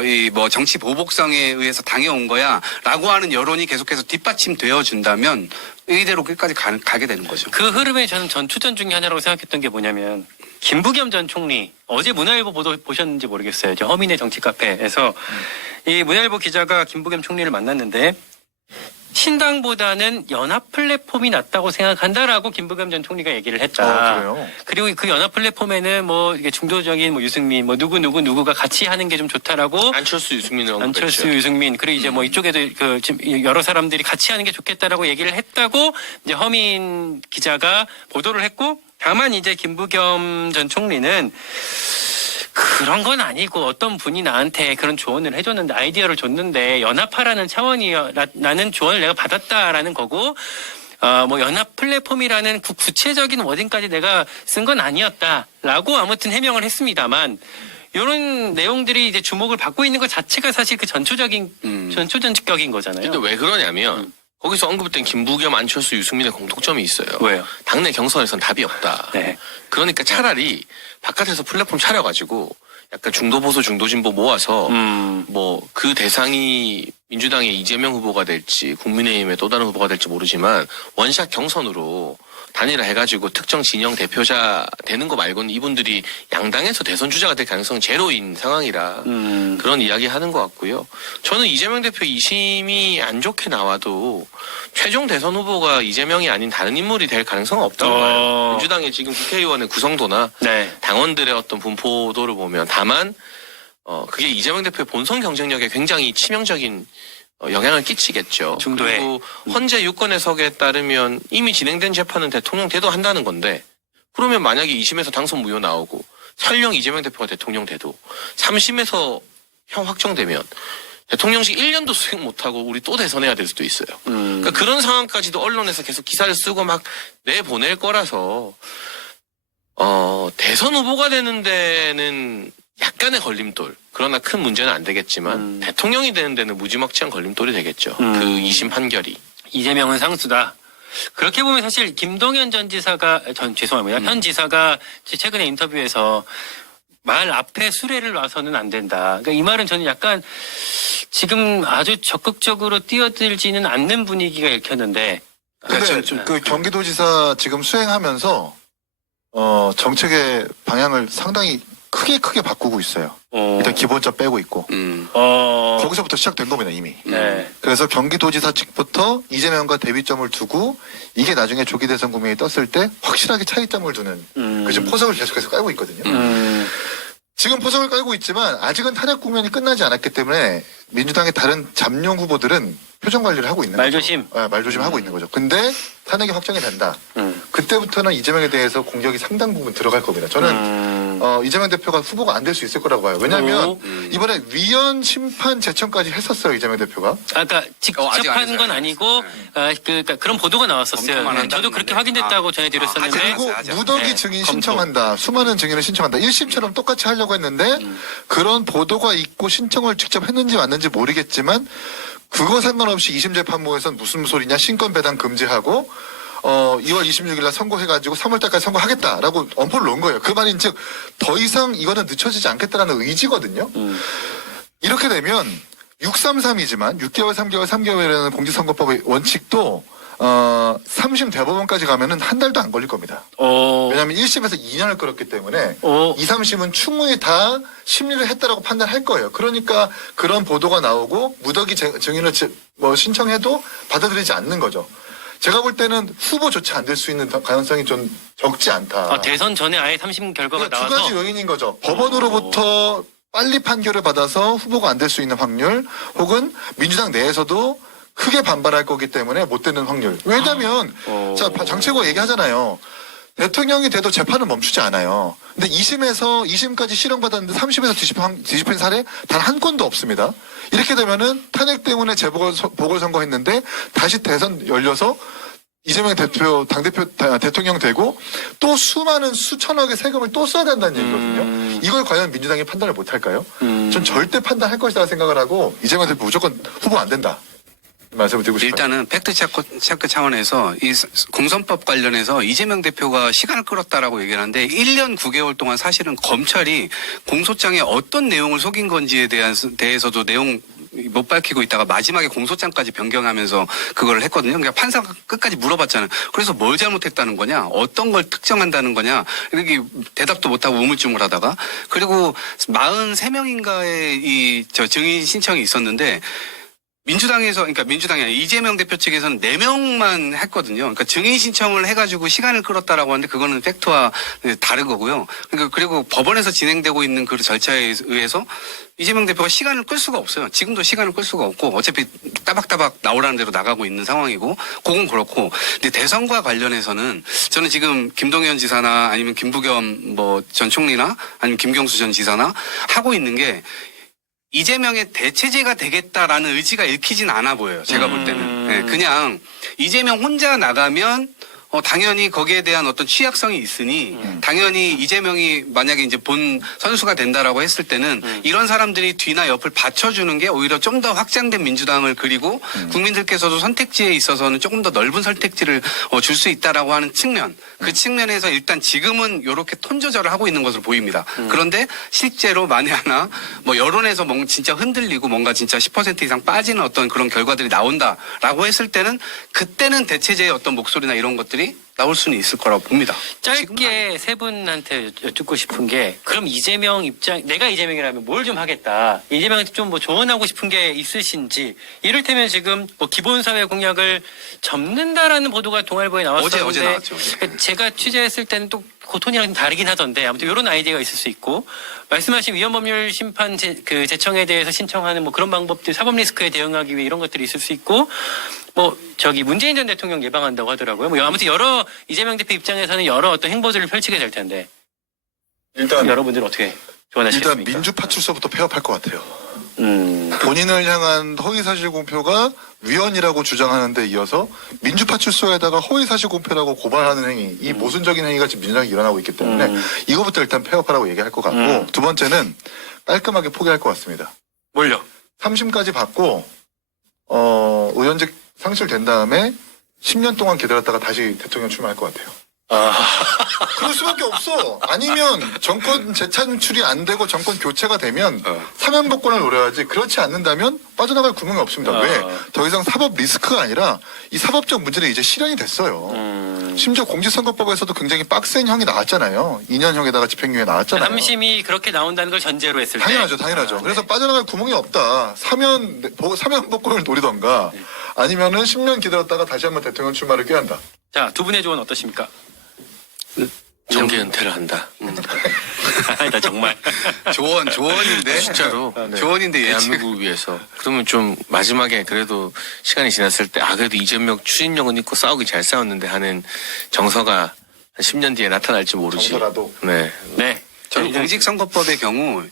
이 뭐 정치 보복성에 의해서 당해온 거야라고 하는 여론이 계속해서 뒷받침되어 준다면 이대로 끝까지 가게 되는 거죠. 그 흐름에 저는 전초전 중에 하나라고 생각했던 게 뭐냐면 김부겸 전 총리 어제 문화일보 보도 보셨는지 모르겠어요. 저 허민의 정치 카페에서 이 문화일보 기자가 김부겸 총리를 만났는데 신당보다는 연합 플랫폼이 낫다고 생각한다라고 김부겸 전 총리가 얘기를 했다. 그래요? 그리고 그 연합 플랫폼에는 뭐 이게 중도적인 뭐 유승민 뭐 누구가 같이 하는 게 좀 좋다라고 안철수 유승민을 언급했죠. 안철수, 유승민, 그리고 이제 뭐 이쪽에도 그 지금 여러 사람들이 같이 하는 게 좋겠다라고 얘기를 했다고 이제 허민 기자가 보도를 했고, 다만 이제 김부겸 전 총리는 그런 건 아니고 어떤 분이 나한테 그런 조언을 해줬는데 아이디어를 줬는데 연합하라는 차원이라는 조언을 내가 받았다라는 거고, 뭐 연합 플랫폼이라는 구체적인 워딩까지 내가 쓴 건 아니었다라고 아무튼 해명을 했습니다만, 이런 내용들이 이제 주목을 받고 있는 것 자체가 사실 그 전초전적인 거잖아요. 근데 왜 그러냐면 거기서 언급된 김부겸, 안철수, 유승민의 공통점이 있어요. 왜요? 당내 경선에선 답이 없다. 네. 그러니까 차라리 바깥에서 플랫폼 차려가지고 약간 중도 보수, 중도 진보 모아서 뭐 그 대상이 민주당의 이재명 후보가 될지 국민의힘의 또 다른 후보가 될지 모르지만 원샷 경선으로 단일화해가지고 특정 진영 대표자 되는 거 말고는 이분들이 양당에서 대선 주자가 될 가능성은 제로인 상황이라 그런 이야기 하는 것 같고요. 저는 이재명 대표 2심이 안 좋게 나와도 최종 대선 후보가 이재명이 아닌 다른 인물이 될 가능성은 없다고 봐요. 민주당의 지금 국회의원의 구성도나 네. 당원들의 어떤 분포도를 보면, 다만 그게 이재명 대표의 본선 경쟁력에 굉장히 치명적인 영향을 끼치겠죠. 중도에. 그리고 헌재 유권 해석에 따르면 이미 진행된 재판은 대통령 돼도 한다는 건데, 그러면 만약에 2심에서 당선 무효 나오고 설령 이재명 대표가 대통령 돼도 3심에서 형 확정되면 대통령직 1년도 수행 못하고 우리 또 대선해야 될 수도 있어요. 그러니까 그런 상황까지도 언론에서 계속 기사를 쓰고 막 내보낼 거라서 대선 후보가 되는 데는 약간의 걸림돌, 그러나 큰 문제는 안 되겠지만 대통령이 되는 데는 무지막지한 걸림돌이 되겠죠. 그 2심 판결이. 이재명은 상수다. 그렇게 보면 사실 김동연 전 지사가 죄송합니다. 현 지사가 최근에 인터뷰에서 말 앞에 수레를 놔서는 안 된다. 그러니까 이 말은 저는 약간 지금 아주 적극적으로 뛰어들지는 않는 분위기가 읽혔는데. 근데 그 경기도지사 지금 수행하면서 정책의 방향을 상당히 크게 바꾸고 있어요. 일단 기본자 빼고 있고 거기서부터 시작된 겁니다 이미. 네. 그래서 경기도지사 측부터 이재명과 대비점을 두고 이게 나중에 조기 대선 국면이 떴을 때 확실하게 차이점을 두는 그 지금 포석을 계속해서 깔고 있거든요. 지금 포석을 깔고 있지만 아직은 탄핵 국면이 끝나지 않았기 때문에 민주당의 다른 잠룡 후보들은 표정 관리를 하고 있는 말조심. 거죠. 말조심 하고 있는 거죠. 근데 탄핵이 확정이 된다. 그때부터는 이재명에 대해서 공격이 상당 부분 들어갈 겁니다. 저는 이재명 대표가 후보가 안 될 수 있을 거라고 봐요. 왜냐하면 이번에 위헌 심판 제청까지 했었어요. 이재명 대표가. 아까 직접 아직 안 하는 건 했어요. 아니고 그러니까 그런 보도가 나왔었어요. 검토만 네, 한다는 저도 그렇게 건데. 확인됐다고 전해드렸었는데. 그리고 하자. 무더기 네, 증인 검토. 신청한다. 수많은 증인을 신청한다. 1심처럼 똑같이 하려고 했는데 그런 보도가 있고 신청을 직접 했는지 맞는지 모르겠지만 그거 상관없이 2심 재판부에서는 무슨 소리냐, 신권 배당 금지하고 2월 26일 날 선고해가지고 3월 달까지 선고하겠다라고 엄포를 놓은 거예요. 그 말인 즉 더 이상 이거는 늦춰지지 않겠다라는 의지거든요. 이렇게 되면 633이지만 6개월, 3개월, 3개월이라는 공직선거법의 원칙도 3심 대법원까지 가면은 한 달도 안 걸릴 겁니다. 왜냐하면 1심에서 2년을 끌었기 때문에 2, 3심은 충분히 다 심리를 했다라고 판단할 거예요. 그러니까 그런 보도가 나오고 무더기 증인을 신청해도 받아들이지 않는 거죠. 제가 볼 때는 후보조차 안 될 수 있는 가능성이 좀 적지 않다. 대선 전에 아예 3심 결과가 두 나와서 가지 요인인 거죠. 법원으로부터 빨리 판결을 받아서 후보가 안 될 수 있는 확률, 혹은 민주당 내에서도 크게 반발할 거기 때문에 못 되는 확률. 왜냐하면 자 장채고 얘기하잖아요. 대통령이 돼도 재판은 멈추지 않아요. 근데 2심까지 실형받았는데 3심에서 뒤집힌 사례 단 한 건도 없습니다. 이렇게 되면은 탄핵 때문에 재보궐선거 했는데 다시 대선 열려서 이재명 대통령 되고 또 수많은 수천억의 세금을 또 써야 된다는 얘기거든요. 이걸 과연 민주당이 판단을 못 할까요? 전 절대 판단할 것이다 생각을 하고 이재명 대표 무조건 후보 안 된다. 말씀을 드리고 싶어요. 일단은 팩트체크 차원에서 이 공선법 관련해서 이재명 대표가 시간을 끌었다라고 얘기를 하는데 1년 9개월 동안 사실은 검찰이 공소장에 어떤 내용을 속인 건지에 대해서도 내용 못 밝히고 있다가 마지막에 공소장까지 변경하면서 그걸 했거든요. 그러니까 판사가 끝까지 물어봤잖아요. 그래서 뭘 잘못했다는 거냐? 어떤 걸 특정한다는 거냐? 이렇게 대답도 못하고 우물쭈물하다가 그리고 43명인가의 이 증인 신청이 있었는데 그러니까 민주당이 아니라 이재명 대표 측에서는 4명만 했거든요. 그러니까 증인 신청을 해가지고 시간을 끌었다라고 하는데 그거는 팩트와 다른 거고요. 그러니까 그리고 법원에서 진행되고 있는 그 절차에 의해서 이재명 대표가 시간을 끌 수가 없어요. 지금도 시간을 끌 수가 없고 어차피 따박따박 나오라는 대로 나가고 있는 상황이고 그건 그렇고 근데 대선과 관련해서는 저는 지금 김동연 지사나 아니면 김부겸 뭐 전 총리나 아니면 김경수 전 지사나 하고 있는 게 이재명의 대체제가 되겠다라는 의지가 읽히진 않아 보여요. 제가 볼 때는. 네, 그냥 이재명 혼자 나가면 당연히 거기에 대한 어떤 취약성이 있으니 당연히 이재명이 만약에 이제 본 선수가 된다라고 했을 때는 이런 사람들이 뒤나 옆을 받쳐주는 게 오히려 좀 더 확장된 민주당을 그리고 국민들께서도 선택지에 있어서는 조금 더 넓은 선택지를 줄 수 있다라고 하는 측면 그 측면에서 일단 지금은 이렇게 톤 조절을 하고 있는 것으로 보입니다. 그런데 실제로 만에 하나 뭐 여론에서 뭔가 진짜 흔들리고 뭔가 진짜 10% 이상 빠지는 어떤 그런 결과들이 나온다라고 했을 때는 그때는 대체제의 어떤 목소리나 이런 것들이 나올 수는 있을 거라고 봅니다. 짧게 세 분한테 여쭙고 싶은 게 그럼 이재명 내가 이재명이라면 뭘 좀 하겠다. 이재명한테 좀 뭐 조언하고 싶은 게 있으신지. 이를테면 지금 뭐 기본사회 공약을 접는다라는 보도가 동아일보에 나왔었는데 어제 나왔죠. 제가 취재했을 때는 또 그 톤이랑 좀 다르긴 하던데 아무튼 이런 아이디어가 있을 수 있고 말씀하신 위헌법률 심판 제청에 대해서 신청하는 뭐 그런 방법들 사법 리스크에 대응하기 위해 이런 것들이 있을 수 있고 뭐 문재인 전 대통령 예방한다고 하더라고요. 뭐 아무튼 여러 이재명 대표 입장에서는 여러 어떤 행보들을 펼치게 될 텐데 일단 여러분들은 어떻게 조언하시겠습니까? 일단 민주파출소부터 폐업할 것 같아요. 본인을 향한 허위사실 공표가 위헌이라고 주장하는 데 이어서 민주파출소에다가 허위사실 공표라고 고발하는 행위, 이 모순적인 행위가 지금 민주당에 일어나고 있기 때문에 이거부터 일단 폐업하라고 얘기할 것 같고 두 번째는 깔끔하게 포기할 것 같습니다. 뭘요? 3심까지 받고 의원직 상실된 다음에 10년 동안 기다렸다가 다시 대통령 출마할 것 같아요. 그럴 수밖에 없어. 아니면 정권 재창출이 안 되고 정권 교체가 되면 사면복권을 노려야지. 그렇지 않는다면 빠져나갈 구멍이 없습니다. 왜? 더 이상 사법 리스크가 아니라 이 사법적 문제는 이제 실현이 됐어요. 심지어 공직선거법에서도 굉장히 빡센 형이 나왔잖아요. 2년형에다가 집행유예 나왔잖아요. 3심이 그렇게 나온다는 걸 전제로 했을 때 당연하죠. 그래서 빠져나갈 구멍이 없다. 사면복권을 노리던가 아니면은 10년 기다렸다가 다시 한번 대통령 출마를 꾀한다. 자, 두 분의 조언 어떠십니까? 정계 은퇴를 한다. 나 정말 조언인데 진짜로. 조언인데 대한민국을 위해서. 그러면 좀 마지막에 그래도 시간이 지났을 때 그래도 이재명 추진력은 있고 싸우기 잘 싸웠는데 하는 정서가 한 10년 뒤에 나타날지 모르지. 정서라도. 네. 네. 저는 공직선거법의 경우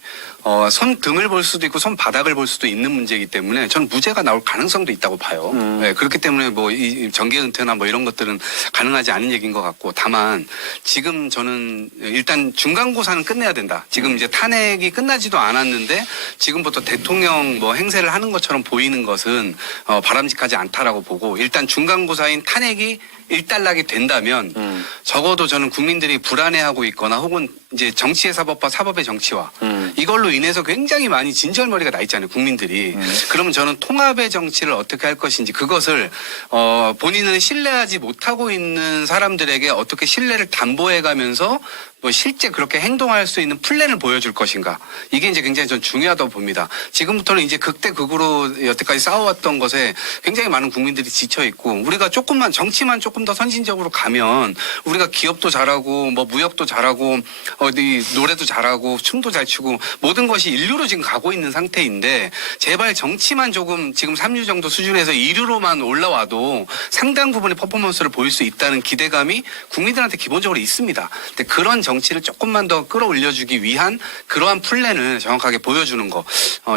손 등을 볼 수도 있고 손 바닥을 볼 수도 있는 문제이기 때문에 저는 무죄가 나올 가능성도 있다고 봐요. 네, 그렇기 때문에 뭐 이 정계 은퇴나 뭐 이런 것들은 가능하지 않은 얘기인 것 같고 다만 지금 저는 일단 중간고사는 끝내야 된다. 지금 이제 탄핵이 끝나지도 않았는데 지금부터 대통령 뭐 행세를 하는 것처럼 보이는 것은 바람직하지 않다라고 보고 일단 중간고사인 탄핵이 일단락이 된다면 적어도 저는 국민들이 불안해하고 있거나 혹은 이제 정치의 사법과 사법의 정치와 이걸로 인해서 굉장히 많이 진절머리가 나 있잖아요, 국민들이. 그러면 저는 통합의 정치를 어떻게 할 것인지 그것을 본인은 신뢰하지 못하고 있는 사람들에게 어떻게 신뢰를 담보해 가면서 뭐 실제 그렇게 행동할 수 있는 플랜을 보여줄 것인가. 이게 이제 굉장히 전 중요하다고 봅니다. 지금부터는 이제 극대극으로 여태까지 싸워왔던 것에 굉장히 많은 국민들이 지쳐있고 우리가 조금만 정치만 조금 더 선진적으로 가면 우리가 기업도 잘하고 뭐 무역도 잘하고 어디 노래도 잘하고 춤도 잘 추고 모든 것이 인류로 지금 가고 있는 상태인데 제발 정치만 조금 지금 3류 정도 수준에서 2류로만 올라와도 상당 부분의 퍼포먼스를 보일 수 있다는 기대감이 국민들한테 기본적으로 있습니다. 근데 그런 정치를 조금만 더 끌어올려주기 위한 그러한 플랜을 정확하게 보여주는 거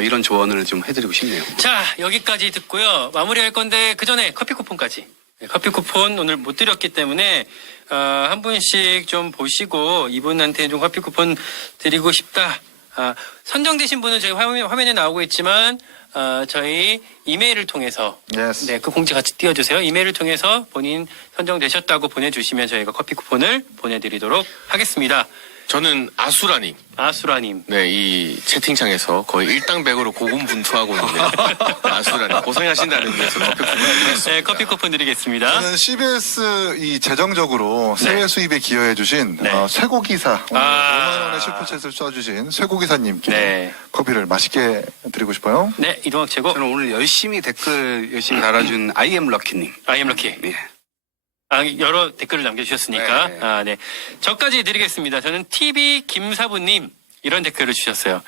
이런 조언을 좀 해드리고 싶네요. 자, 여기까지 듣고요. 마무리할 건데 그 전에 커피 쿠폰까지. 네, 커피 쿠폰 오늘 못 드렸기 때문에 한 분씩 좀 보시고 이분한테 좀 커피 쿠폰 드리고 싶다. 선정되신 분은 저희 화면에 나오고 있지만 저희 이메일을 통해서 Yes. 네, 그 공지 같이 띄워주세요. 이메일을 통해서 본인 선정되셨다고 보내주시면 저희가 커피 쿠폰을 보내드리도록 하겠습니다. 저는 아수라님. 아수라님. 네, 이 채팅창에서 거의 일당백으로 고군분투하고 있는데 아수라님 고생하신다는 의미에서 커피 쿠폰 드리겠습니다. 네, 커피 쿠폰 드리겠습니다. 저는 CBS 이 재정적으로 세외 수입에 기여해주신 네. 쇠고기사 오늘 아. 5만 원의 슈퍼챗을 쏴주신 쇠고기사님께 네. 커피를 맛있게 드리고 싶어요. 네, 이동학 최고. 저는 오늘 열심히 댓글 열심히 달아준 I am 럭키님. I am lucky. 예. 여러 댓글을 남겨주셨으니까. 네. 네. 저까지 드리겠습니다. 저는 TV 김사부님, 이런 댓글을 주셨어요.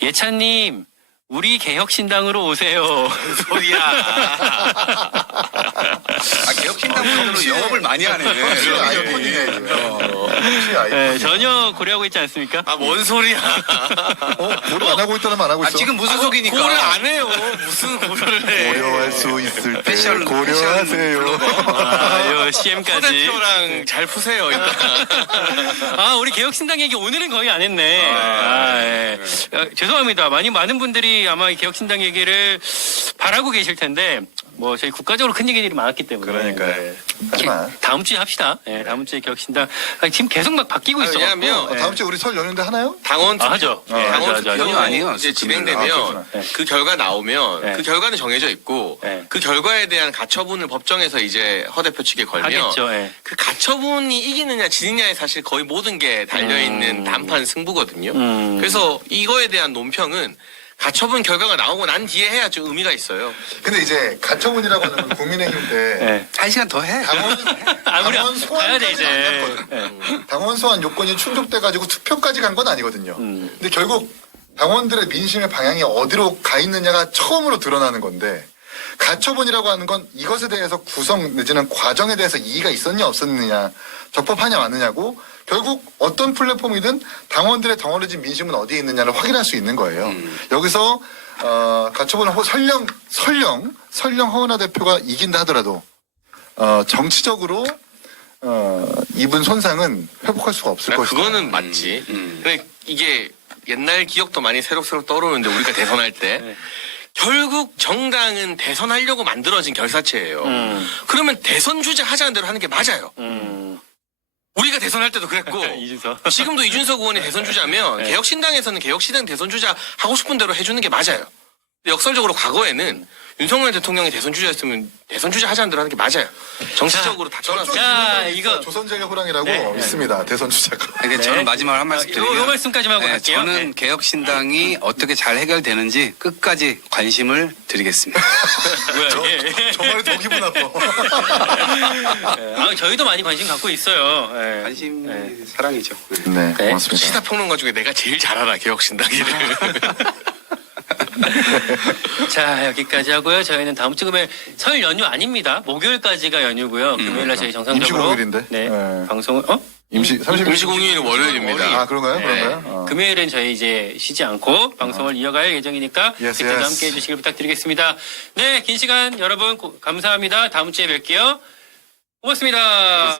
예찬님, 우리 개혁신당으로 오세요. 소리야. 개혁신당분들은 영업을 많이 하네. 네, 전혀 고려하고 있지 않습니까? 뭔 소리야. 고려 안 하고 있다면 안 하고 있어. 지금 무슨 속이니까. 고려 안 해요. 무슨 고려를 해. 고려할 수 있을 때 패션, 고려하세요. 아유, CM까지. 대표랑 잘 푸세요. 일단. 우리 개혁신당 얘기 오늘은 거의 안 했네. 예. 죄송합니다. 많은 분들이 아마 이 개혁신당 얘기를 바라고 계실 텐데, 뭐, 저희 국가적으로 큰 얘기들이 많았기 때문에. 그러니까요. 하지마. 다음 주에 합시다. 예, 다음 주에 개혁신당. 지금 계속 막 바뀌고 있어. 왜냐면 다음 주에 우리 설 연휴인데 하나요? 당원 투표. 하죠. 당원 하죠. 투표 아니에요. 이제 아, 진행되면 그렇구나. 그 결과 나오면 네. 그 결과는 정해져 있고 네. 그 결과에 대한 가처분을 법정에서 이제 허 대표 측에 걸면 하겠죠. 예. 그 가처분이 이기느냐 지느냐에 사실 거의 모든 게 달려 있는 단판 승부거든요. 그래서 이거에 대한 논평은 가처분 결과가 나오고 난 뒤에 해야 좀 의미가 있어요. 근데 이제 가처분이라고 하는 건 국민의힘 때 예. 1시간 더 해. 당원 우리 가야 돼, 이제. 당원 소환 요건이 충족돼가지고 투표까지 간 건 아니거든요. 근데 결국 당원들의 민심의 방향이 어디로 가 있느냐가 처음으로 드러나는 건데 가처분이라고 하는 건 이것에 대해서 구성 내지는 과정에 대해서 이의가 있었냐 없었느냐 적법하냐 맞느냐고 결국 어떤 플랫폼이든 당원들의 덩어리진 민심은 어디에 있느냐를 확인할 수 있는 거예요. 여기서 가처분을 설령 허은하 대표가 이긴다 하더라도 정치적으로 입은 손상은 회복할 수가 없을 것이다. 그거는 맞지. 근데 이게 옛날 기억도 많이 새록새록 떠오르는데 우리가 대선할 때 네. 결국 정당은 대선하려고 만들어진 결사체예요. 그러면 대선 주자 하자는 대로 하는 게 맞아요. 우리가 대선할 때도 그랬고 이준석. 지금도 이준석 의원이 대선 주자면 네. 개혁신당에서는 개혁신당 대선 주자 하고 싶은 대로 해주는 게 맞아요. 근데 역설적으로 과거에는 윤석열 대통령이 대선 주자였으면 대선 주자 하자는 대로 하는 게 맞아요. 정치적으로 다 떠나서. 자, 이거. 조선제일 호랑이라고 네. 있습니다. 대선 주자가. 근데 네. 저는 마지막으로 한 말씀 드리면 요 말씀까지만 하고 갈게요. 저는 네. 개혁신당이 어떻게 잘 해결되는지 끝까지 관심을 드리겠습니다. 뭐야, 이게. 저 말이 더 기분 나빠. 저희도 많이 관심 갖고 있어요. 예. 관심 사랑이죠. 네, 네. 고맙습니다. 시사평론가 중에 내가 제일 잘 알아 개혁신당이를. 자, 여기까지 하고요. 저희는 다음 주 금요일 설 연휴 아닙니다. 목요일까지가 연휴고요. 금요일날 저희 정상적으로 임시공휴일인데? 네, 네. 방송을 임시공휴일은 월요일입니다. 아, 그런가요? 네. 그런가요? 금요일은 저희 이제 쉬지 않고 방송을 이어갈 예정이니까 Yes, 그때도 yes. 함께 해주시길 부탁드리겠습니다. 네, 긴 시간 여러분 감사합니다. 다음 주에 뵐게요. 고맙습니다.